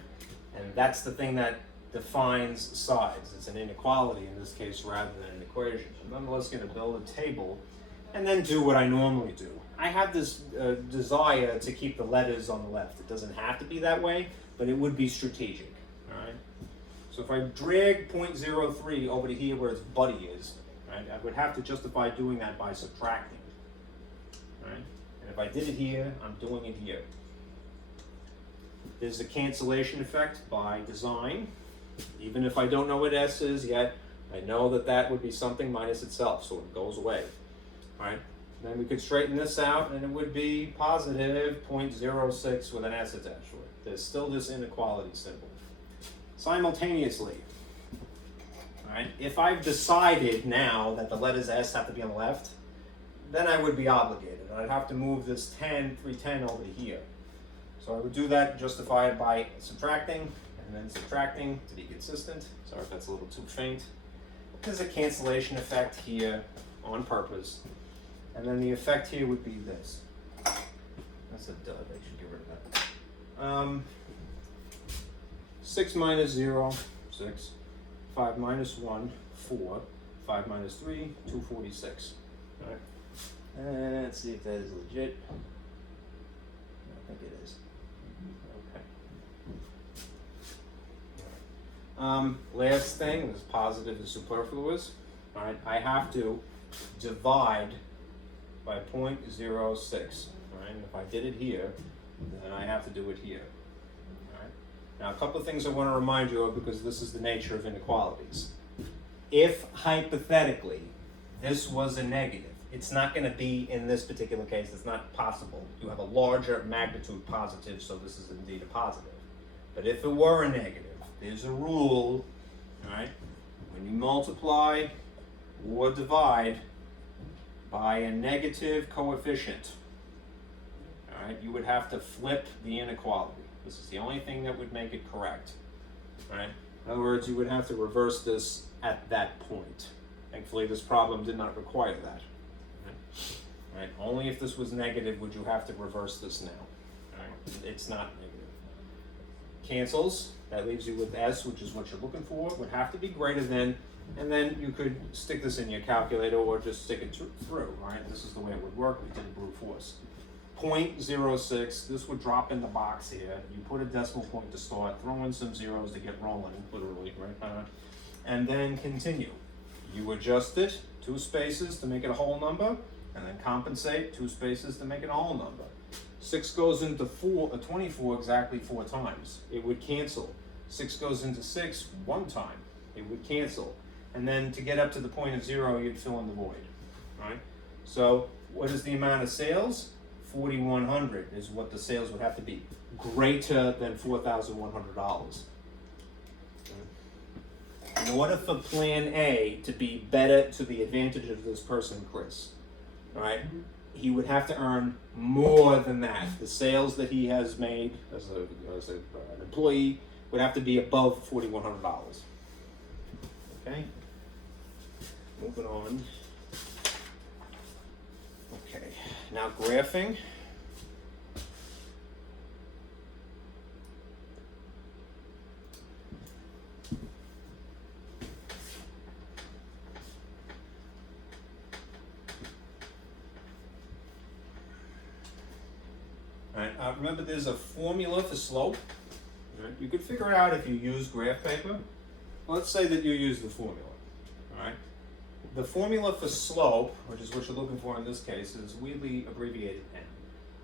and that's the thing that defines sides. It's an inequality in this case rather than an equation. I'm nonetheless going to build a table and then do what I normally do. I have this desire to keep the letters on the left. It doesn't have to be that way, but it would be strategic. All right. So if I drag 0.03 over to here where its buddy is, right, I would have to justify doing that by subtracting. Right? And if I did it here, I'm doing it here. There's a cancellation effect by design. Even if I don't know what S is yet, I know that that would be something minus itself, so it goes away. All right. Then we could straighten this out, and it would be positive 0.06 with an S attached to it. There's still this inequality symbol. Simultaneously, all right, if I've decided now that the letters S have to be on the left, then I would be obligated. I'd have to move this 310 over to here. So I would do that, justify it by subtracting, and then subtracting to be consistent. Sorry if that's a little too faint. There's a cancellation effect here on purpose. And then the effect here would be this. That's a dud, I should get rid of that. 6 minus 0, 6. 5 minus 1, 4. 5 minus 3, 246. All right. And let's see if that is legit. I think it is. Okay. Last thing, this positive is superfluous. All right, I have to divide by 0.06. All right, and if I did it here, then I have to do it here. All right. Now, a couple of things I want to remind you of, because this is the nature of inequalities. If hypothetically this was a negative, it's not going to be in this particular case. It's not possible. You have a larger magnitude positive, so this is indeed a positive. But if it were a negative, there's a rule. All right, when you multiply or divide by a negative coefficient, all right, you would have to flip the inequality. This is the only thing that would make it correct. right? In other words, you would have to reverse this at that point. Thankfully, this problem did not require that. Right? Only if this was negative would you have to reverse this now. Right? It's not negative. Cancels. That leaves you with S, which is what you're looking for. Would have to be greater than, and then you could stick this in your calculator or just stick it through. Right? This is the way it would work. We did brute force. 0.06. This would drop in the box here. You put a decimal point to start. Throw in some zeros to get rolling, literally, right? And then continue. You adjust it 2 spaces to make it a whole number, and then compensate 2 spaces to make it a whole number. 6 goes into 24 exactly 4 times. It would cancel. 6 goes into 6 1 time. It would cancel. And then to get up to the point of 0, you'd fill in the void. Right? So what is the amount of sales? 4,100 is what the sales would have to be. Greater than $4,100. In order for plan A to be better to the advantage of this person, Chris, right, he would have to earn more than that. The sales that he has made as an employee would have to be above $4,100. Okay? Moving on. Okay, now graphing. Alright, remember there's a formula for slope. Right? You could figure it out if you use graph paper. Let's say that you use the formula. Alright? The formula for slope, which is what you're looking for in this case, is weirdly abbreviated N.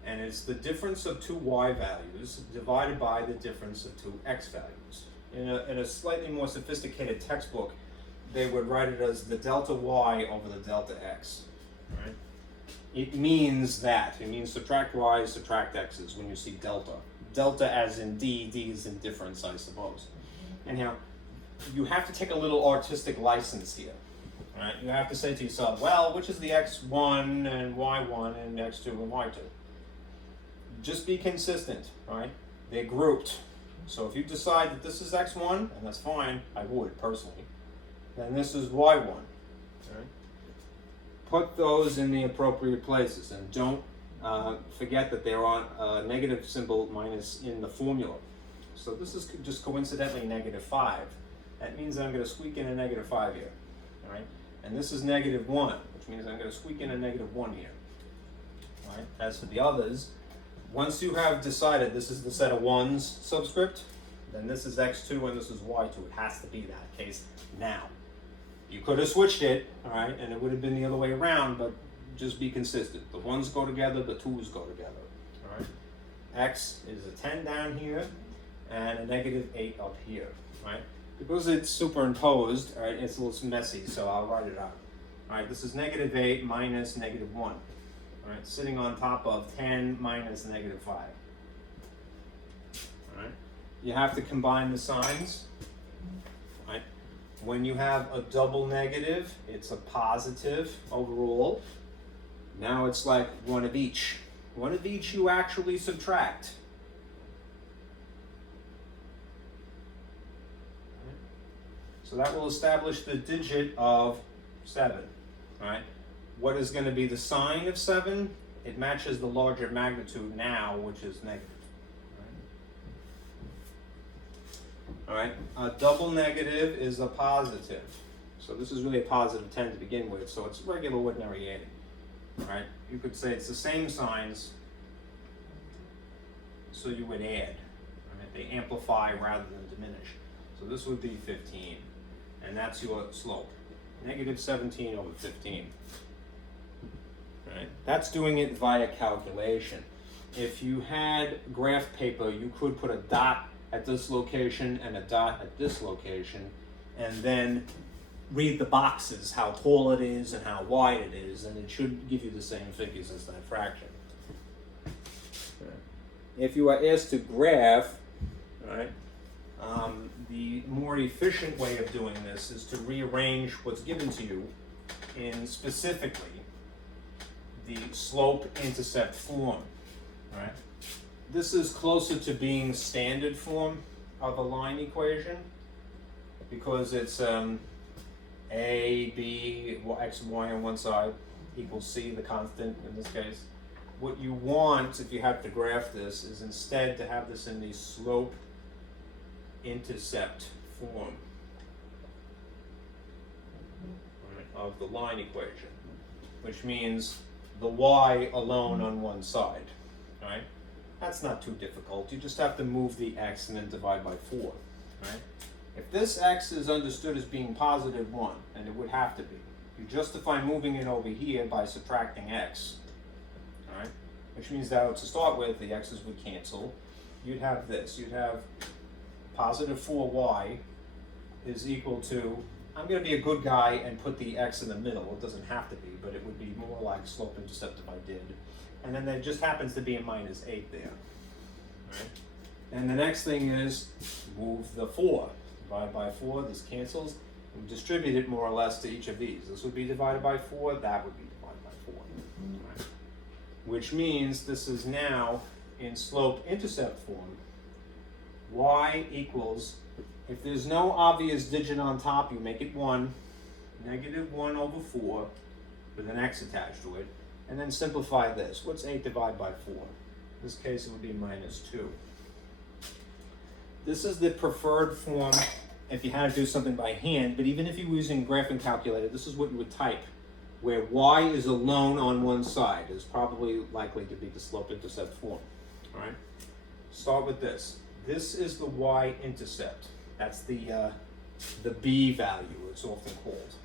And it's the difference of 2 y values divided by the difference of 2 x values. In a slightly more sophisticated textbook, they would write it as the delta y over the delta x. Right? It means that. It means subtract y's, subtract x's when you see delta. Delta as in D is in difference, I suppose. Anyhow, you have to take a little artistic license here. Right? You have to say to yourself, well, which is the x1 and y1 and x2 and y2? Just be consistent, right? They're grouped. So if you decide that this is x1, and that's fine, I would personally, then this is y1. Right? Put those in the appropriate places, and don't forget that there are a negative symbol minus in the formula. So this is just coincidentally -5. That means that I'm going to squeak in a -5 here. All right? And this is -1, which means I'm going to squeak in a -1 here. All right? As for the others, once you have decided this is the set of 1's subscript, then this is x2 and this is y2. It has to be that case now. You could have switched it, all right, and it would have been the other way around, but just be consistent. The 1's go together, the 2's go together. All right? X is a 10 down here and a -8 up here. Right? Because it's superimposed, all right, it's a little messy, so I'll write it out. All right, this is -8 minus -1. All right, sitting on top of 10 minus -5. All right, you have to combine the signs. All right, when you have a double negative, it's a positive overall. Now it's like one of each. One of each you actually subtract. So that will establish the digit of 7, right? What is going to be the sign of 7? It matches the larger magnitude now, which is negative. All right, a double negative is a positive. So this is really a positive 10 to begin with, so it's regular ordinary adding. Right? You could say it's the same signs, so you would add. Right? They amplify rather than diminish. So this would be 15. And that's your slope. -17 over 15. Right? That's doing it via calculation. If you had graph paper, you could put a dot at this location and a dot at this location, and then read the boxes, how tall it is and how wide it is, and it should give you the same figures as that fraction. Right. If you are asked to graph, right, the more efficient way of doing this is to rearrange what's given to you in specifically the slope-intercept form. Right? This is closer to being standard form, of a line equation because it's A, B, x and y on one side equals C, the constant in this case. What you want, if you have to graph this, is instead to have this in the slope-intercept form of the line equation, which means the y alone on one side, right? That's not too difficult. You just have to move the x and then divide by 4, right? If this x is understood as being positive 1, and it would have to be, you justify moving it over here by subtracting x, all right? Which means that to start with, the x's would cancel. You'd have this. You'd have positive 4y is equal to, I'm going to be a good guy and put the x in the middle. It doesn't have to be, but it would be more like slope-intercept if I did. And then there just happens to be a minus 8 there. Right? And the next thing is move the 4. Divide by 4, this cancels. We distribute it more or less to each of these. This would be divided by 4, that would be divided by 4. Right? Which means this is now in slope-intercept form. Y equals, if there's no obvious digit on top, you make it 1, negative 1 over 4 with an x attached to it, and then simplify this. What's 8 divided by 4? In this case, it would be minus 2. This is the preferred form if you had to do something by hand, but even if you were using a graphing calculator, this is what you would type, where y is alone on one side is probably likely to be the slope-intercept form. All right? Start with this. This is the y-intercept. That's the b value, it's often called.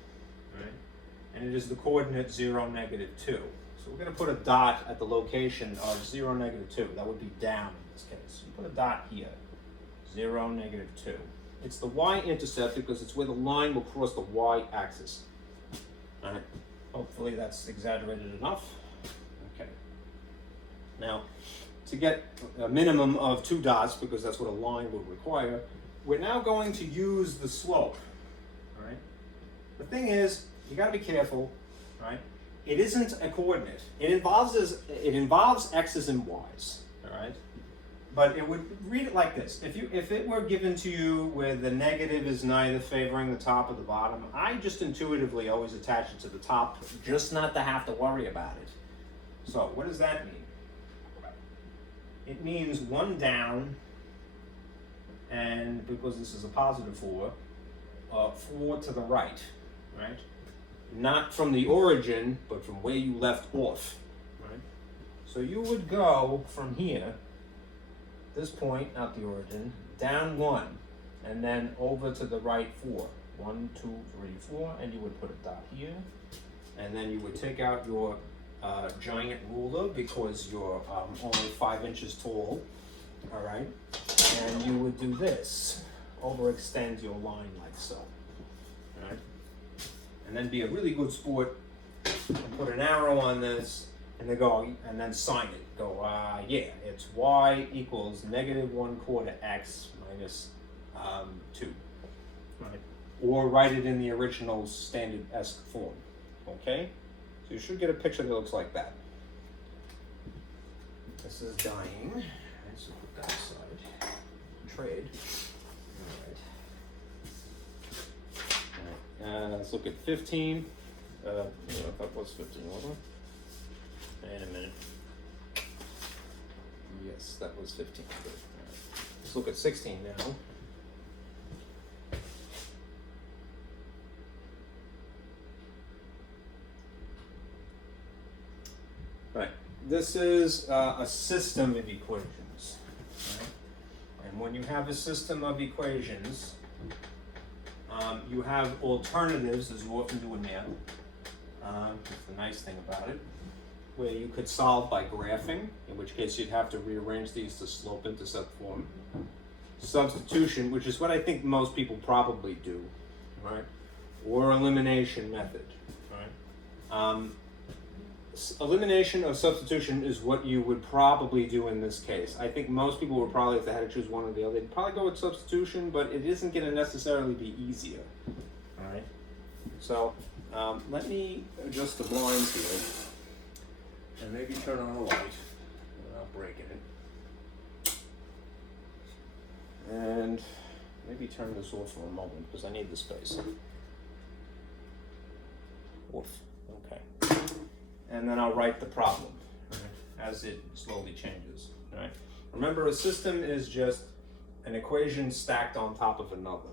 Right? And it is the coordinate 0, negative 2. So we're going to put a dot at the location of 0, negative 2. That would be down in this case. You put a dot here. 0, negative 2. It's the y-intercept because it's where the line will cross the y-axis. All right. Hopefully that's exaggerated enough. Okay. Now, to get a minimum of 2 dots, because that's what a line would require, we're now going to use the slope. All right. The thing is, you got to be careful. Right. It isn't a coordinate. It involves x's and y's. All right. But it would read it like this. If it were given to you where the negative is neither favoring the top or the bottom, I just intuitively always attach it to the top, just not to have to worry about it. So what does that mean? It means 1 down, and because this is a positive 4, 4 to the right, right? Not from the origin, but from where you left off, right? So you would go from here, this point, not the origin, down 1, and then over to the right 4. 1, 2, 3, 4, and you would put a dot here, and then you would take out your giant ruler because you're only 5 inches tall, all right? And you would do this, overextend your line like so, all right? And then be a really good sport and put an arrow on this, and then go, and then sign it. Go, yeah, it's y equals negative 1/4 x minus 2, right? Or write it in the original standard-esque form, okay? So you should get a picture that looks like that. This is dying. All right, so put that aside. Trade. All right. Let's look at 15. I thought it was 15, wasn't it? Wait a minute. Yes, that was 15. Good. Right. Let's look at 16 now. Right. This is a system of equations. Right? And when you have a system of equations, you have alternatives, as you often do in math. That's the nice thing about it. Where you could solve by graphing, in which case you'd have to rearrange these to slope-intercept form. Substitution, which is what I think most people probably do, right? Or elimination method, right? Elimination or substitution is what you would probably do in this case. I think most people would probably, if they had to choose one or the other, they'd probably go with substitution, but it isn't going to necessarily be easier, all right? So let me adjust the blinds here. And maybe turn on a light without breaking it. And maybe turn this off for a moment because I need the space. Oof. Okay. And then I'll write the problem as it slowly changes. Right? Remember, a system is just an equation stacked on top of another.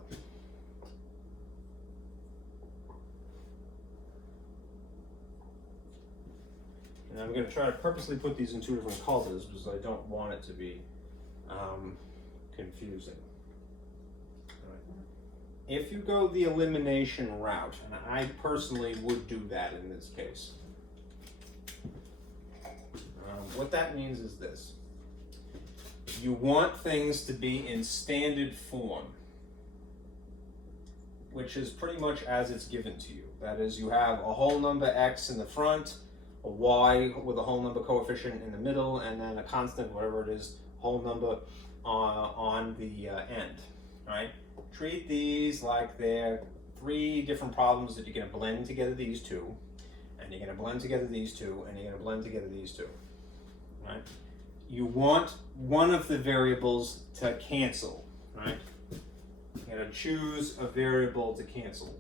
And I'm going to try to purposely put these in two different colors because I don't want it to be confusing. If you go the elimination route, and I personally would do that in this case, what that means is this. You want things to be in standard form, which is pretty much as it's given to you. That is, you have a whole number x in the front, a y with a whole number coefficient in the middle, and then a constant, whatever it is, whole number on the end, right? Treat these like they're three different problems that you're going to blend together these two, and you're going to blend together these two, and you're going to blend together these two, right? You want one of the variables to cancel, right? You're going to choose a variable to cancel.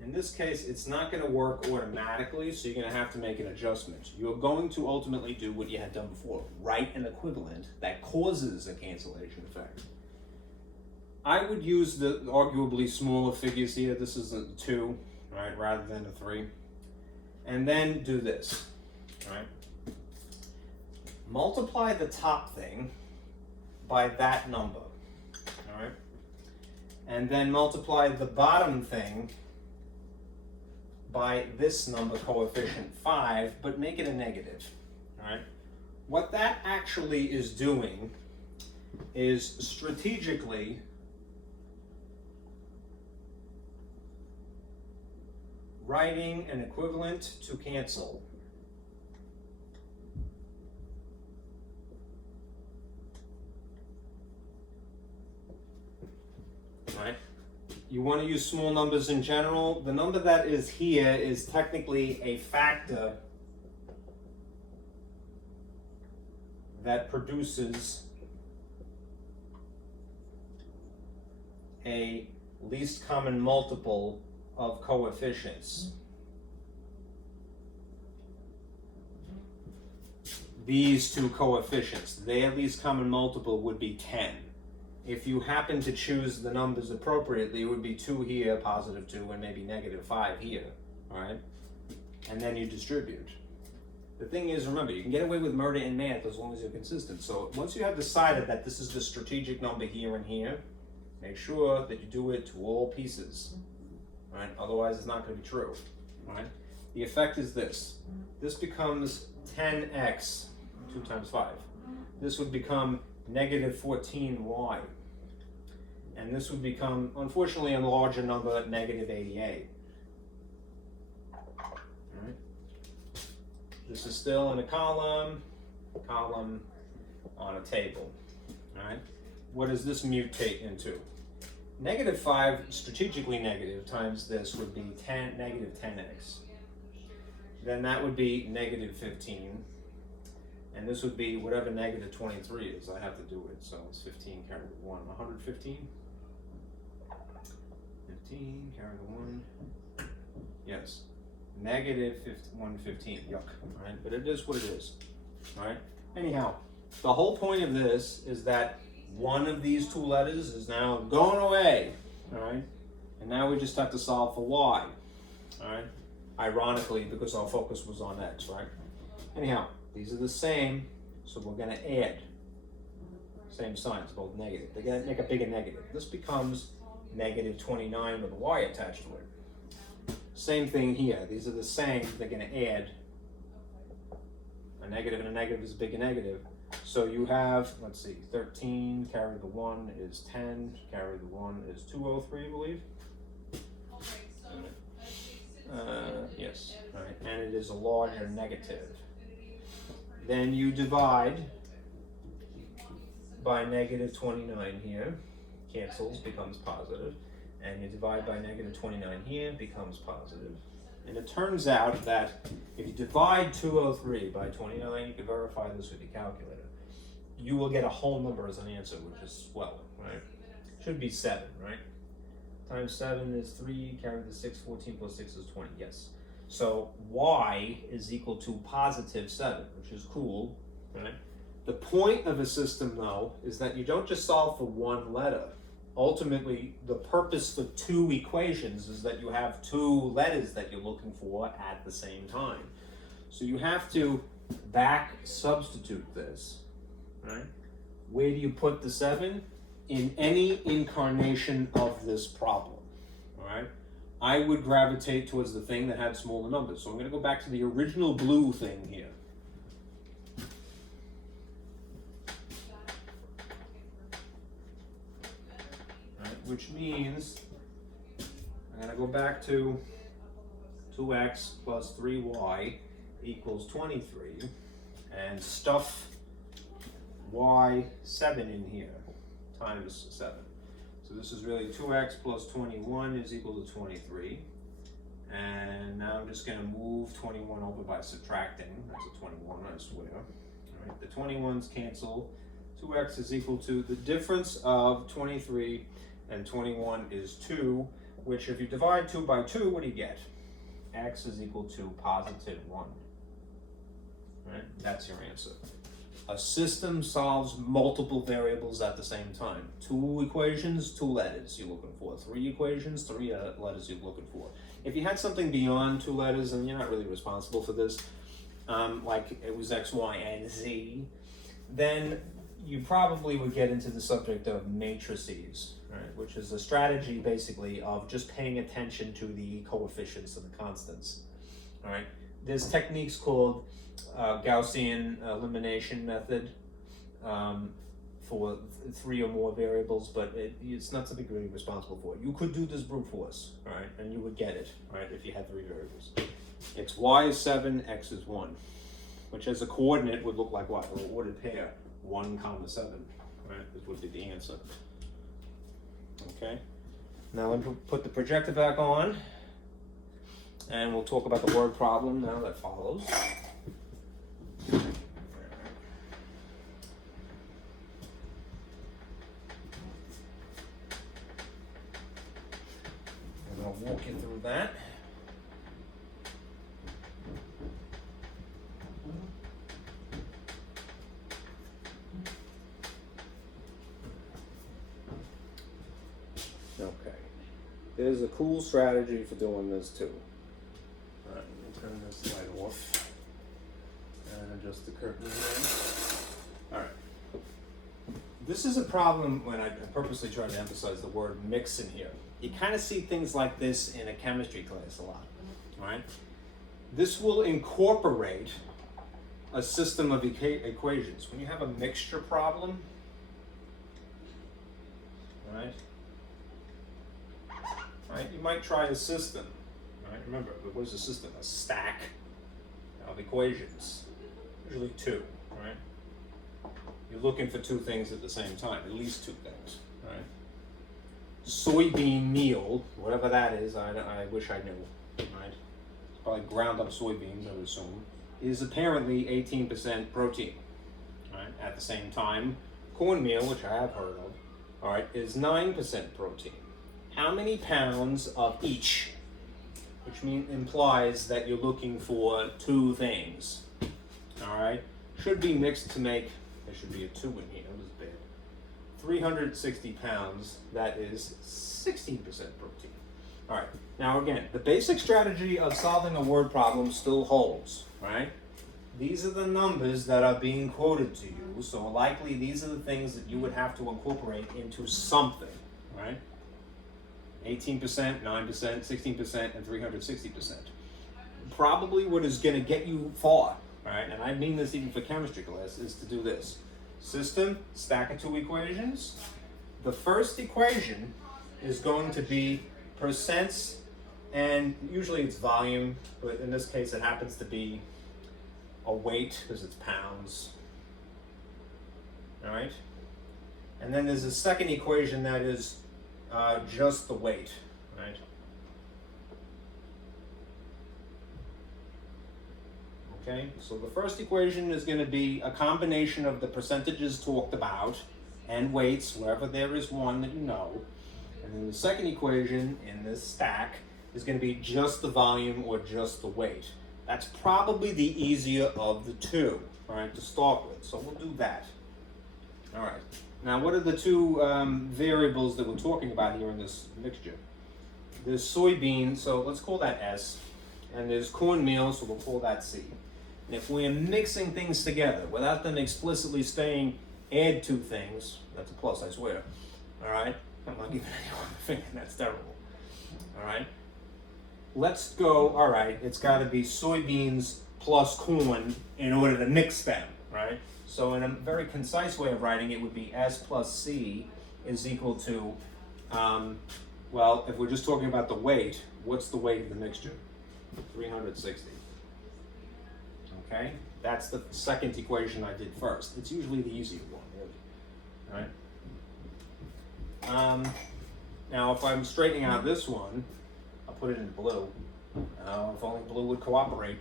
In this case, it's not going to work automatically, so you're going to have to make an adjustment. You're going to ultimately do what you had done before, write an equivalent that causes a cancellation effect. I would use the arguably smaller figures here. This is a 2, right, rather than a 3. And then do this, right? Multiply the top thing by that number, all right? And then multiply the bottom thing by this number, coefficient 5, but make it a negative, all right? What that actually is doing is strategically writing an equivalent to cancel. Right? You want to use small numbers in general. The number that is here is technically a factor that produces a least common multiple of coefficients. These two coefficients, their least common multiple would be 10. If you happen to choose the numbers appropriately, it would be 2 here, positive 2, and maybe negative 5 here, all right? And then you distribute. The thing is, remember, you can get away with murder in math as long as you're consistent. So once you have decided that this is the strategic number here and here, make sure that you do it to all pieces, right? Otherwise, it's not going to be true, right? The effect is this. This becomes 10x, 2 times 5. This would become negative 14y. And this would become, unfortunately, a larger number, negative 88. All right. This is still in a column on a table. All right. What does this mutate into? Negative 5, strategically negative, times this would be negative 10x. Then that would be negative 15. And this would be whatever negative 23 is. I have to do it. So it's 15 carry the 1. 115? 15 carry the 1. Yes. Negative 115. Yuck. All right. But it is what it is. All right. Anyhow, the whole point of this is that one of these two letters is now going away. All right. And now we just have to solve for y. All right. Ironically, because our focus was on x, right? Anyhow, these are the same, so we're going to add. Same signs, both negative. They're going to make a bigger negative. This becomes negative 29 with a y attached to it. Same thing here. These are the same. They're going to add. A negative and a negative is a bigger negative. So you have, let's see, 13, carry the 1 is 10, carry the 1 is 203, I believe. Yes, right, and it is a larger negative. Then you divide by negative 29 here, cancels, becomes positive, and you divide by negative 29 here, becomes positive. And it turns out that if you divide 203 by 29, you can verify this with your calculator. you will get a whole number as an answer, which is swell, right? Should be 7, right? Times 7 is 3, carry the 6, 14 plus 6 is 20, yes. So y is equal to positive 7, which is cool, right? The point of a system, though, is that you don't just solve for one letter. Ultimately, the purpose of two equations is that you have two letters that you're looking for at the same time. So you have to back substitute this, right? Where do you put the 7? In any incarnation of this problem, all right? I would gravitate towards the thing that had smaller numbers. So I'm going to go back to the original blue thing here. Right, which means I'm going to go back to 2x plus 3y equals 23 and stuff y7 in here times 7. So this is really 2x plus 21 is equal to 23. And now I'm just going to move 21 over by subtracting. That's a 21, I swear. All right, the 21s cancel. 2x is equal to the difference of 23 and 21 is 2, which if you divide 2 by 2, what do you get? X is equal to positive 1. Right? That's your answer. A system solves multiple variables at the same time. 2 equations, 2 letters you're looking for. 3 equations, 3 letters you're looking for. If you had something beyond 2 letters, and you're not really responsible for this, like it was X, Y, and Z, then you probably would get into the subject of matrices, right? Which is a strategy basically of just paying attention to the coefficients and the constants. All right. There's techniques called Gaussian elimination method for 3 or more variables, but it's not something you're really responsible for. You could do this brute force, all right, and you would get it, right, if you had 3 variables. It's y is 7, x is 1, which as a coordinate would look like what? A ordered pair, 1, 7, right? This would be the answer. Okay. Now let me put the projector back on, and we'll talk about the word problem now that follows. And I'll walk you through that. Okay. There's a cool strategy for doing this too. All right, let me turn this light off and adjust the curtain again. All right. This is a problem when I purposely try to emphasize the word mix in here. You kind of see things like this in a chemistry class a lot, all right? This will incorporate a system of equations. When you have a mixture problem, all right? Right? You might try a system, right? Remember, what is a system? A stack of equations, usually 2, right? You're looking for 2 things at the same time, at least 2 things, right? Soybean meal, whatever that is, I wish I knew, right? It's probably ground up soybeans, I would assume, is apparently 18% protein, right? At the same time, cornmeal, which I have heard of, all right, is 9% protein. How many pounds of each? Which implies that you're looking for 2 things. All right, should be mixed to make. There should be a 2 in here. That was bad. 360 pounds. That is 16% protein. All right. Now again, the basic strategy of solving a word problem still holds. Right? These are the numbers that are being quoted to you. So likely these are the things that you would have to incorporate into something. Right? 18%, 9%, 16%, and 360%. Probably what is going to get you far, right? And I mean this even for chemistry class, is to do this. System, stack of 2 equations. The first equation is going to be percents, and usually it's volume, but in this case it happens to be a weight because it's pounds. All right? And then there's a second equation that is just the weight, right? Okay, so the first equation is going to be a combination of the percentages talked about and weights, wherever there is one that you know. And then the second equation in this stack is going to be just the volume or just the weight. That's probably the easier of the two, all right, to start with. So we'll do that. All right. Now, what are the two variables that we're talking about here in this mixture? There's soybean, so let's call that S, and there's cornmeal, so we'll call that C. And if we're mixing things together without them explicitly saying add two things, that's a plus, I swear. All right? I'm not giving anyone a finger, that's terrible. All right? Let's go, all right, it's got to be soybeans plus corn in order to mix them, right? So in a very concise way of writing it would be S plus C is equal to, well, if we're just talking about the weight, what's the weight of the mixture? 360. Okay? That's the second equation I did first. It's usually the easier one, really. All right? Now, if I'm straightening out this one, I'll put it in blue. If only blue would cooperate.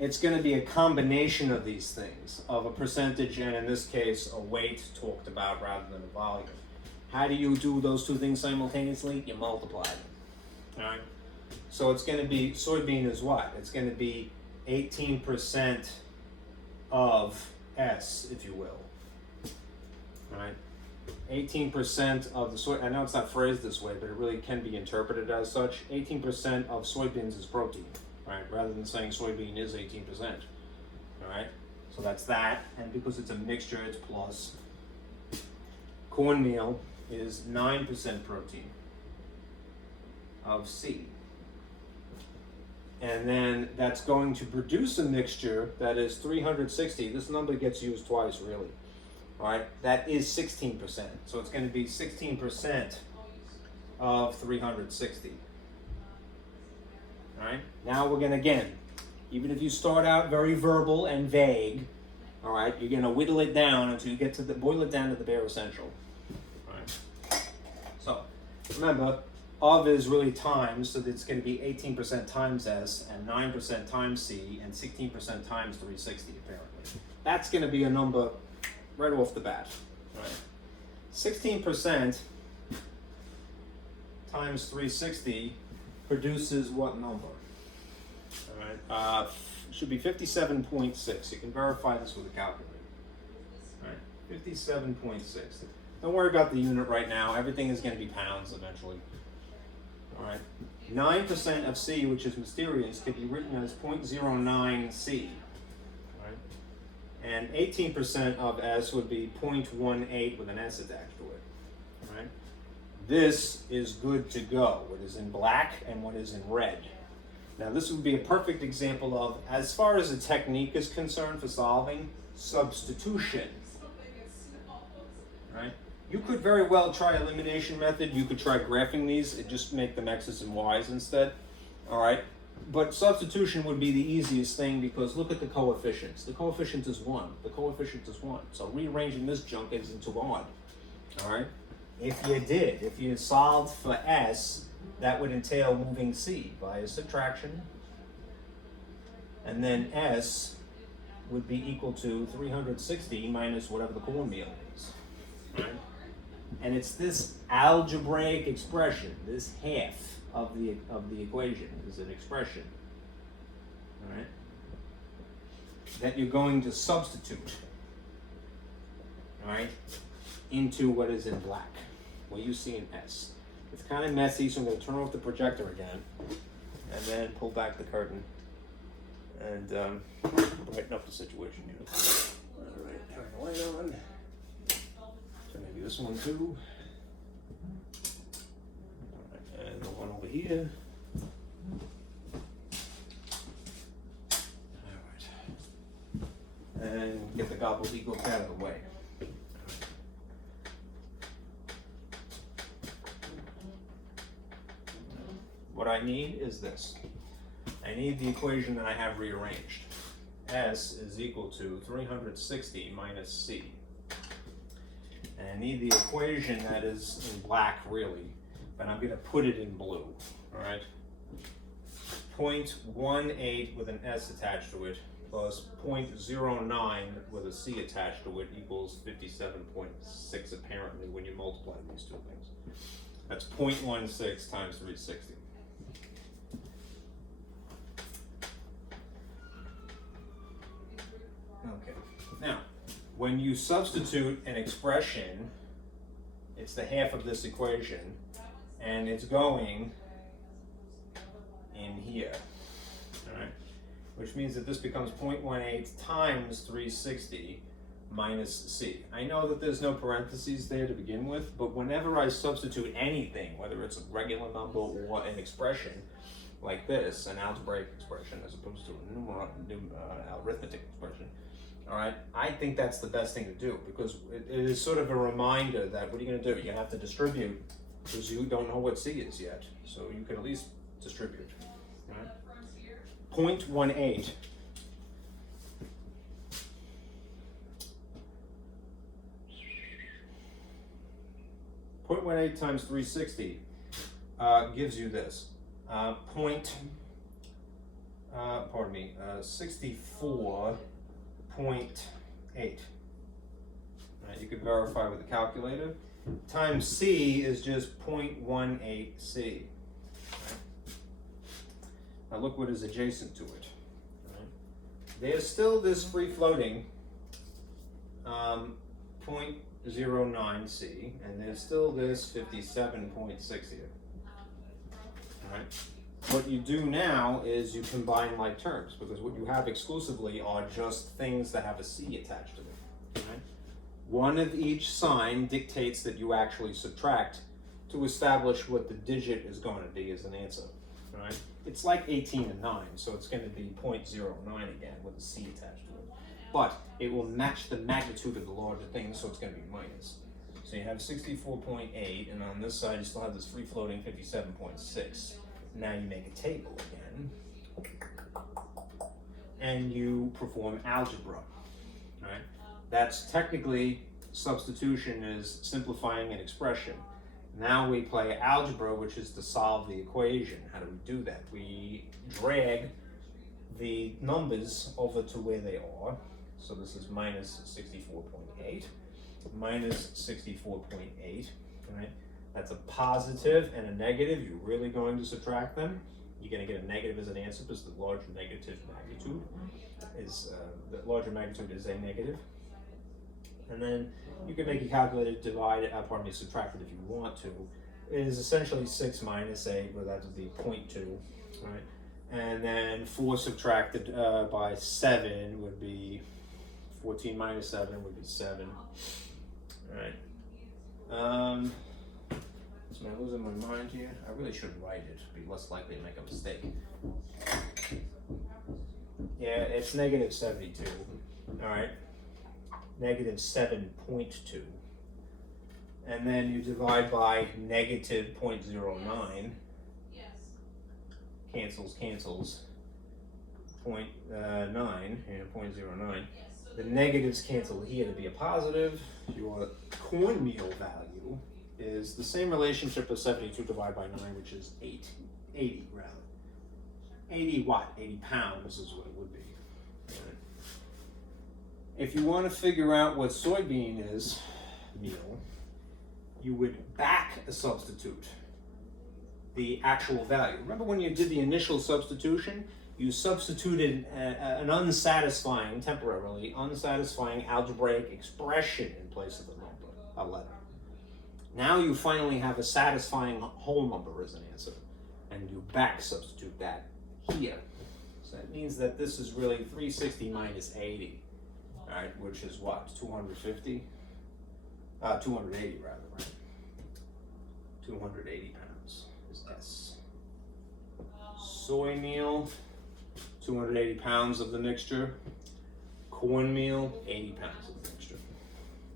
It's going to be a combination of these things, of a percentage and, in this case, a weight talked about rather than a volume. How do you do those two things simultaneously? You multiply them. All right? So it's going to be, soybean is what? It's going to be 18% of S, if you will. All right? 18% of the soy, I know it's not phrased this way, but it really can be interpreted as such. 18% of soybeans is protein, right? Rather than saying soybean is 18%, all right? So that's that, and because it's a mixture, it's plus. Cornmeal is 9% protein of C. And then that's going to produce a mixture that is 360. This number gets used twice, really. All right, that is 16%. So it's going to be 16% of 360. All right, now we're going to, again, even if you start out very verbal and vague, all right, you're going to whittle it down until you get to the, boil it down to the bare essential. All right, so remember, of is really times, so it's going to be 18% times S and 9% times C and 16% times 360, apparently. That's going to be a number right off the bat. All right. 16% times 360 produces what number? All right. Should be 57.6. You can verify this with a calculator. All right. 57.6. Don't worry about the unit right now. Everything is going to be pounds eventually. All right. 9% of C, which is mysterious, could be written as 0.09 C. And 18% of S would be 0.18 with an S attached to it. Right? This is good to go. What is in black and what is in red. Now this would be a perfect example of, as far as a technique is concerned for solving, substitution. Right? You could very well try elimination method. You could try graphing these and just make them X's and Y's instead. All right? But substitution would be the easiest thing because look at the coefficients. The coefficient is 1. The coefficient is 1. So rearranging this junk is into odd. All right? If you solved for S, that would entail moving C by subtraction. And then S would be equal to 360 minus whatever the cornmeal is. All right? And it's this algebraic expression, this half of the equation is an expression, all right, that you're going to substitute, all right, into what is in black, what you see in S. It's kind of messy, so I'm going to turn off the projector again, and then pull back the curtain, and brighten up the situation here. All right, turn the light on. So maybe this one too. And the one over here. All right. And get the gobbledygook out of the way. What I need is this. I need the equation that I have rearranged. S is equal to 360 minus C. And I need the equation that is in black, really, but I'm going to put it in blue, all right? 0.18 with an S attached to it plus 0.09 with a C attached to it equals 57.6 apparently when you multiply these two things. That's 0.16 times 360. Okay. Now, when you substitute an expression, it's the half of this equation, and it's going in here, all right? Which means that this becomes 0.18 times 360 minus C. I know that there's no parentheses there to begin with, but whenever I substitute anything, whether it's a regular number or an expression like this, an algebraic expression as opposed to a arithmetic expression, all right, I think that's the best thing to do because it is sort of a reminder that what are you going to do? You're going to have to distribute because you don't know what C is yet, so you can at least distribute. All right? 0.18. .18 times 360 gives you this. 64.8. Right, you can verify with the calculator. Times C is just 0.18 C. Right? Now look what is adjacent to it. Right? There's still this free floating 0.09 C, and there's still this 57.6 here. All right? What you do now is you combine like terms because what you have exclusively are just things that have a C attached to them. Right? One of each sign dictates that you actually subtract to establish what the digit is going to be as an answer. Right? It's like 18 and 9, so it's going to be 0.09 again with a C attached to it. But it will match the magnitude of the larger thing, so it's going to be minus. So you have 64.8, and on this side you still have this free floating 57.6. Now you make a table again, and you perform algebra, right? That's technically substitution is simplifying an expression. Now we play algebra, which is to solve the equation. How do we do that? We drag the numbers over to where they are. So this is minus 64.8, minus 64.8, right? That's a positive and a negative. You're really going to subtract them. You're going to get a negative as an answer because the larger negative magnitude is a negative. And then you can make a calculator subtract it if you want to. It is essentially 6 minus 8, but that would be 0.2, right? And then 4 subtracted by 7 would be 14 minus 7 would be 7. All right. Am I losing my mind here? I really should write it to be less likely to make a mistake. Yeah, it's negative 72. All right. Negative 7.2. And then you divide by negative 0.09. Cancels. 0.9, 0.09. The negatives cancel here to be a positive. Your cornmeal value is the same relationship as 72 divided by 9, which is 80 rather. 80 what? 80 pounds is what it would be. Right. If you want to figure out what soybean is, meal, you would back substitute the actual value. Remember when you did the initial substitution, you substituted an temporarily unsatisfying algebraic expression in place of a number, a letter. Now you finally have a satisfying whole number as an answer, and you back substitute that here. So that means that this is really 360 minus 80, all right, which is what, 250? 280 rather, right? 280 pounds is S. Soy meal, 280 pounds of the mixture. Cornmeal, 80 pounds of the mixture.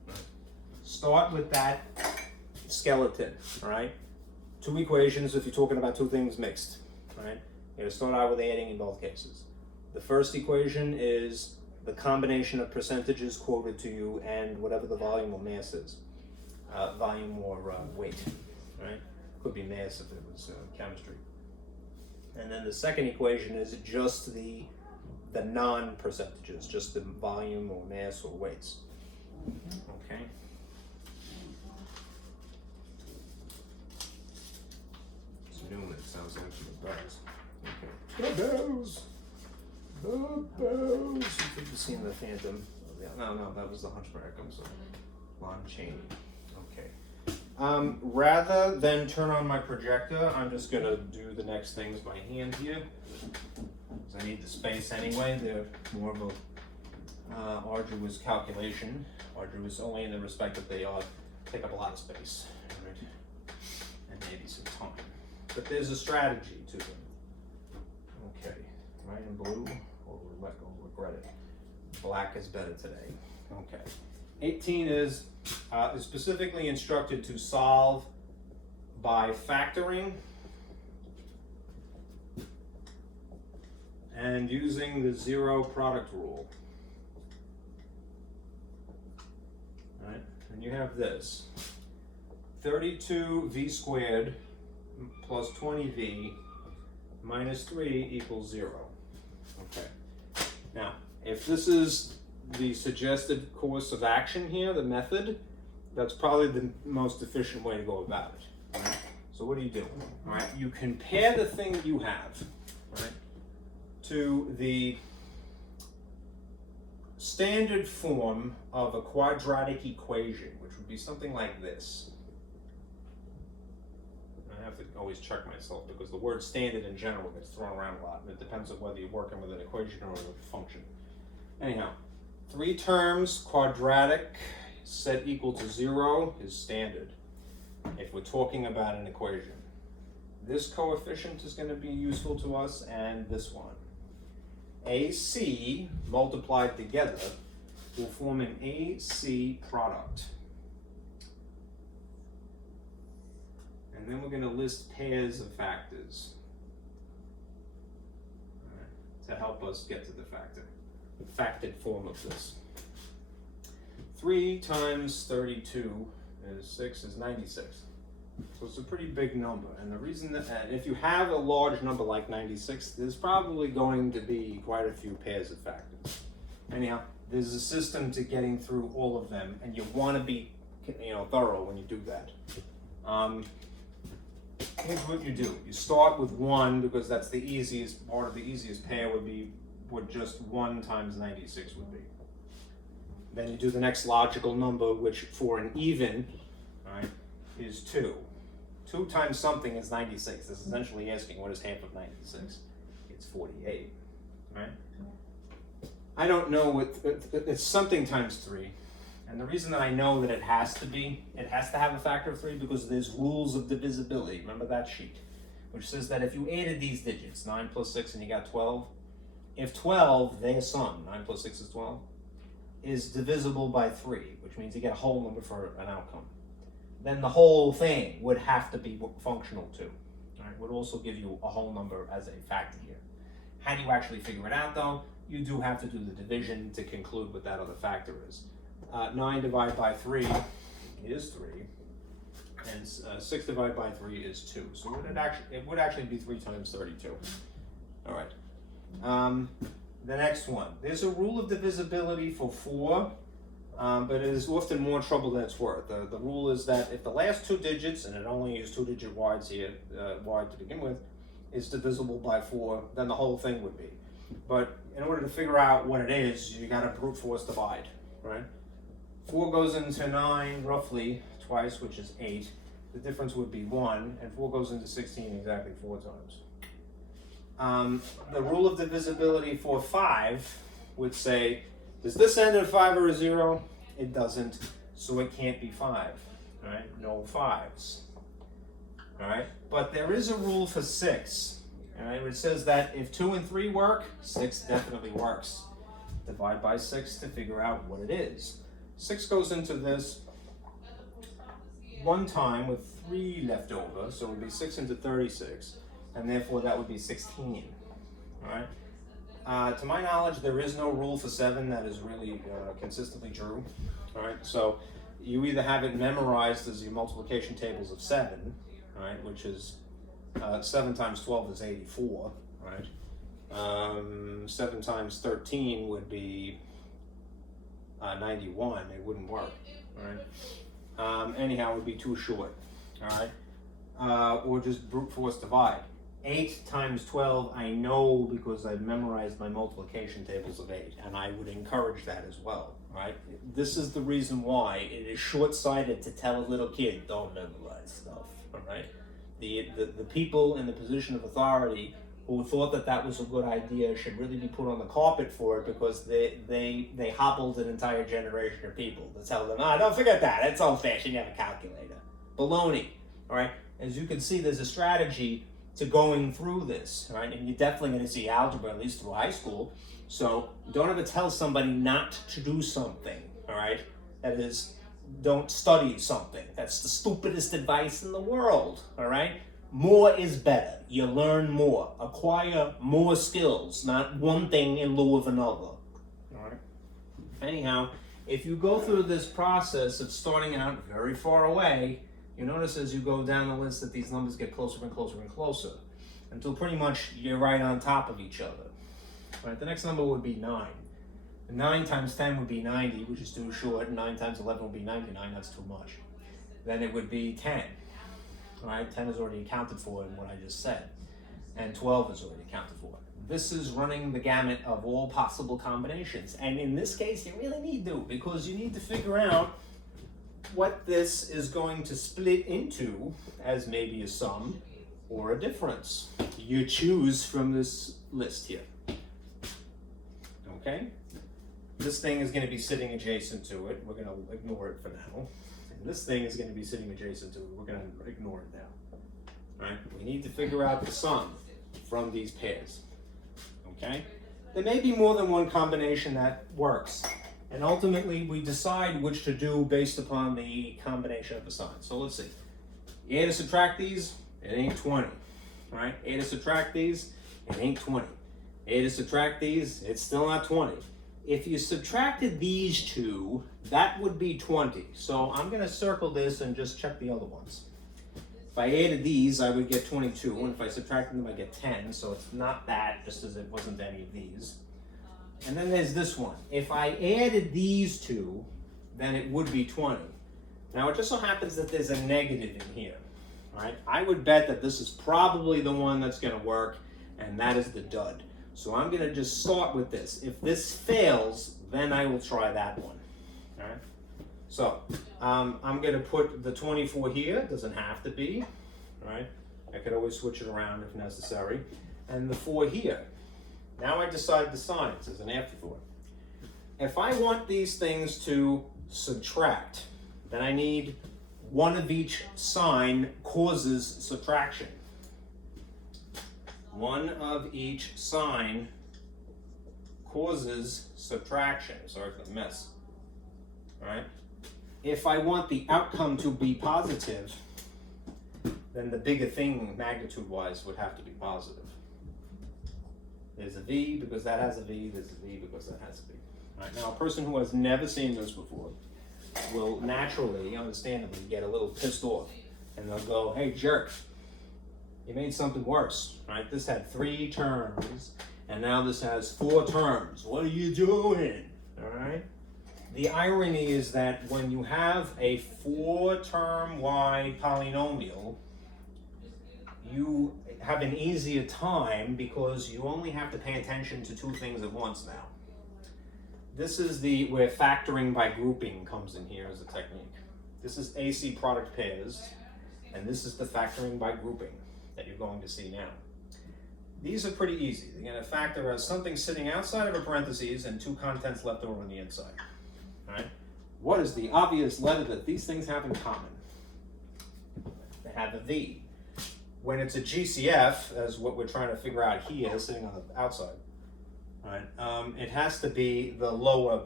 Right. Start with that skeleton, all right? 2 equations if you're talking about 2 things mixed, all right? You're going to start out with adding in both cases. The first equation is the combination of percentages quoted to you and whatever the volume or mass is. Volume or weight, right? Could be mass if it was chemistry. And then the second equation is just the non-percentages, just the volume or mass or weights. Okay. It's Newman, it sounds like the bells. Okay. The bells! The bells! You could have seen the Phantom. No, that was the Hunchback, I'm sorry. Lon Chaney. Okay. Rather than turn on my projector, I'm just gonna do the next things by hand here. Because I need the space anyway. They're more of a arduous calculation. Arduous only in the respect that they take up a lot of space, right? And maybe some time. But there's a strategy to them. Okay, right in blue, or we'll regret it. Black is better today. Okay. 18 is specifically instructed to solve by factoring and using the zero product rule. All right, and you have this. 32v squared plus 20v minus 3 equals 0. Okay. Now, if this is the suggested course of action here, the method, that's probably the most efficient way to go about it. Right? So what do you do? All right, you compare the thing you have, right, to the standard form of a quadratic equation, which would be something like this. I have to always check myself because the word standard in general gets thrown around a lot, and it depends on whether you're working with an equation or a function. Anyhow, 3 terms, quadratic, set equal to 0 is standard. If we're talking about an equation, this coefficient is going to be useful to us, and this one. AC multiplied together will form an AC product. And then we're going to list pairs of factors, all right, to help us get to the factored form of this. 3 times 32 is 6 is 96. So it's a pretty big number. And the reason that if you have a large number like 96, there's probably going to be quite a few pairs of factors. Anyhow, there's a system to getting through all of them, and you want to be, thorough when you do that. Here's what you do. You start with 1 because that's the easiest part of the easiest pair would be what just 1 times 96 would be. Then you do the next logical number, which for an even, right, is 2. 2 times something is 96. This is essentially asking what is half of 96. It's 48, right? I don't know what, it's something times 3. And the reason that I know that it has to have a factor of 3 because there's rules of divisibility. Remember that sheet, which says that if you added these digits, 9 plus 6 and you got 12, if 12, their sum, 9 plus 6 is 12, is divisible by 3, which means you get a whole number for an outcome, then the whole thing would have to be functional too. Right? Would also give you a whole number as a factor here. How do you actually figure it out though? You do have to do the division to conclude what that other factor is. 9 divided by 3 is 3, and 6 divided by 3 is 2. So it would actually be 3 times 32. All right. The next one. There's a rule of divisibility for 4, but it is often more trouble than it's worth. The rule is that if the last 2 digits, and it only is 2-digit wides here, wide to begin with, is divisible by 4, then the whole thing would be. But in order to figure out what it is, you got to brute force divide, right? 4 goes into 9 roughly twice, which is 8. The difference would be 1, and 4 goes into 16 exactly 4 times. The rule of divisibility for 5 would say, does this end in 5 or a 0? It doesn't, so it can't be 5, right? No 5s, all right? But there is a rule for 6, all right? Which says that if 2 and 3 work, 6 definitely works. Divide by 6 to figure out what it is. 6 goes into this 1 time with 3 left over, so it would be 6 into 36, and therefore that would be 16, all right? To my knowledge, there is no rule for 7 that is really consistently true, all right? So you either have it memorized as your multiplication tables of 7, all right, which is 7 times 12 is 84, right? 7 times 13 would be 91. It wouldn't work, right? Anyhow, it would be too short, all right? Or just brute force divide. 8 times 12, I know because I've memorized my multiplication tables of 8, and I would encourage that as well, right? This is the reason why it is short-sighted to tell a little kid, don't memorize stuff, all right? The people in the position of authority who thought that that was a good idea should really be put on the carpet for it, because they hobbled an entire generation of people to tell them, don't forget that, it's old-fashioned, you have a calculator. Baloney, all right? As you can see, there's a strategy to going through this, right? And you're definitely going to see algebra, at least through high school. So don't ever tell somebody not to do something, all right? That is, don't study something. That's the stupidest advice in the world, all right? More is better. You learn more. Acquire more skills, not one thing in lieu of another, all right? Anyhow, if you go through this process of starting out very far away, you notice as you go down the list that these numbers get closer and closer and closer until pretty much you're right on top of each other. Right, the next number would be 9. 9 times 10 would be 90, which is too short. 9 times 11 would be 99, that's too much. Then it would be 10. All right, 10 is already accounted for in what I just said. And 12 is already accounted for. This is running the gamut of all possible combinations. And in this case, you really need to, because you need to figure out what this is going to split into as maybe a sum or a difference. You choose from this list here. Okay? This thing is going to be sitting adjacent to it. We're going to ignore it for now. And this thing is going to be sitting adjacent to it. We're going to ignore it now. Right? We need to figure out the sum from these pairs. Okay? There may be more than one combination that works. And ultimately, we decide which to do based upon the combination of the signs. So let's see. You add to subtract these, it ain't 20. Right? Add to subtract these, it ain't 20. Add to subtract these, it's still not 20. If you subtracted these two, that would be 20. So I'm going to circle this and just check the other ones. If I added these, I would get 22. And if I subtracted them, I get 10. So it's not that, just as it wasn't any of these. And then there's this one. If I added these two, then it would be 20. Now it just so happens that there's a negative in here. All right? I would bet that this is probably the one that's going to work, and that is the dud. So I'm going to just start with this. If this fails, then I will try that one. All right? So I'm going to put the 24 here. It doesn't have to be. All right? I could always switch it around if necessary. And the 4 here. Now I decide the signs as an afterthought. If I want these things to subtract, then I need one of each sign causes subtraction. One of each sign causes subtraction. Sorry for the mess. All right? If I want the outcome to be positive, then the bigger thing magnitude-wise would have to be positive. There's a V because that has a V, there's a V because that has a V. All right, now a person who has never seen this before will naturally, understandably, get a little pissed off. And they'll go, hey jerk, you made something worse, right? This had 3 terms, and now this has 4 terms. What are you doing, all right? The irony is that when you have a 4-term y polynomial, you have an easier time because you only have to pay attention to 2 things at once now. This is where factoring by grouping comes in here as a technique. This is AC product pairs, and this is the factoring by grouping that you're going to see now. These are pretty easy. You're going to factor as something sitting outside of a parentheses and 2 contents left over on the inside. All right? What is the obvious letter that these things have in common? They have a V. When it's a GCF, as what we're trying to figure out here, sitting on the outside, right? It has to be the lower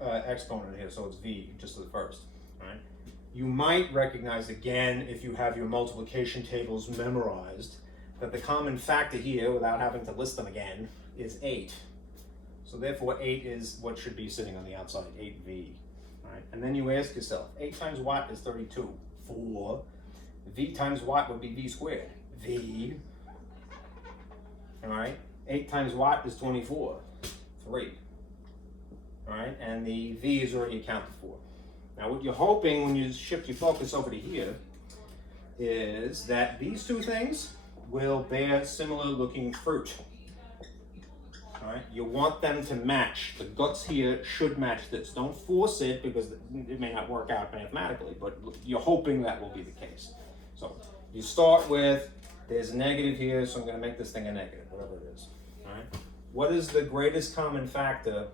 exponent here, so it's V, just the first. Right? You might recognize again, if you have your multiplication tables memorized, that the common factor here, without having to list them again, is 8. So therefore 8 is what should be sitting on the outside, 8V. Right? And then you ask yourself, 8 times what is 32? 4. V times what would be V squared. V. All right, 8 times what is 24? 3. All right, and the V is already accounted for. Now what you're hoping when you shift your focus over to here is that these two things will bear similar looking fruit. All right, you want them to match. The guts here should match this. Don't force it because it may not work out mathematically, but you're hoping that will be the case. So you start with, there's a negative here, so I'm going to make this thing a negative, whatever it is. All right. What is the greatest common factor,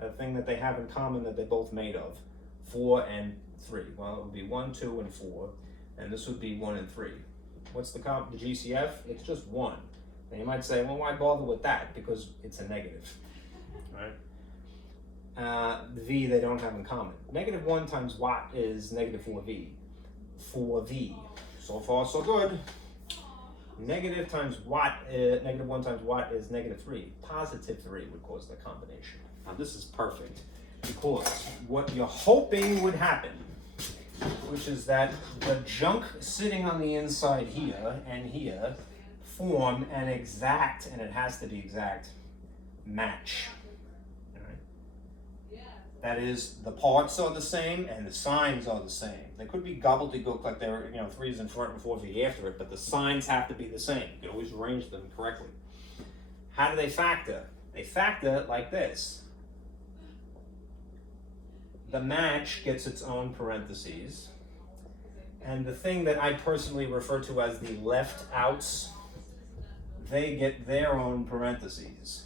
a thing that they have in common that they're both made of? 4 and 3. Well, it would be 1, 2, and 4, and this would be 1 and 3. What's the GCF? It's just 1. And you might say, well, why bother with that? Because it's a negative, right? V they don't have in common. Negative 1 times what is negative 4V? 4V. So far, so good. Negative times what, negative 1 times what is negative 3. Positive 3 would cause the combination. Now this is perfect because what you're hoping would happen, which is that the junk sitting on the inside here and here form an exact, and it has to be exact, match. All right? That is, the parts are the same and the signs are the same. They could be gobbledygook like they were, 3's in front and 4V after it, but the signs have to be the same. You can always arrange them correctly. How do they factor? They factor like this. The match gets its own parentheses, and the thing that I personally refer to as the left outs, they get their own parentheses.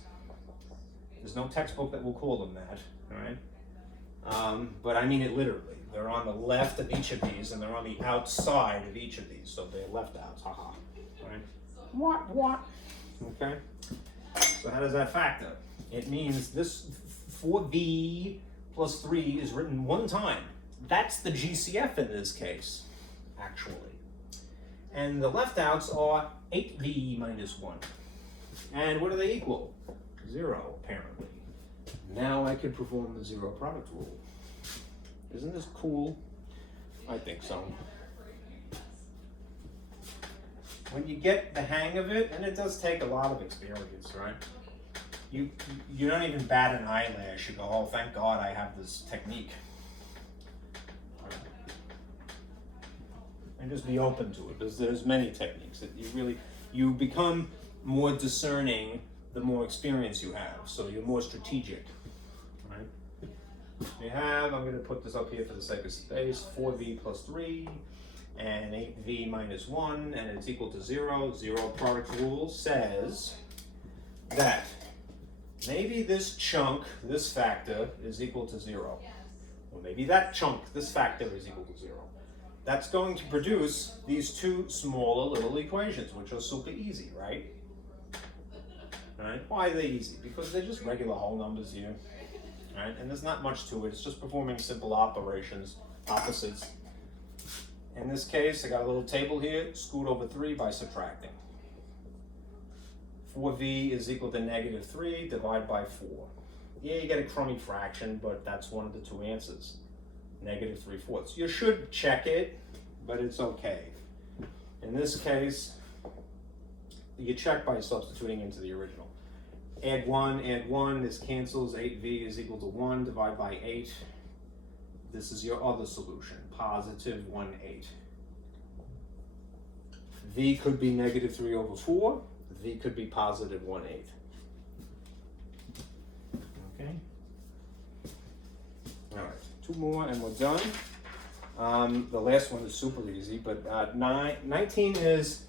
There's no textbook that will call them that, all right? But I mean it literally. They're on the left of each of these, and they're on the outside of each of these, so they're left outs, haha. All right? What? Okay? So how does that factor? It means this 4V plus 3 is written one time. That's the GCF in this case, actually. And the left outs are 8V minus 1. And what do they equal? 0, apparently. Now I can perform the zero product rule. Isn't this cool? I think so. When you get the hang of it, and it does take a lot of experience, right? You don't even bat an eyelash. You go, oh, thank God I have this technique. And just be open to it. There's many techniques that you become more discerning the more experience you have. So you're more strategic, right? You have, I'm going to put this up here for the sake of space, 4V plus 3 and 8V minus 1, and it's equal to 0. Zero product rule says that maybe this chunk, this factor, is equal to 0. Or maybe that chunk, this factor, is equal to 0. That's going to produce these two smaller little equations, which are super easy, right? Right? Why are they easy? Because they're just regular whole numbers here. Right? And there's not much to it. It's just performing simple operations, opposites. In this case, I got a little table here, scoot over 3 by subtracting. 4V is equal to negative 3, divide by 4. Yeah, you get a crummy fraction, but that's one of the two answers. Negative 3/4. You should check it, but it's okay. In this case, you check by substituting into the original. Add 1, this cancels, 8V is equal to 1, divide by 8. This is your other solution, positive 1/8. V could be negative 3/4, V could be positive 1/8. Okay? All right, 2 more and we're done. The last one is super easy, but 19 is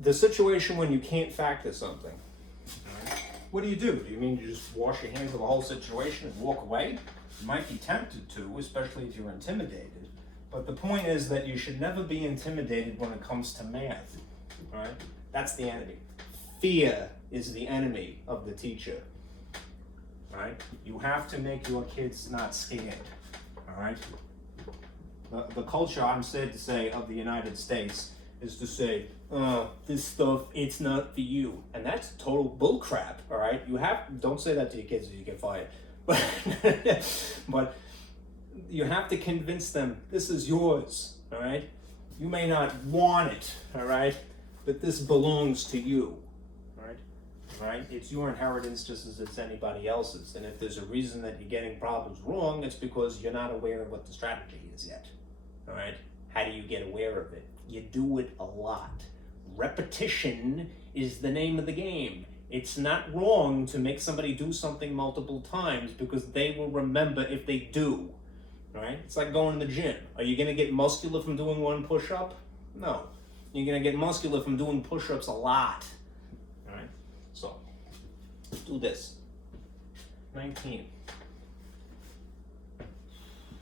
the situation when you can't factor something. All right. What do? Do you mean you just wash your hands of the whole situation and walk away? You might be tempted to, especially if you're intimidated. But the point is that you should never be intimidated when it comes to math. All right? That's the enemy. Fear is the enemy of the teacher. All right? You have to make your kids not scared. All right? The culture, I'm sad to say, of the United States is to say, this stuff, it's not for you. And that's total bullcrap, all right? Don't say that to your kids or you get fired. But you have to convince them, this is yours, all right? You may not want it, all right? but this belongs to you, right? Right? It's your inheritance just as it's anybody else's. And if there's a reason that you're getting problems wrong, it's because you're not aware of what the strategy is yet. All right? How do you get aware of it? You do it a lot. Repetition is the name of the game. It's not wrong to make somebody do something multiple times because they will remember if they do. All right? It's like going to the gym. Are you going to get muscular from doing one push-up? No. You're going to get muscular from doing push-ups a lot. All right? So, do this. 19.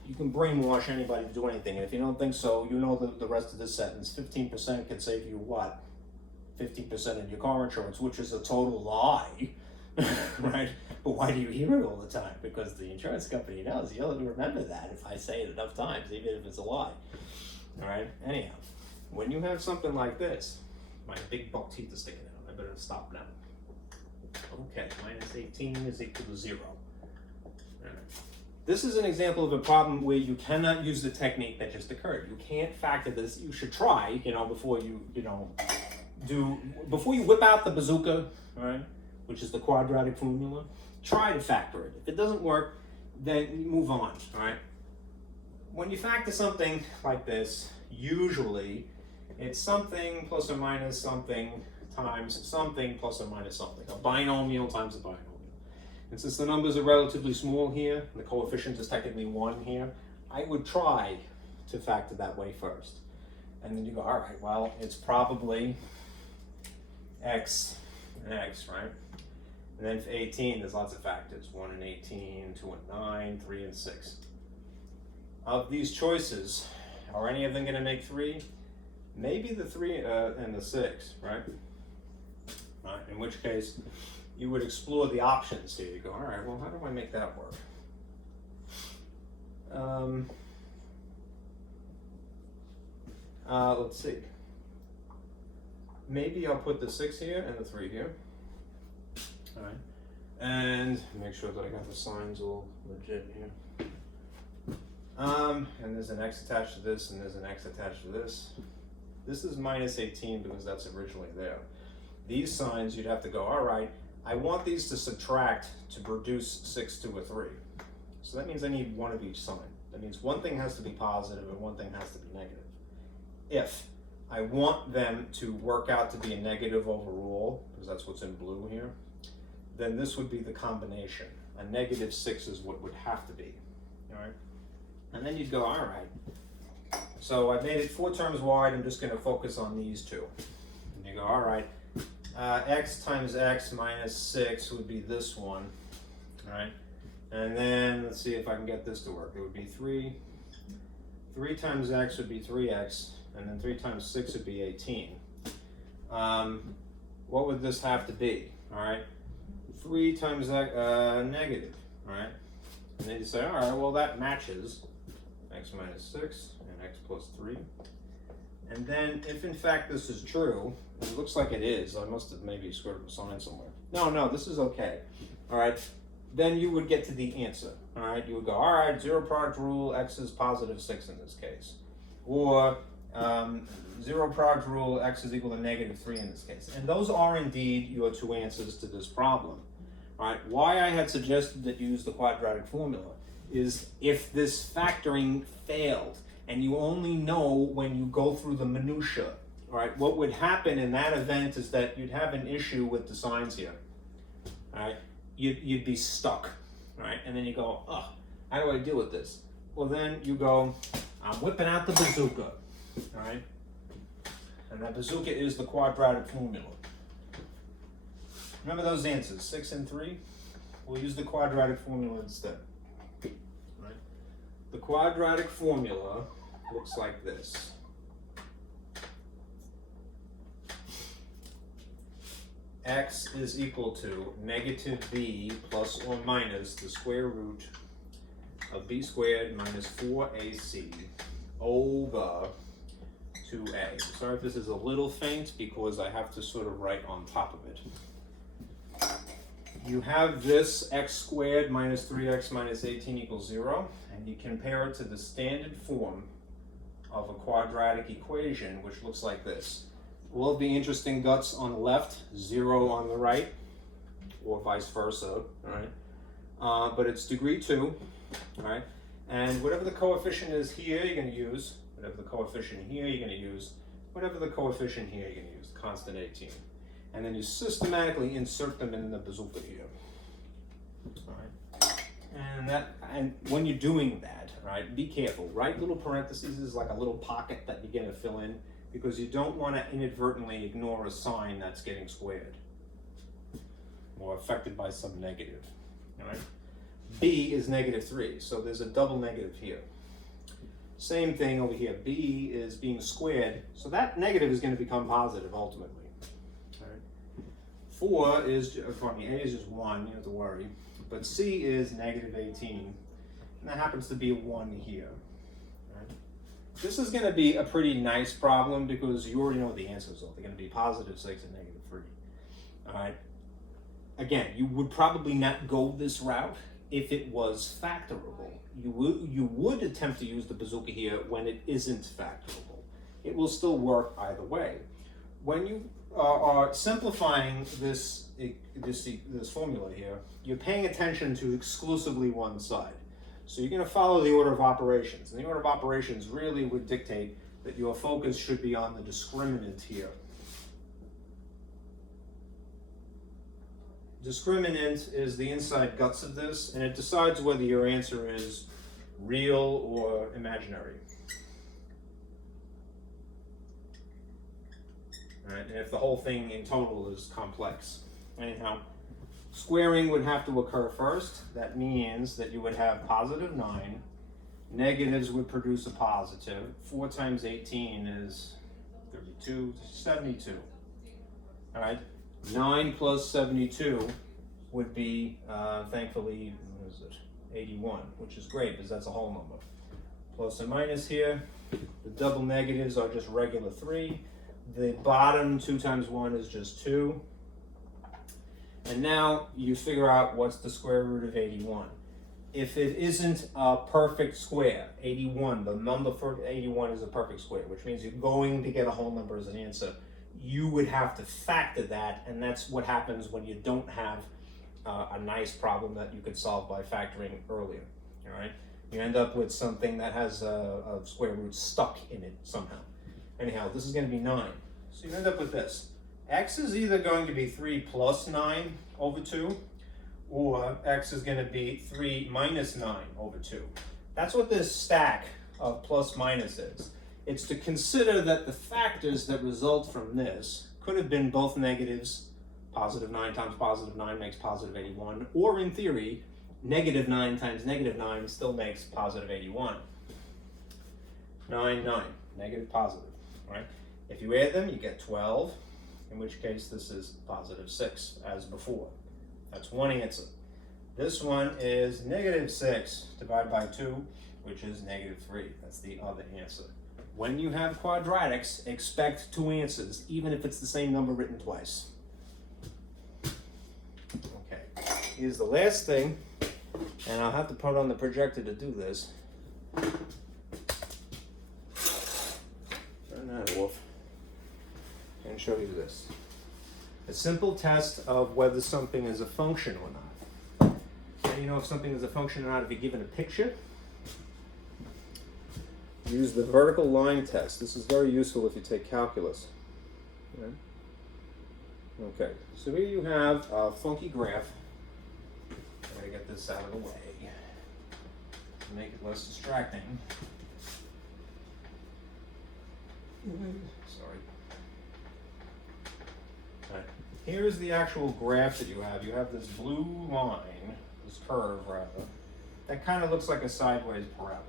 You can brainwash anybody to do anything, and if you don't think so, you know the rest of this sentence. 15% can save you what? 50% in your car insurance, which is a total lie, right? But why do you hear it all the time? Because the insurance company knows you'll remember that if I say it enough times, even if it's a lie. All right? Anyhow, when you have something like this, my big buck teeth are sticking out. I better stop now. Okay, minus 18 is equal to 0. All right. This is an example of a problem where you cannot use the technique that just occurred. You can't factor this. You should try, before before you whip out the bazooka, all right, which is the quadratic formula, try to factor it. If it doesn't work, then you move on, all right? When you factor something like this, usually it's something plus or minus something times something plus or minus something. A binomial times a binomial. And since the numbers are relatively small here, the coefficient is technically 1 here, I would try to factor that way first. And then you go, all right, well, it's probably x and x, right? And then for 18, there's lots of factors. 1 and 18, 2 and 9, 3 and 6. Of these choices, are any of them going to make 3? Maybe the 3 and the 6, right? In which case, you would explore the options here. You go, all right, well, how do I make that work? Let's see. Maybe I'll put the 6 here and the 3 here. All right. And make sure that I got the signs all legit here. And there's an x attached to this, and there's an x attached to this. This is minus 18 because that's originally there. These signs, you'd have to go, all right, I want these to subtract to produce 6 to a 3. So that means I need one of each sign. That means one thing has to be positive and one thing has to be negative. If I want them to work out to be a negative overall, because that's what's in blue here, then this would be the combination. A negative 6 is what would have to be, all right? And then you'd go, all right, so I made it 4 terms wide, I'm just gonna focus on these 2. And you go, all right, x times x minus 6 would be this one, all right? And then let's see if I can get this to work. It would be 3 times x would be 3x, and then 3 times 6 would be 18. What would this have to be, all right? 3 times x, negative, all right? And then you say, all right, well, that matches x minus 6 and x plus 3. And then if in fact this is true, it looks like it is, I must have maybe screwed up a sign somewhere. No, this is okay, all right? Then you would get to the answer, all right? You would go, all right, zero product rule, x is positive 6 in this case. Or zero product rule, x is equal to negative 3 in this case. And those are indeed your 2 answers to this problem. All right, why I had suggested that you use the quadratic formula is if this factoring failed and you only know when you go through the minutia, all right, what would happen in that event is that you'd have an issue with the signs here, all right? You'd be stuck, all right? And then you go, oh, how do I deal with this? Well, then you go, I'm whipping out the bazooka, all right? And that bazooka is the quadratic formula. Remember those answers, 6 and 3? We'll use the quadratic formula instead. Right? The quadratic formula looks like this. X is equal to negative b plus or minus the square root of b squared minus 4ac over 2a. Sorry if this is a little faint because I have to sort of write on top of it. You have this x squared minus 3x minus 18 equals 0, and you compare it to the standard form of a quadratic equation, which looks like this. all of the interesting guts on the left, 0 on the right, or vice versa, all right? But it's degree 2, all right? And whatever the coefficient is here, you're going to use. Whatever the coefficient here, you're going to use. Whatever the coefficient here, you're going to use. Constant 18. And then you systematically insert them in the bazooka here. All right? And when you're doing that, all right, be careful. Write little parentheses is like a little pocket that you're going to fill in, because you don't want to inadvertently ignore a sign that's getting squared or affected by some negative. All right? B is -3, so there's a double negative here. Same thing over here. B is being squared, so that negative is going to become positive ultimately. All right? 4 is, pardon me, A is just 1, you don't have to worry. But C is -18, and that happens to be a 1 here. All right? This is going to be a pretty nice problem because you already know what the answers are. They're going to be +6 and -3. All right? Again, you would probably not go this route if it was factorable. You would attempt to use the bazooka here when it isn't factorable. It will still work either way. When you are simplifying this formula here, you're paying attention to exclusively one side. So you're going to follow the order of operations. And the order of operations really would dictate that your focus should be on the discriminant here. Discriminant is the inside guts of this, and it decides whether your answer is real or imaginary. All right, and if the whole thing in total is complex. Anyhow, squaring would have to occur first. That means that you would have +9. Negatives would produce a positive. 4 times 18 is 32, 72. All right. 9 plus 72 would be, thankfully, what is it? 81, which is great because that's a whole number. Plus and minus here. The double negatives are just regular 3. The bottom 2 times 1 is just 2. And now you figure out what's the square root of 81. If it isn't a perfect square, 81, the number for 81 is a perfect square, which means you're going to get a whole number as an answer. You would have to factor that, and that's what happens when you don't have a nice problem that you could solve by factoring earlier. All right, you end up with something that has a square root stuck in it somehow. Anyhow, this is going to be 9, so you end up with this. X is either going to be 3 plus 9 over 2, or X is going to be 3 minus 9 over 2. That's what this stack of plus minus is. It's to consider that the factors that result from this could have been both negatives. +9 times +9 makes +81. Or in theory, -9 times -9 still makes +81. 9, 9, negative, positive, right? If you add them, you get 12, in which case this is +6, as before. That's one answer. This one is -6 divided by 2, which is -3. That's the other answer. When you have quadratics, expect 2 answers, even if it's the same number written twice. Okay, here's the last thing, and I'll have to put on the projector to do this. Turn that off and show you this. A simple test of whether something is a function or not. How do you know if something is a function or not if you're given a picture? Use the vertical line test. This is very useful if you take calculus. Okay, so here you have a funky graph. I'm going to get this out of the way to make it less distracting. Sorry. All right. Here's the actual graph that you have. You have this blue line, this curve rather, that kind of looks like a sideways parabola.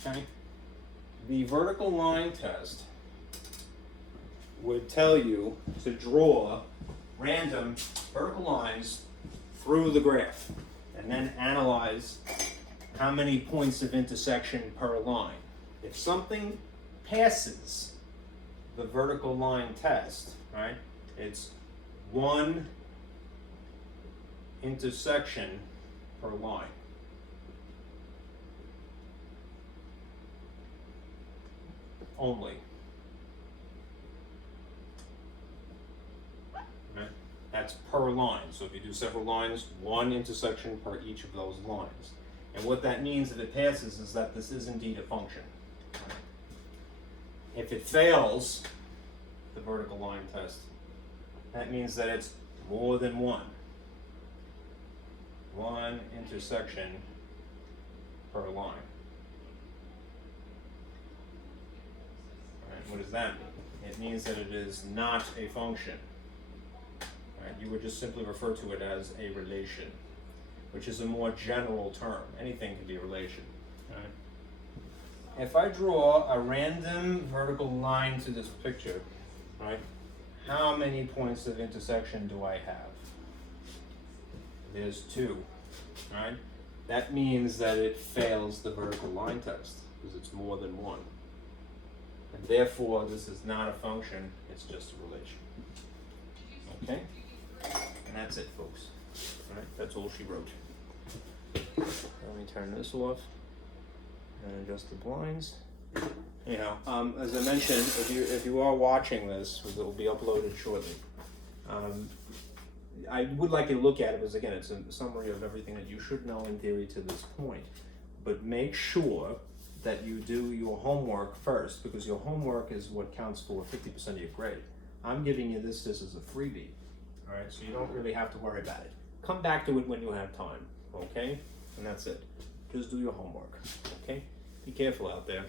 Okay? The vertical line test would tell you to draw random vertical lines through the graph and then analyze how many points of intersection per line. If something passes the vertical line test, right, it's 1 intersection per line. Only. that's per line. So if you do several lines, one intersection per each of those lines. And what that means if it passes is that this is indeed a function. If it fails the vertical line test, that means that it's more than one. One intersection per line. Alright, what does that mean? It means that it is not a function. Right? You would just simply refer to it as a relation, which is a more general term. Anything can be a relation. Right? If I draw a random vertical line to this picture, right, how many points of intersection do I have? There's 2. Right? That means that it fails the vertical line test because it's more than 1. And therefore, this is not a function, it's just a relation. Okay? And that's it, folks. All right? That's all she wrote. Let me turn this off and adjust the blinds. Anyhow, as I mentioned, if you are watching this, it will be uploaded shortly. I would like you to look at it because, again, it's a summary of everything that you should know in theory to this point. But make sure that you do your homework first, because your homework is what counts for 50% of your grade. I'm giving you this as a freebie, all right? So you don't really have to worry about it. Come back to it when you have time, okay? And that's it. Just do your homework, okay? Be careful out there.